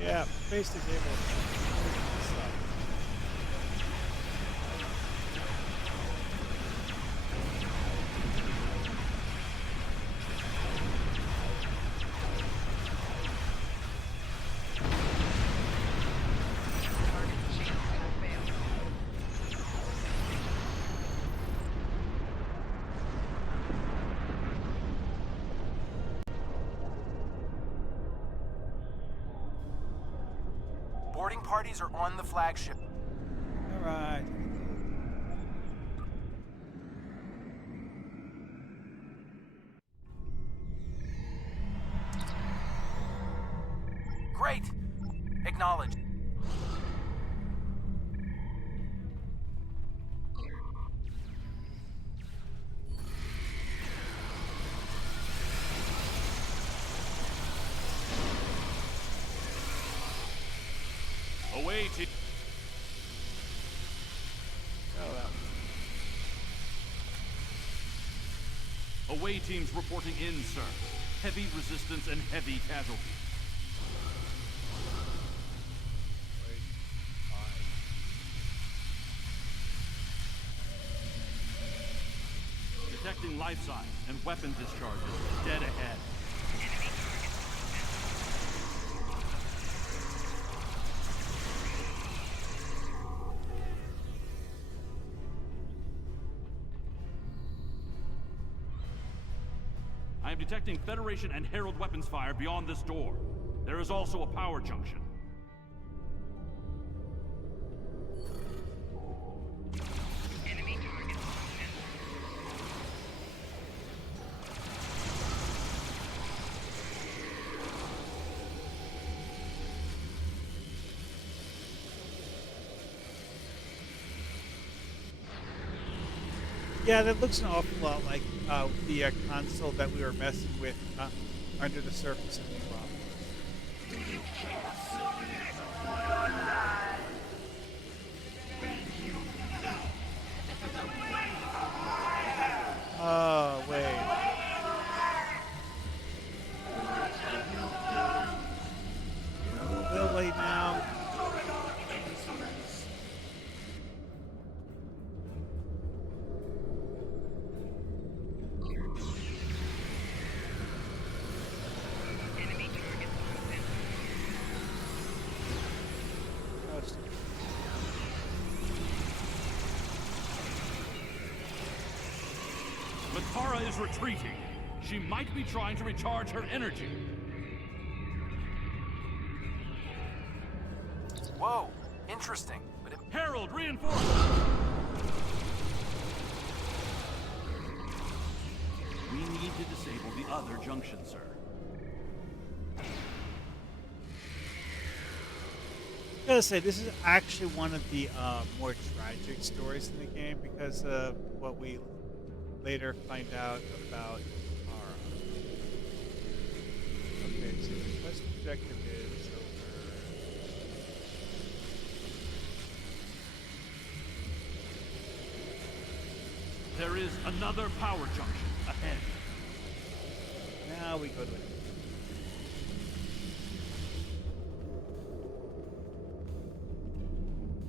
Yeah, face is able to Boarding parties are on the flagship. All right. Great! Acknowledged. Awaiting. Away teams reporting in, sir. Heavy resistance and heavy casualties. Detecting life signs and weapon discharges dead ahead. I am detecting Federation and Herald weapons fire beyond this door. There is also a power junction. Enemy target. Yeah, that looks an awful lot like the console that we were messing with under the surface of Metropolis. Oh, wait. Lily now. Latara is retreating. She might be trying to recharge her energy. Whoa, interesting. But Herald, reinforce! We need to disable the other junction, sir. I gotta say, this is actually one of the more tragic stories in the game because of what we later find out about Tara. Okay, so the quest objective is over. There is another power junction ahead. Now we go to it.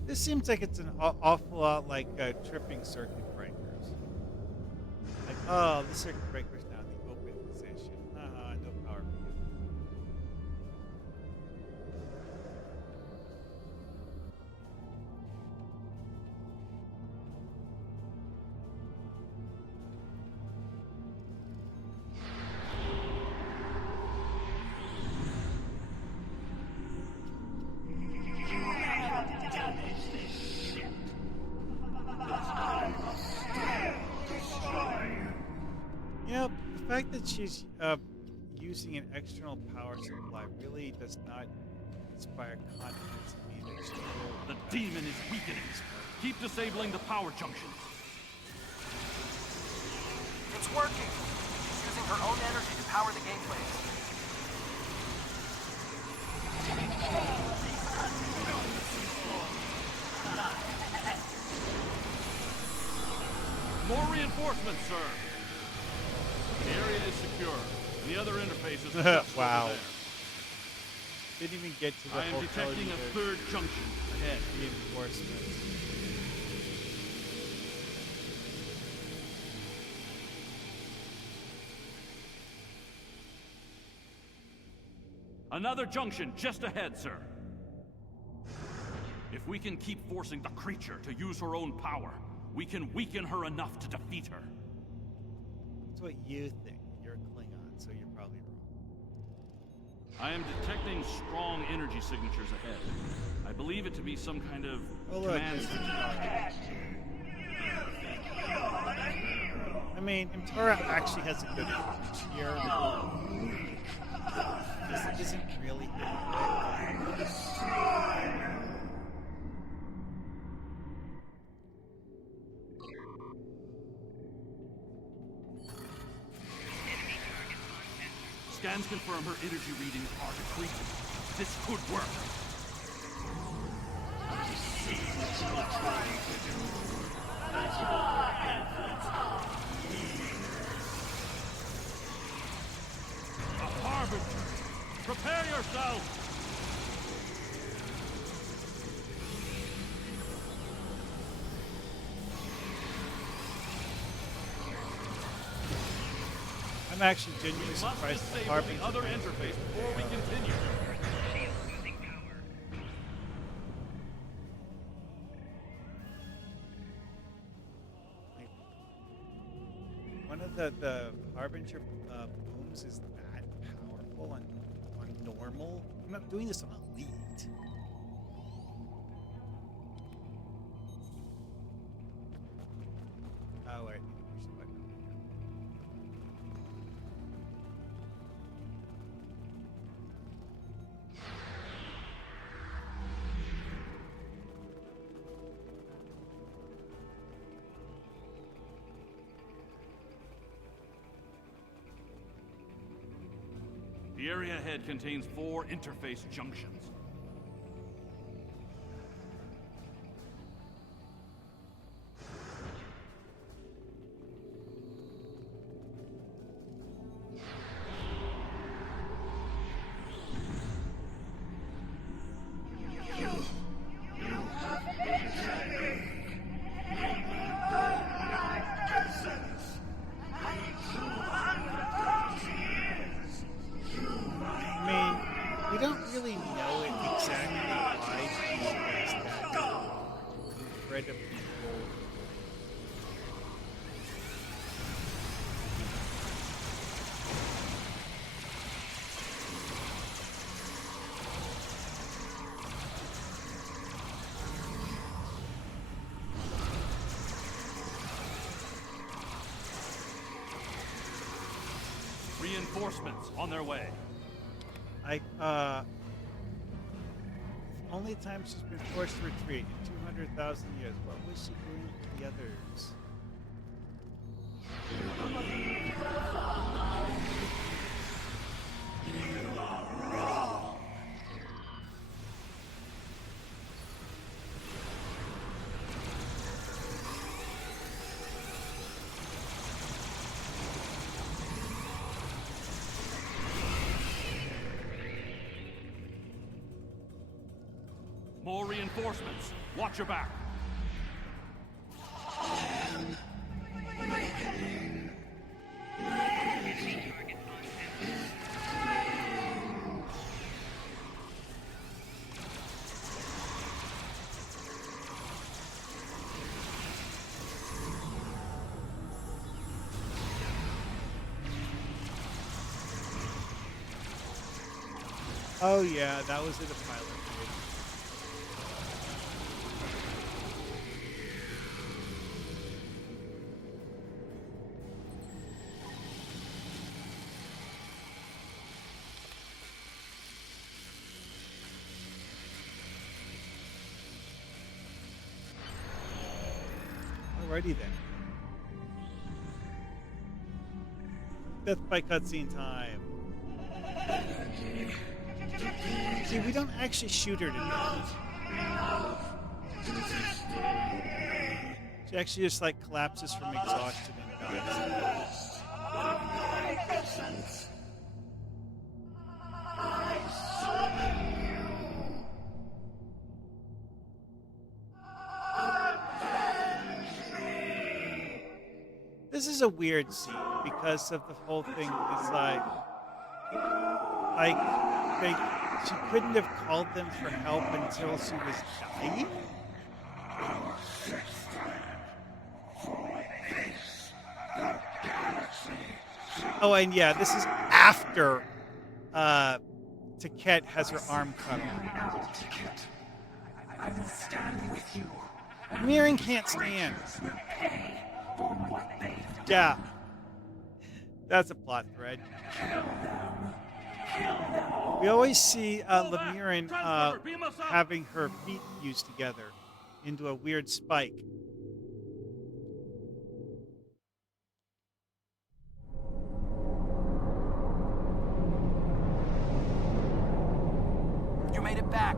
This seems like it's an awful lot like tripping circuit breakers. Like, oh, the circuit breaker's now in the open position. No power for you. Yep, the fact that she's using an external power supply really does not inspire confidence in me that she will. The demon is weakening. Keep disabling the power junctions. it's working. She's using her own energy to power the gateway. More reinforcements, sir. The area is secure. The other interface is just wow. over there. Didn't even get to the I am detecting a third junction ahead. Reinforcements. Another junction just ahead, sir. If we can keep forcing the creature to use her own power, we can weaken her enough to defeat her. That's what you think. You're a Klingon, so you're probably wrong. I am detecting strong energy signatures ahead. I believe it to be some kind of command signature. I mean, Imtara actually has a good point here. This isn't really Scans confirm her energy readings are decreasing. This could work. A harbinger! Prepare yourself! I'm actually genuinely surprised at the Harbinger. The other interface before we continue. One of the Harbinger booms is that powerful on normal. I'm not doing this on elite. Oh wait. The area ahead contains 4 interface junctions. I mean, we don't really know exactly why he has that incredible. Reinforcements on their way. Only time she's been forced to retreat in 200,000 years. What was she doing with the others? More reinforcements. Watch your back. Oh yeah, that was in the pilot. Alrighty then. Death by cutscene time. See, we don't actually shoot her to death. She actually just like collapses from exhaustion and dies. This is a weird scene because of the whole thing. It's like she couldn't have called them for help until she was dying. Oh, and yeah, this is after Taket has her arm cut off. I will stand with you. Mirren can't stand. Yeah. That's a plot thread. We always see Lemirin having her feet fused together into a weird spike. You made it back.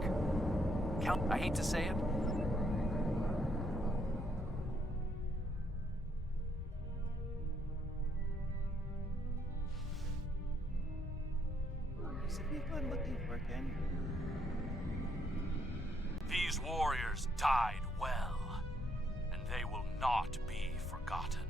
Count, I hate to say it. What's the people I'm looking for again? These warriors died well, and they will not be forgotten.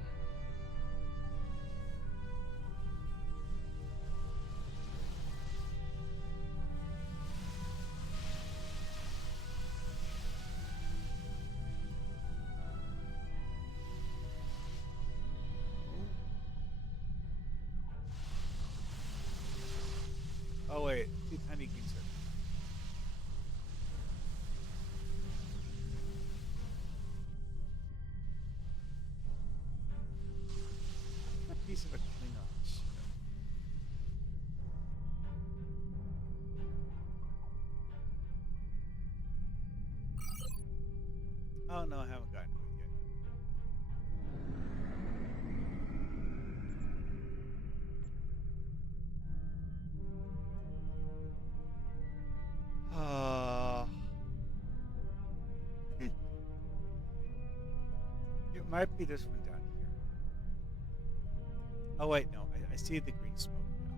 Oh wait, two tiny green circles. A piece of a Klingon ship. Oh no, I haven't gotten to it yet. might be this one down here. Oh wait, no, I see the green smoke now.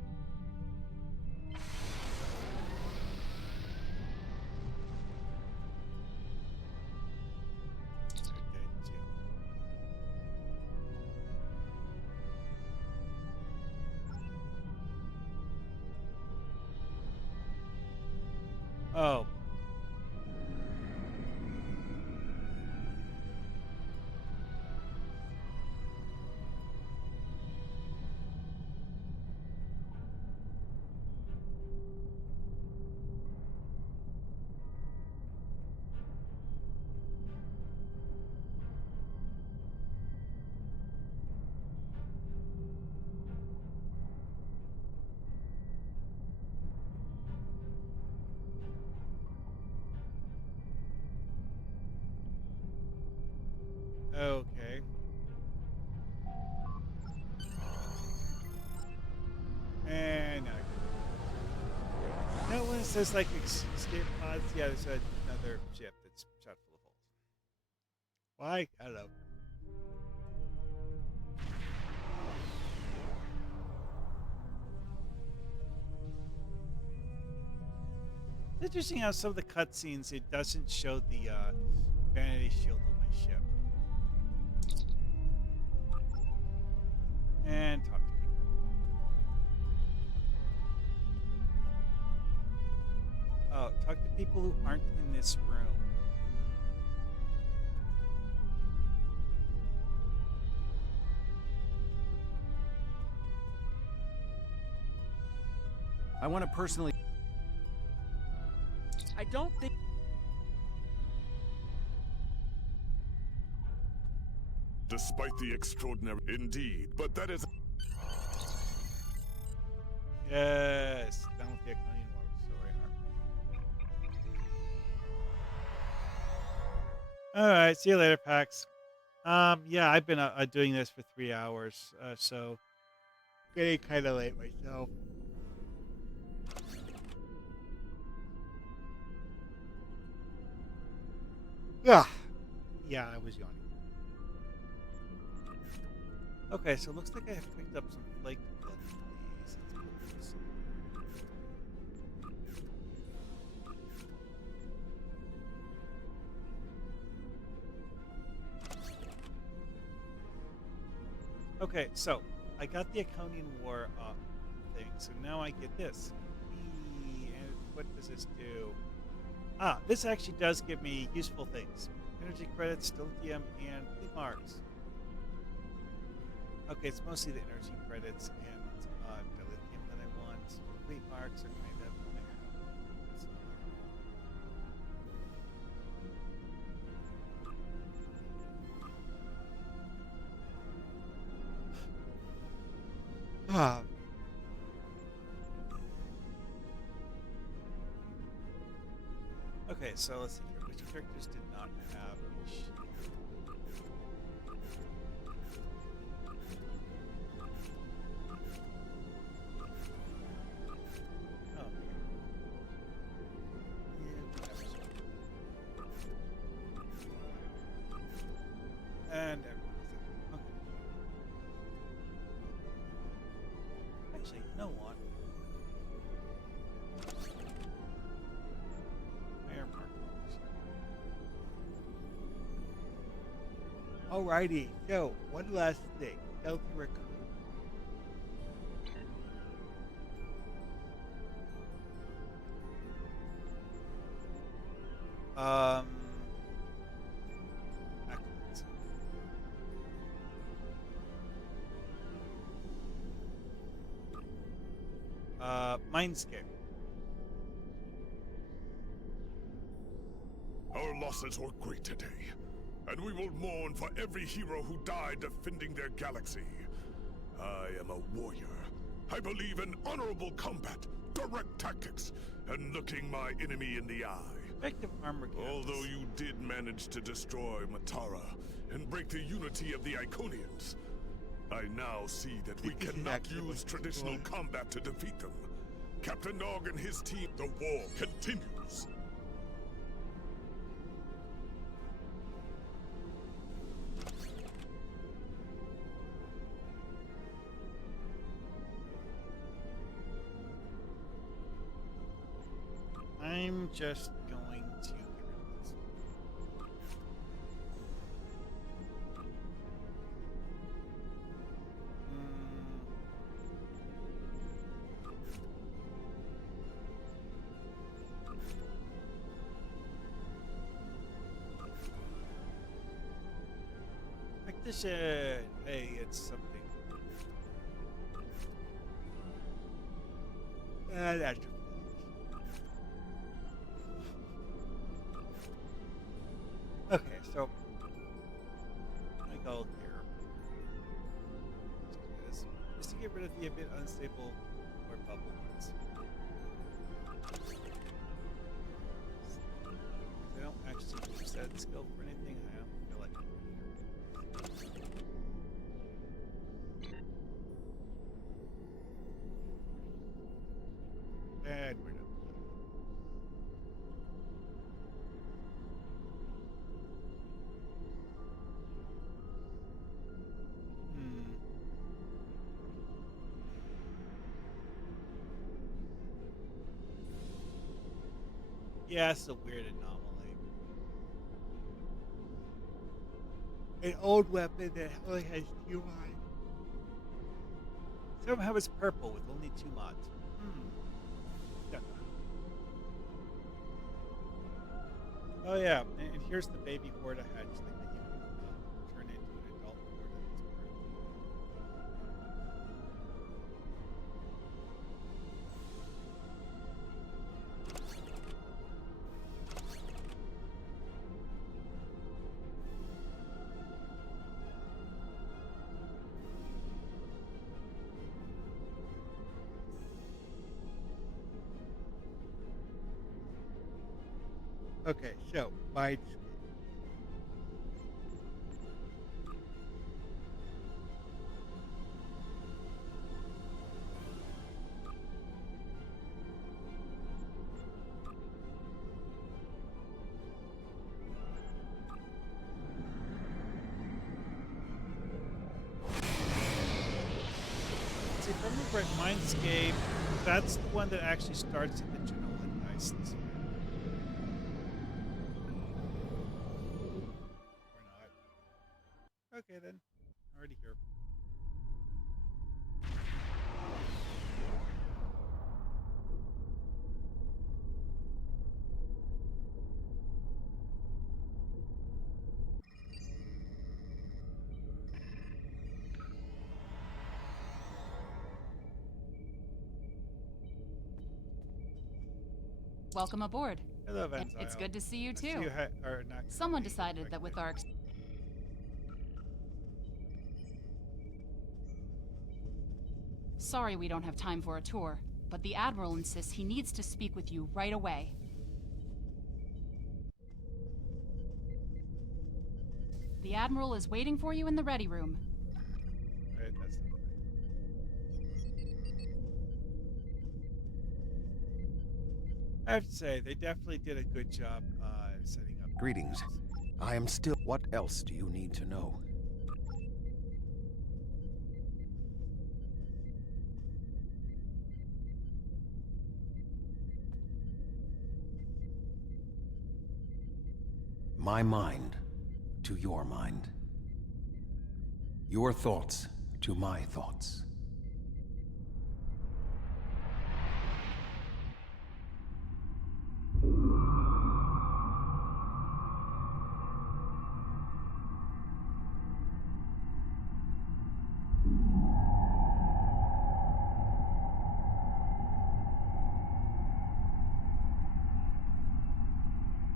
Oh. Okay. And no one says like escape pods. Yeah, there's another ship that's shot full of holes. Why? I don't know. It's interesting how some of the cutscenes it doesn't show the vanity shield on my ship. And talk to people. Oh, talk to people who aren't in this room. I want to personally... I don't think... Despite the extraordinary... Indeed, but that is... Yes, down with the Iconian War. So Alright, see you later, Pax. Yeah, I've been doing this for 3 hours, so... Getting kind of late myself. Yeah, I was yawning. Okay, so it looks like I have picked up some flake abilities. Let's put this in. Okay, so I got the Iconian War thing, so now I get this. And what does this do? Ah, this actually does give me useful things. Energy credits, dilithium, and fleet marks. Okay, it's mostly the energy credits and dilithium that I want. Fleet marks are kind of... Okay, so let's see here. Which characters did not have a shield? Oh. And everyone's okay. Actually, no one. Alrighty, so one last thing. Delta Recruit. Mindscape. Our losses were great today, and we will mourn for every hero who died defending their galaxy. I am a warrior. I believe in honorable combat, direct tactics, and looking my enemy in the eye. Effective armor gaps. Although you did manage to destroy Matara and break the unity of the Iconians, I now see that we cannot use traditional combat to defeat them. Captain Nog and his team, the war continues. I'm just going to get rid of this. Technician! Hey, it's something. That's okay, so my goal here is to get rid of the a bit unstable or bubble ones. I don't actually use that skill for anything. I don't feel like and we're done. Yeah, it's a weird anomaly. An old weapon that only has 2 eyes. Somehow it's purple with only 2 mods. Yeah. Oh yeah, and here's the baby Horda hatchling that you can turn into an adult Horda. Okay, so Mindscape. See, if I remember right, Mindscape, that's the one that actually starts at the Genoan license. Okay then, already here. Welcome aboard. Hello, Van It's good to see you too. You Someone decided that with our Sorry we don't have time for a tour, but the Admiral insists he needs to speak with you right away. The Admiral is waiting for you in the ready room. Right, that's not right. I have to say, they definitely did a good job setting up. Greetings. I am still... What else do you need to know? My mind to your mind. Your thoughts to my thoughts.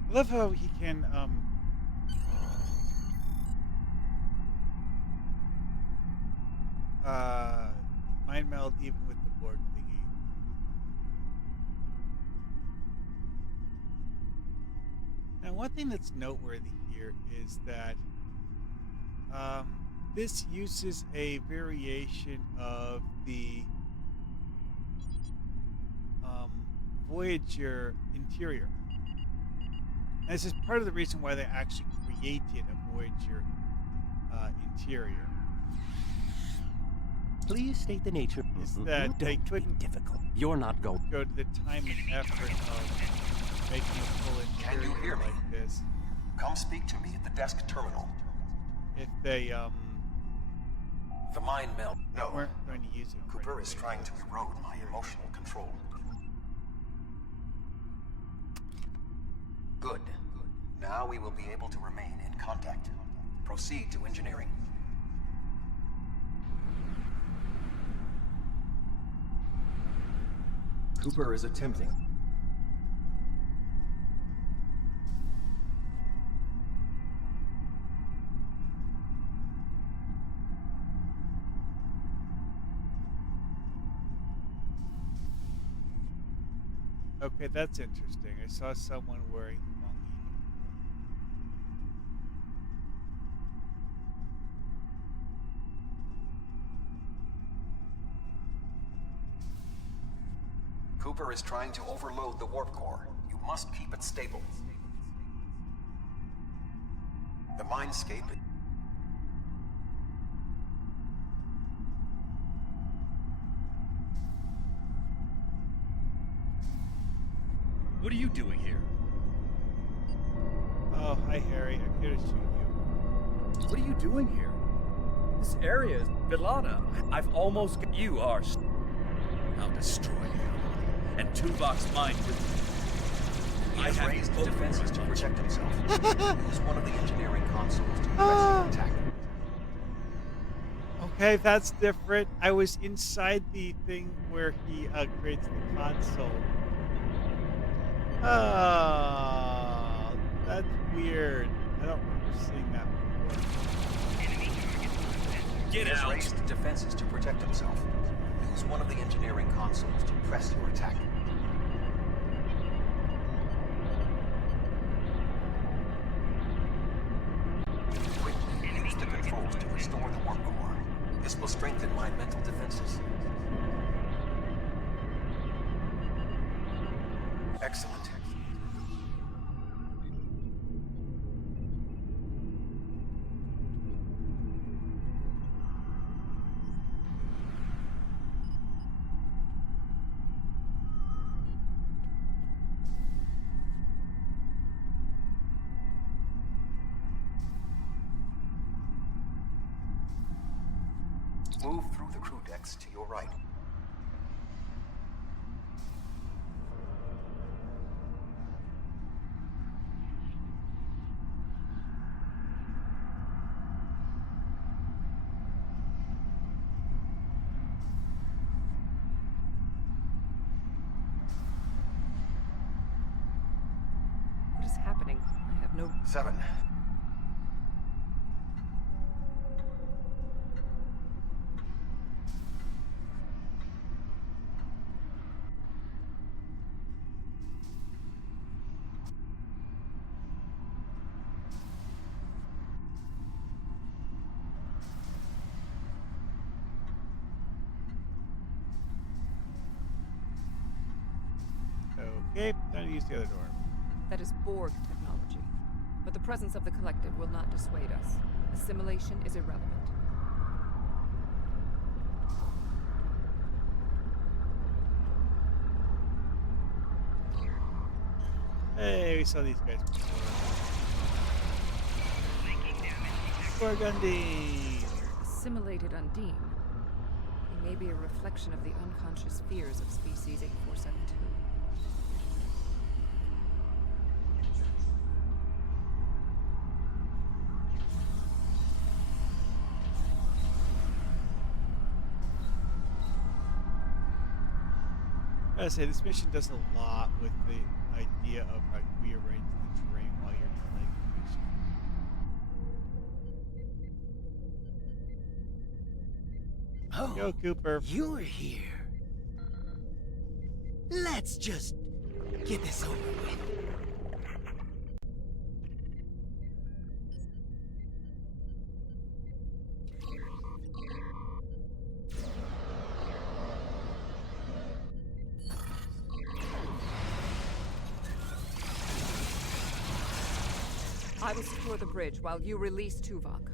I love how he can mind meld even with the Borg thingy. Now, one thing that's noteworthy here is that this uses a variation of the Voyager interior. And this is part of the reason why they actually created a Voyager interior. Please state the nature. Is that they couldn't difficult. You're not going. Go to the time and effort of making a full Can you hear me? like this. Come speak to me at the desk terminal. If they The mind meld. No. weren't going to use it. for Cooper is anything trying to else. erode my emotional control. Good. Now we will be able to remain in contact. Proceed to engineering. Cooper is attempting. Okay, that's interesting. I saw someone wearing the wrong uniform. Cooper is trying to overload the warp core. You must keep it stable. The mindscape. What are you doing here? Oh, hi Harry. I'm here to shoot you. What are you doing here? This area is Villana. I've almost got you are. I'll destroy you. And Tuvok's mind with me. He has raised defenses to protect himself. Use one of the engineering consoles to press the attack. Okay, that's different. I was inside the thing where he creates the console. Oh, that's weird. I don't remember seeing that before. He has raised defenses to protect himself. Use one of the engineering consoles to press your attack. Quickly use the controls to restore the warp core. This will strengthen my mental defenses. Excellent. Move through the crew decks to your right. What is happening? I have no... 7. Okay, time to use the other door. That is Borg technology. But the presence of the Collective will not dissuade us. Assimilation is irrelevant. Hey, we saw these guys before. Burgundy! Assimilated Undine. He may be a reflection of the unconscious fears of Species 8472. I gotta say, this mission does a lot with the idea of like rearranging the terrain while you're playing the mission. Oh, Go, Cooper. You're here. Let's just get this over with. I will secure the bridge while you release Tuvok.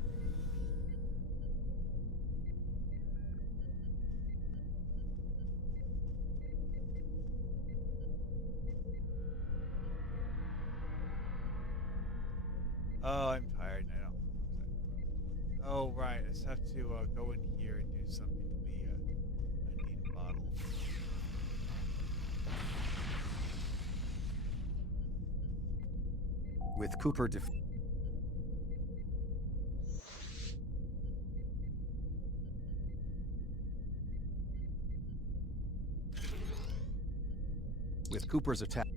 Oh, I'm tired. I don't. Oh, right. I just have to go in here and do something to the. I need a bottle. With Cooper With Cooper's attack.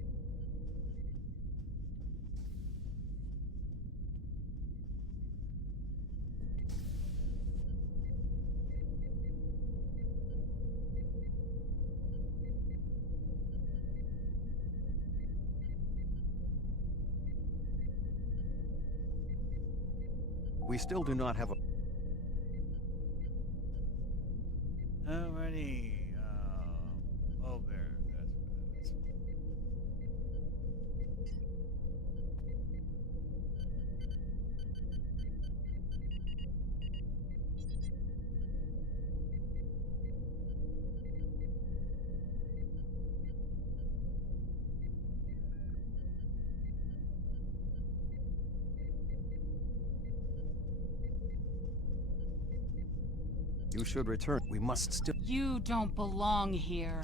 We still do not have a... Alrighty. Oh, there. That's what that is. You should return. We must still... You don't belong here.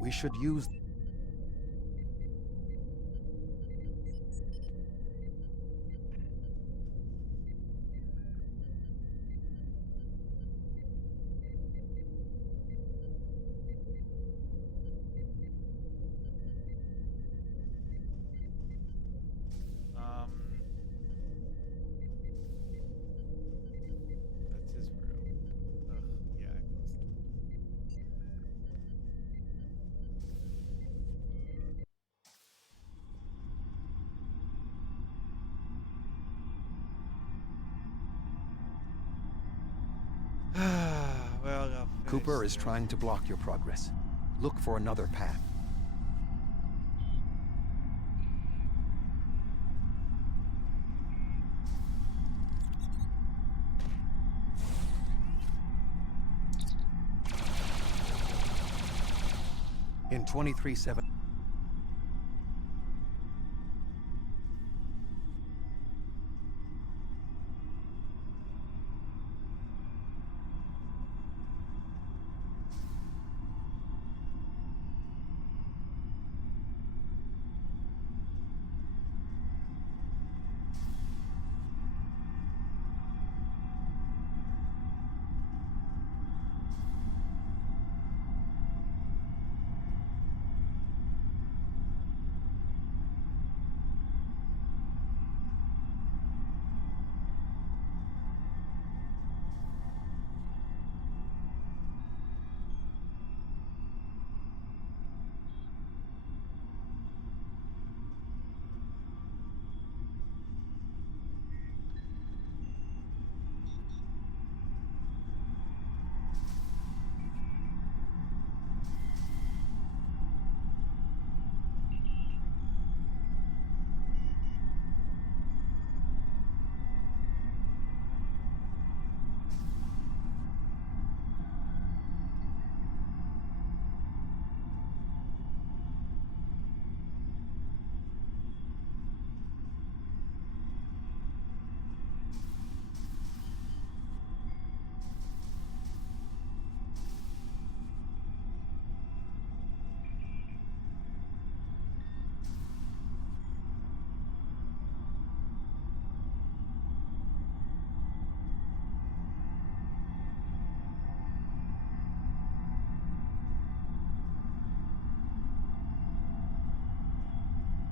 We should use... That's his room. Ugh, yeah, I closed it. Well, I'll finish Cooper is this. trying to block your progress. Look for another path. In 23-7...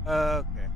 Okay.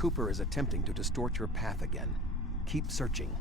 Cooper is attempting to distort your path again. Keep searching.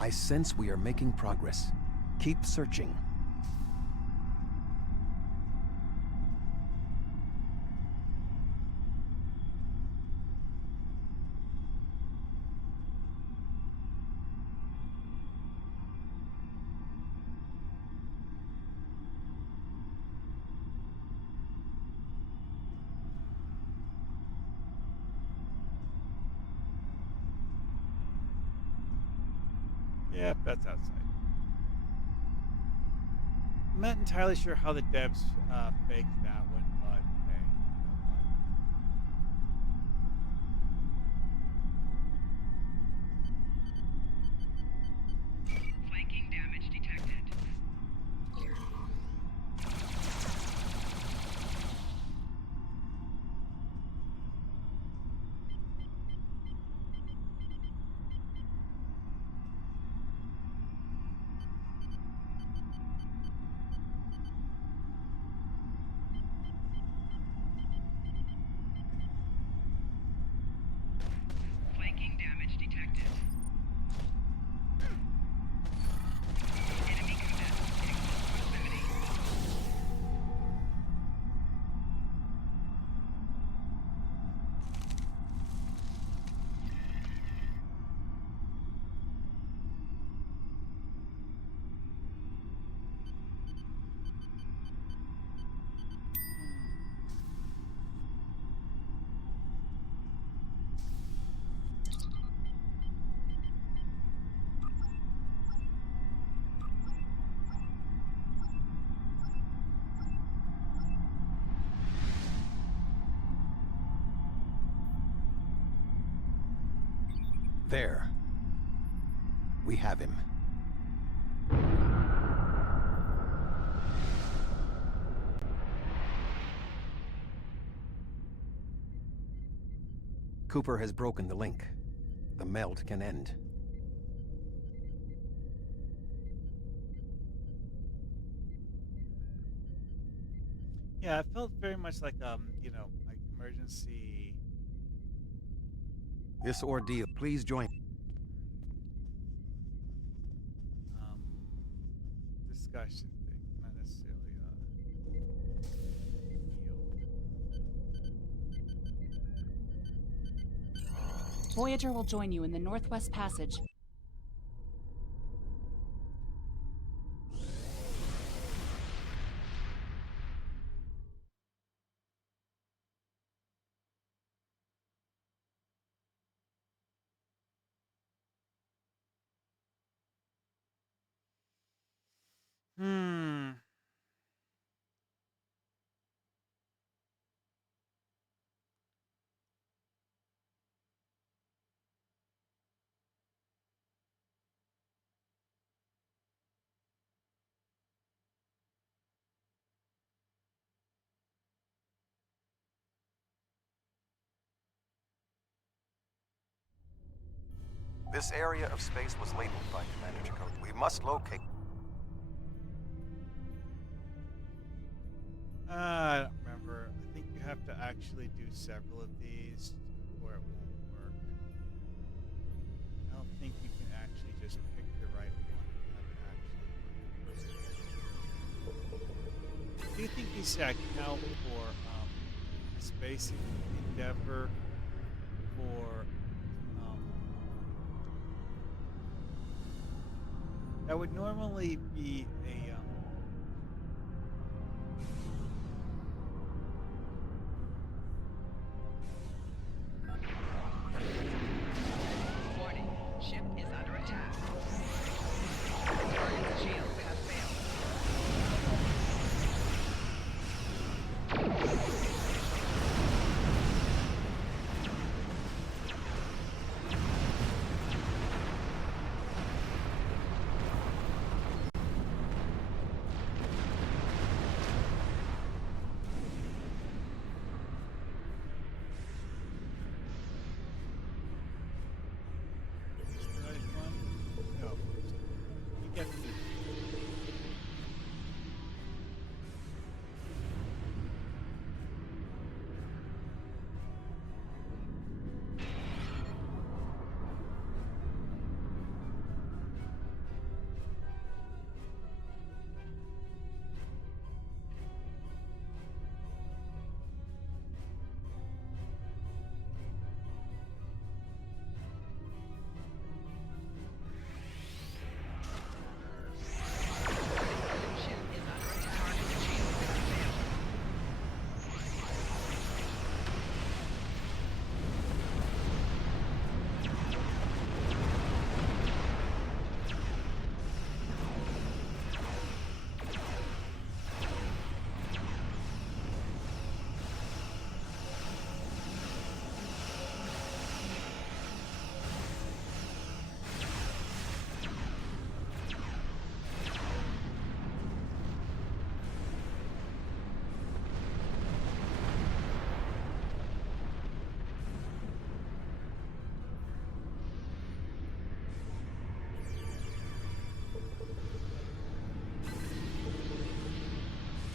I sense we are making progress. Keep searching. Yep, that's outside. I'm not entirely sure how the devs faked that one, but hey, you know what? Flanking damage detected. Flanking damage detected. Enemy combatants in close proximity. There. We have him. Cooper has broken the link. The meld can end. Yeah, it felt very much like you know, like emergency. This ordeal, please join. Discussion thing, not necessarily Voyager will join you in the Northwest Passage. This area of space was labeled by Commander Chakotay. We must locate... I don't remember. I think you have to actually do several of these or it won't work. I don't think you can actually just pick the right one and have it actually work. Do you think these count for the space endeavor That would normally be a Warning, ship is under attack. Target's shields have failed. no. You get the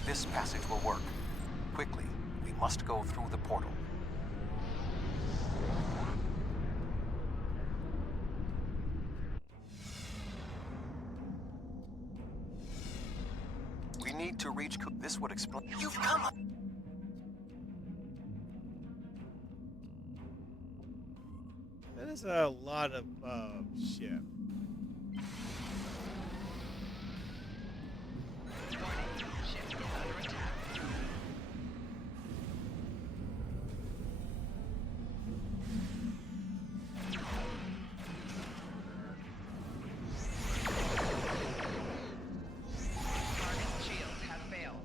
This passage will work. Quickly, we must go through the portal. We need to reach this would explain. You've come up. That is a lot of shit. Target's shields have failed.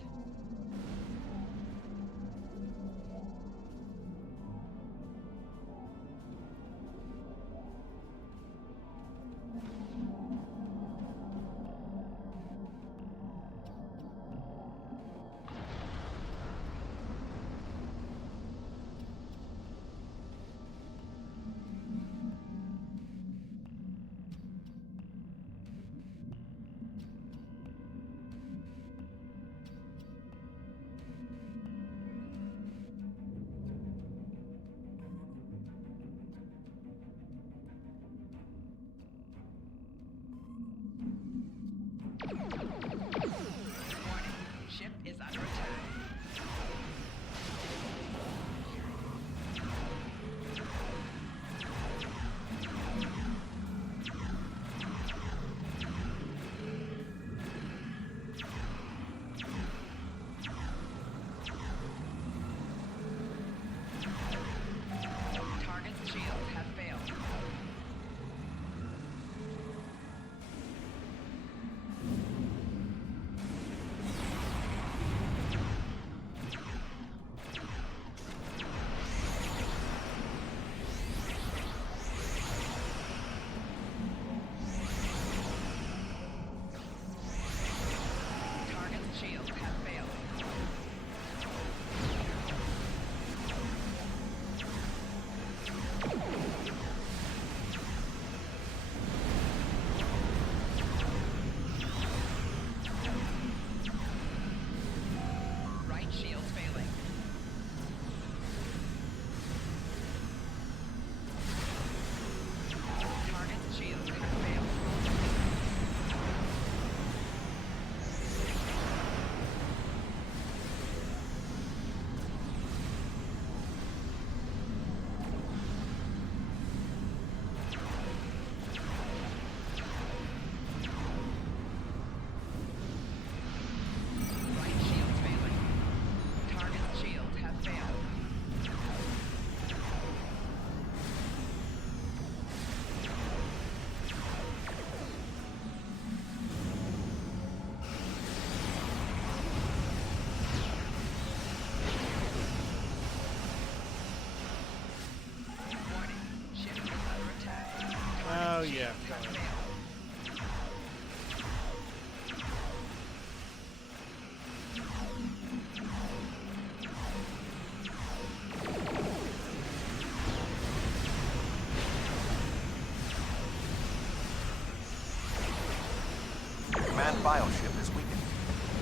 bioship is weakened.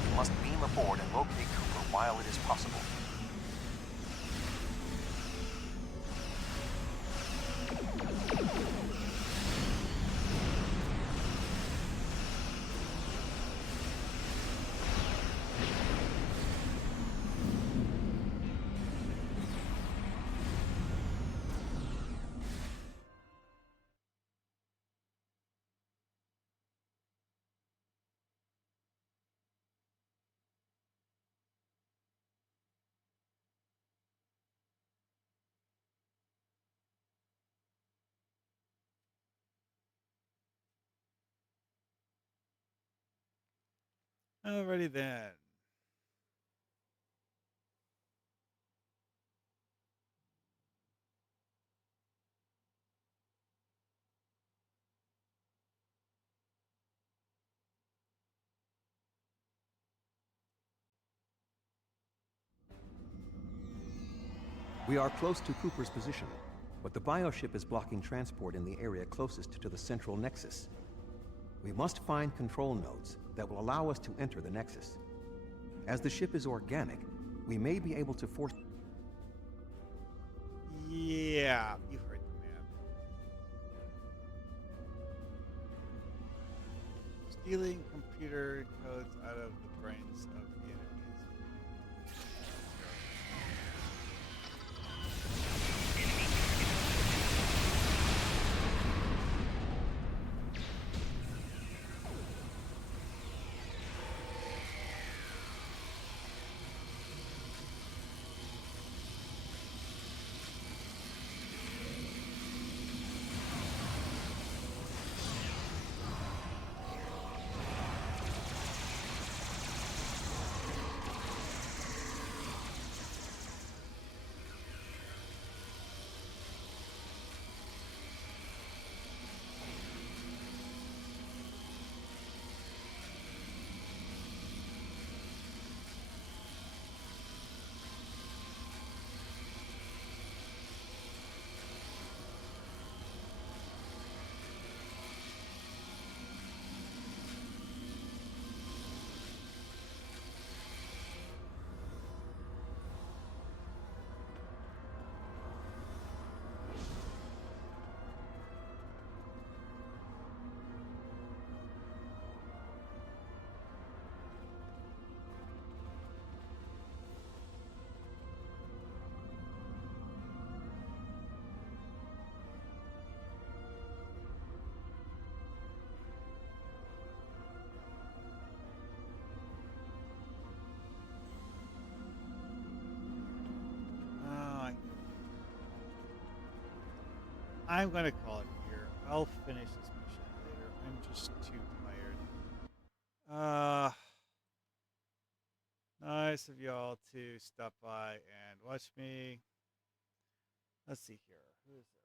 You must beam aboard and locate Cooper while it is possible. Alrighty then. We are close to Cooper's position, but the bioship is blocking transport in the area closest to the central nexus. We must find control nodes that will allow us to enter the nexus. As the ship is organic, we may be able to force... Yeah, you heard the man. Stealing computer codes out of the brains of the enemies. I'm gonna call it here. I'll finish this mission later. I'm just too tired. Nice of y'all to stop by and watch me. Let's see here. Who is there?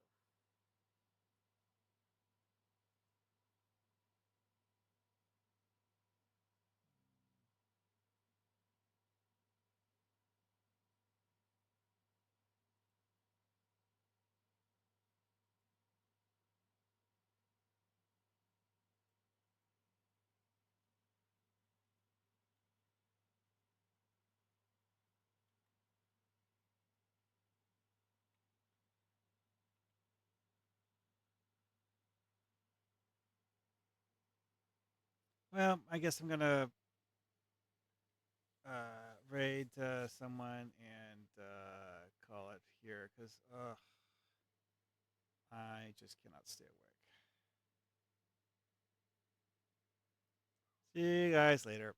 Well, I guess I'm gonna raid someone and call it here because I just cannot stay awake. See you guys later.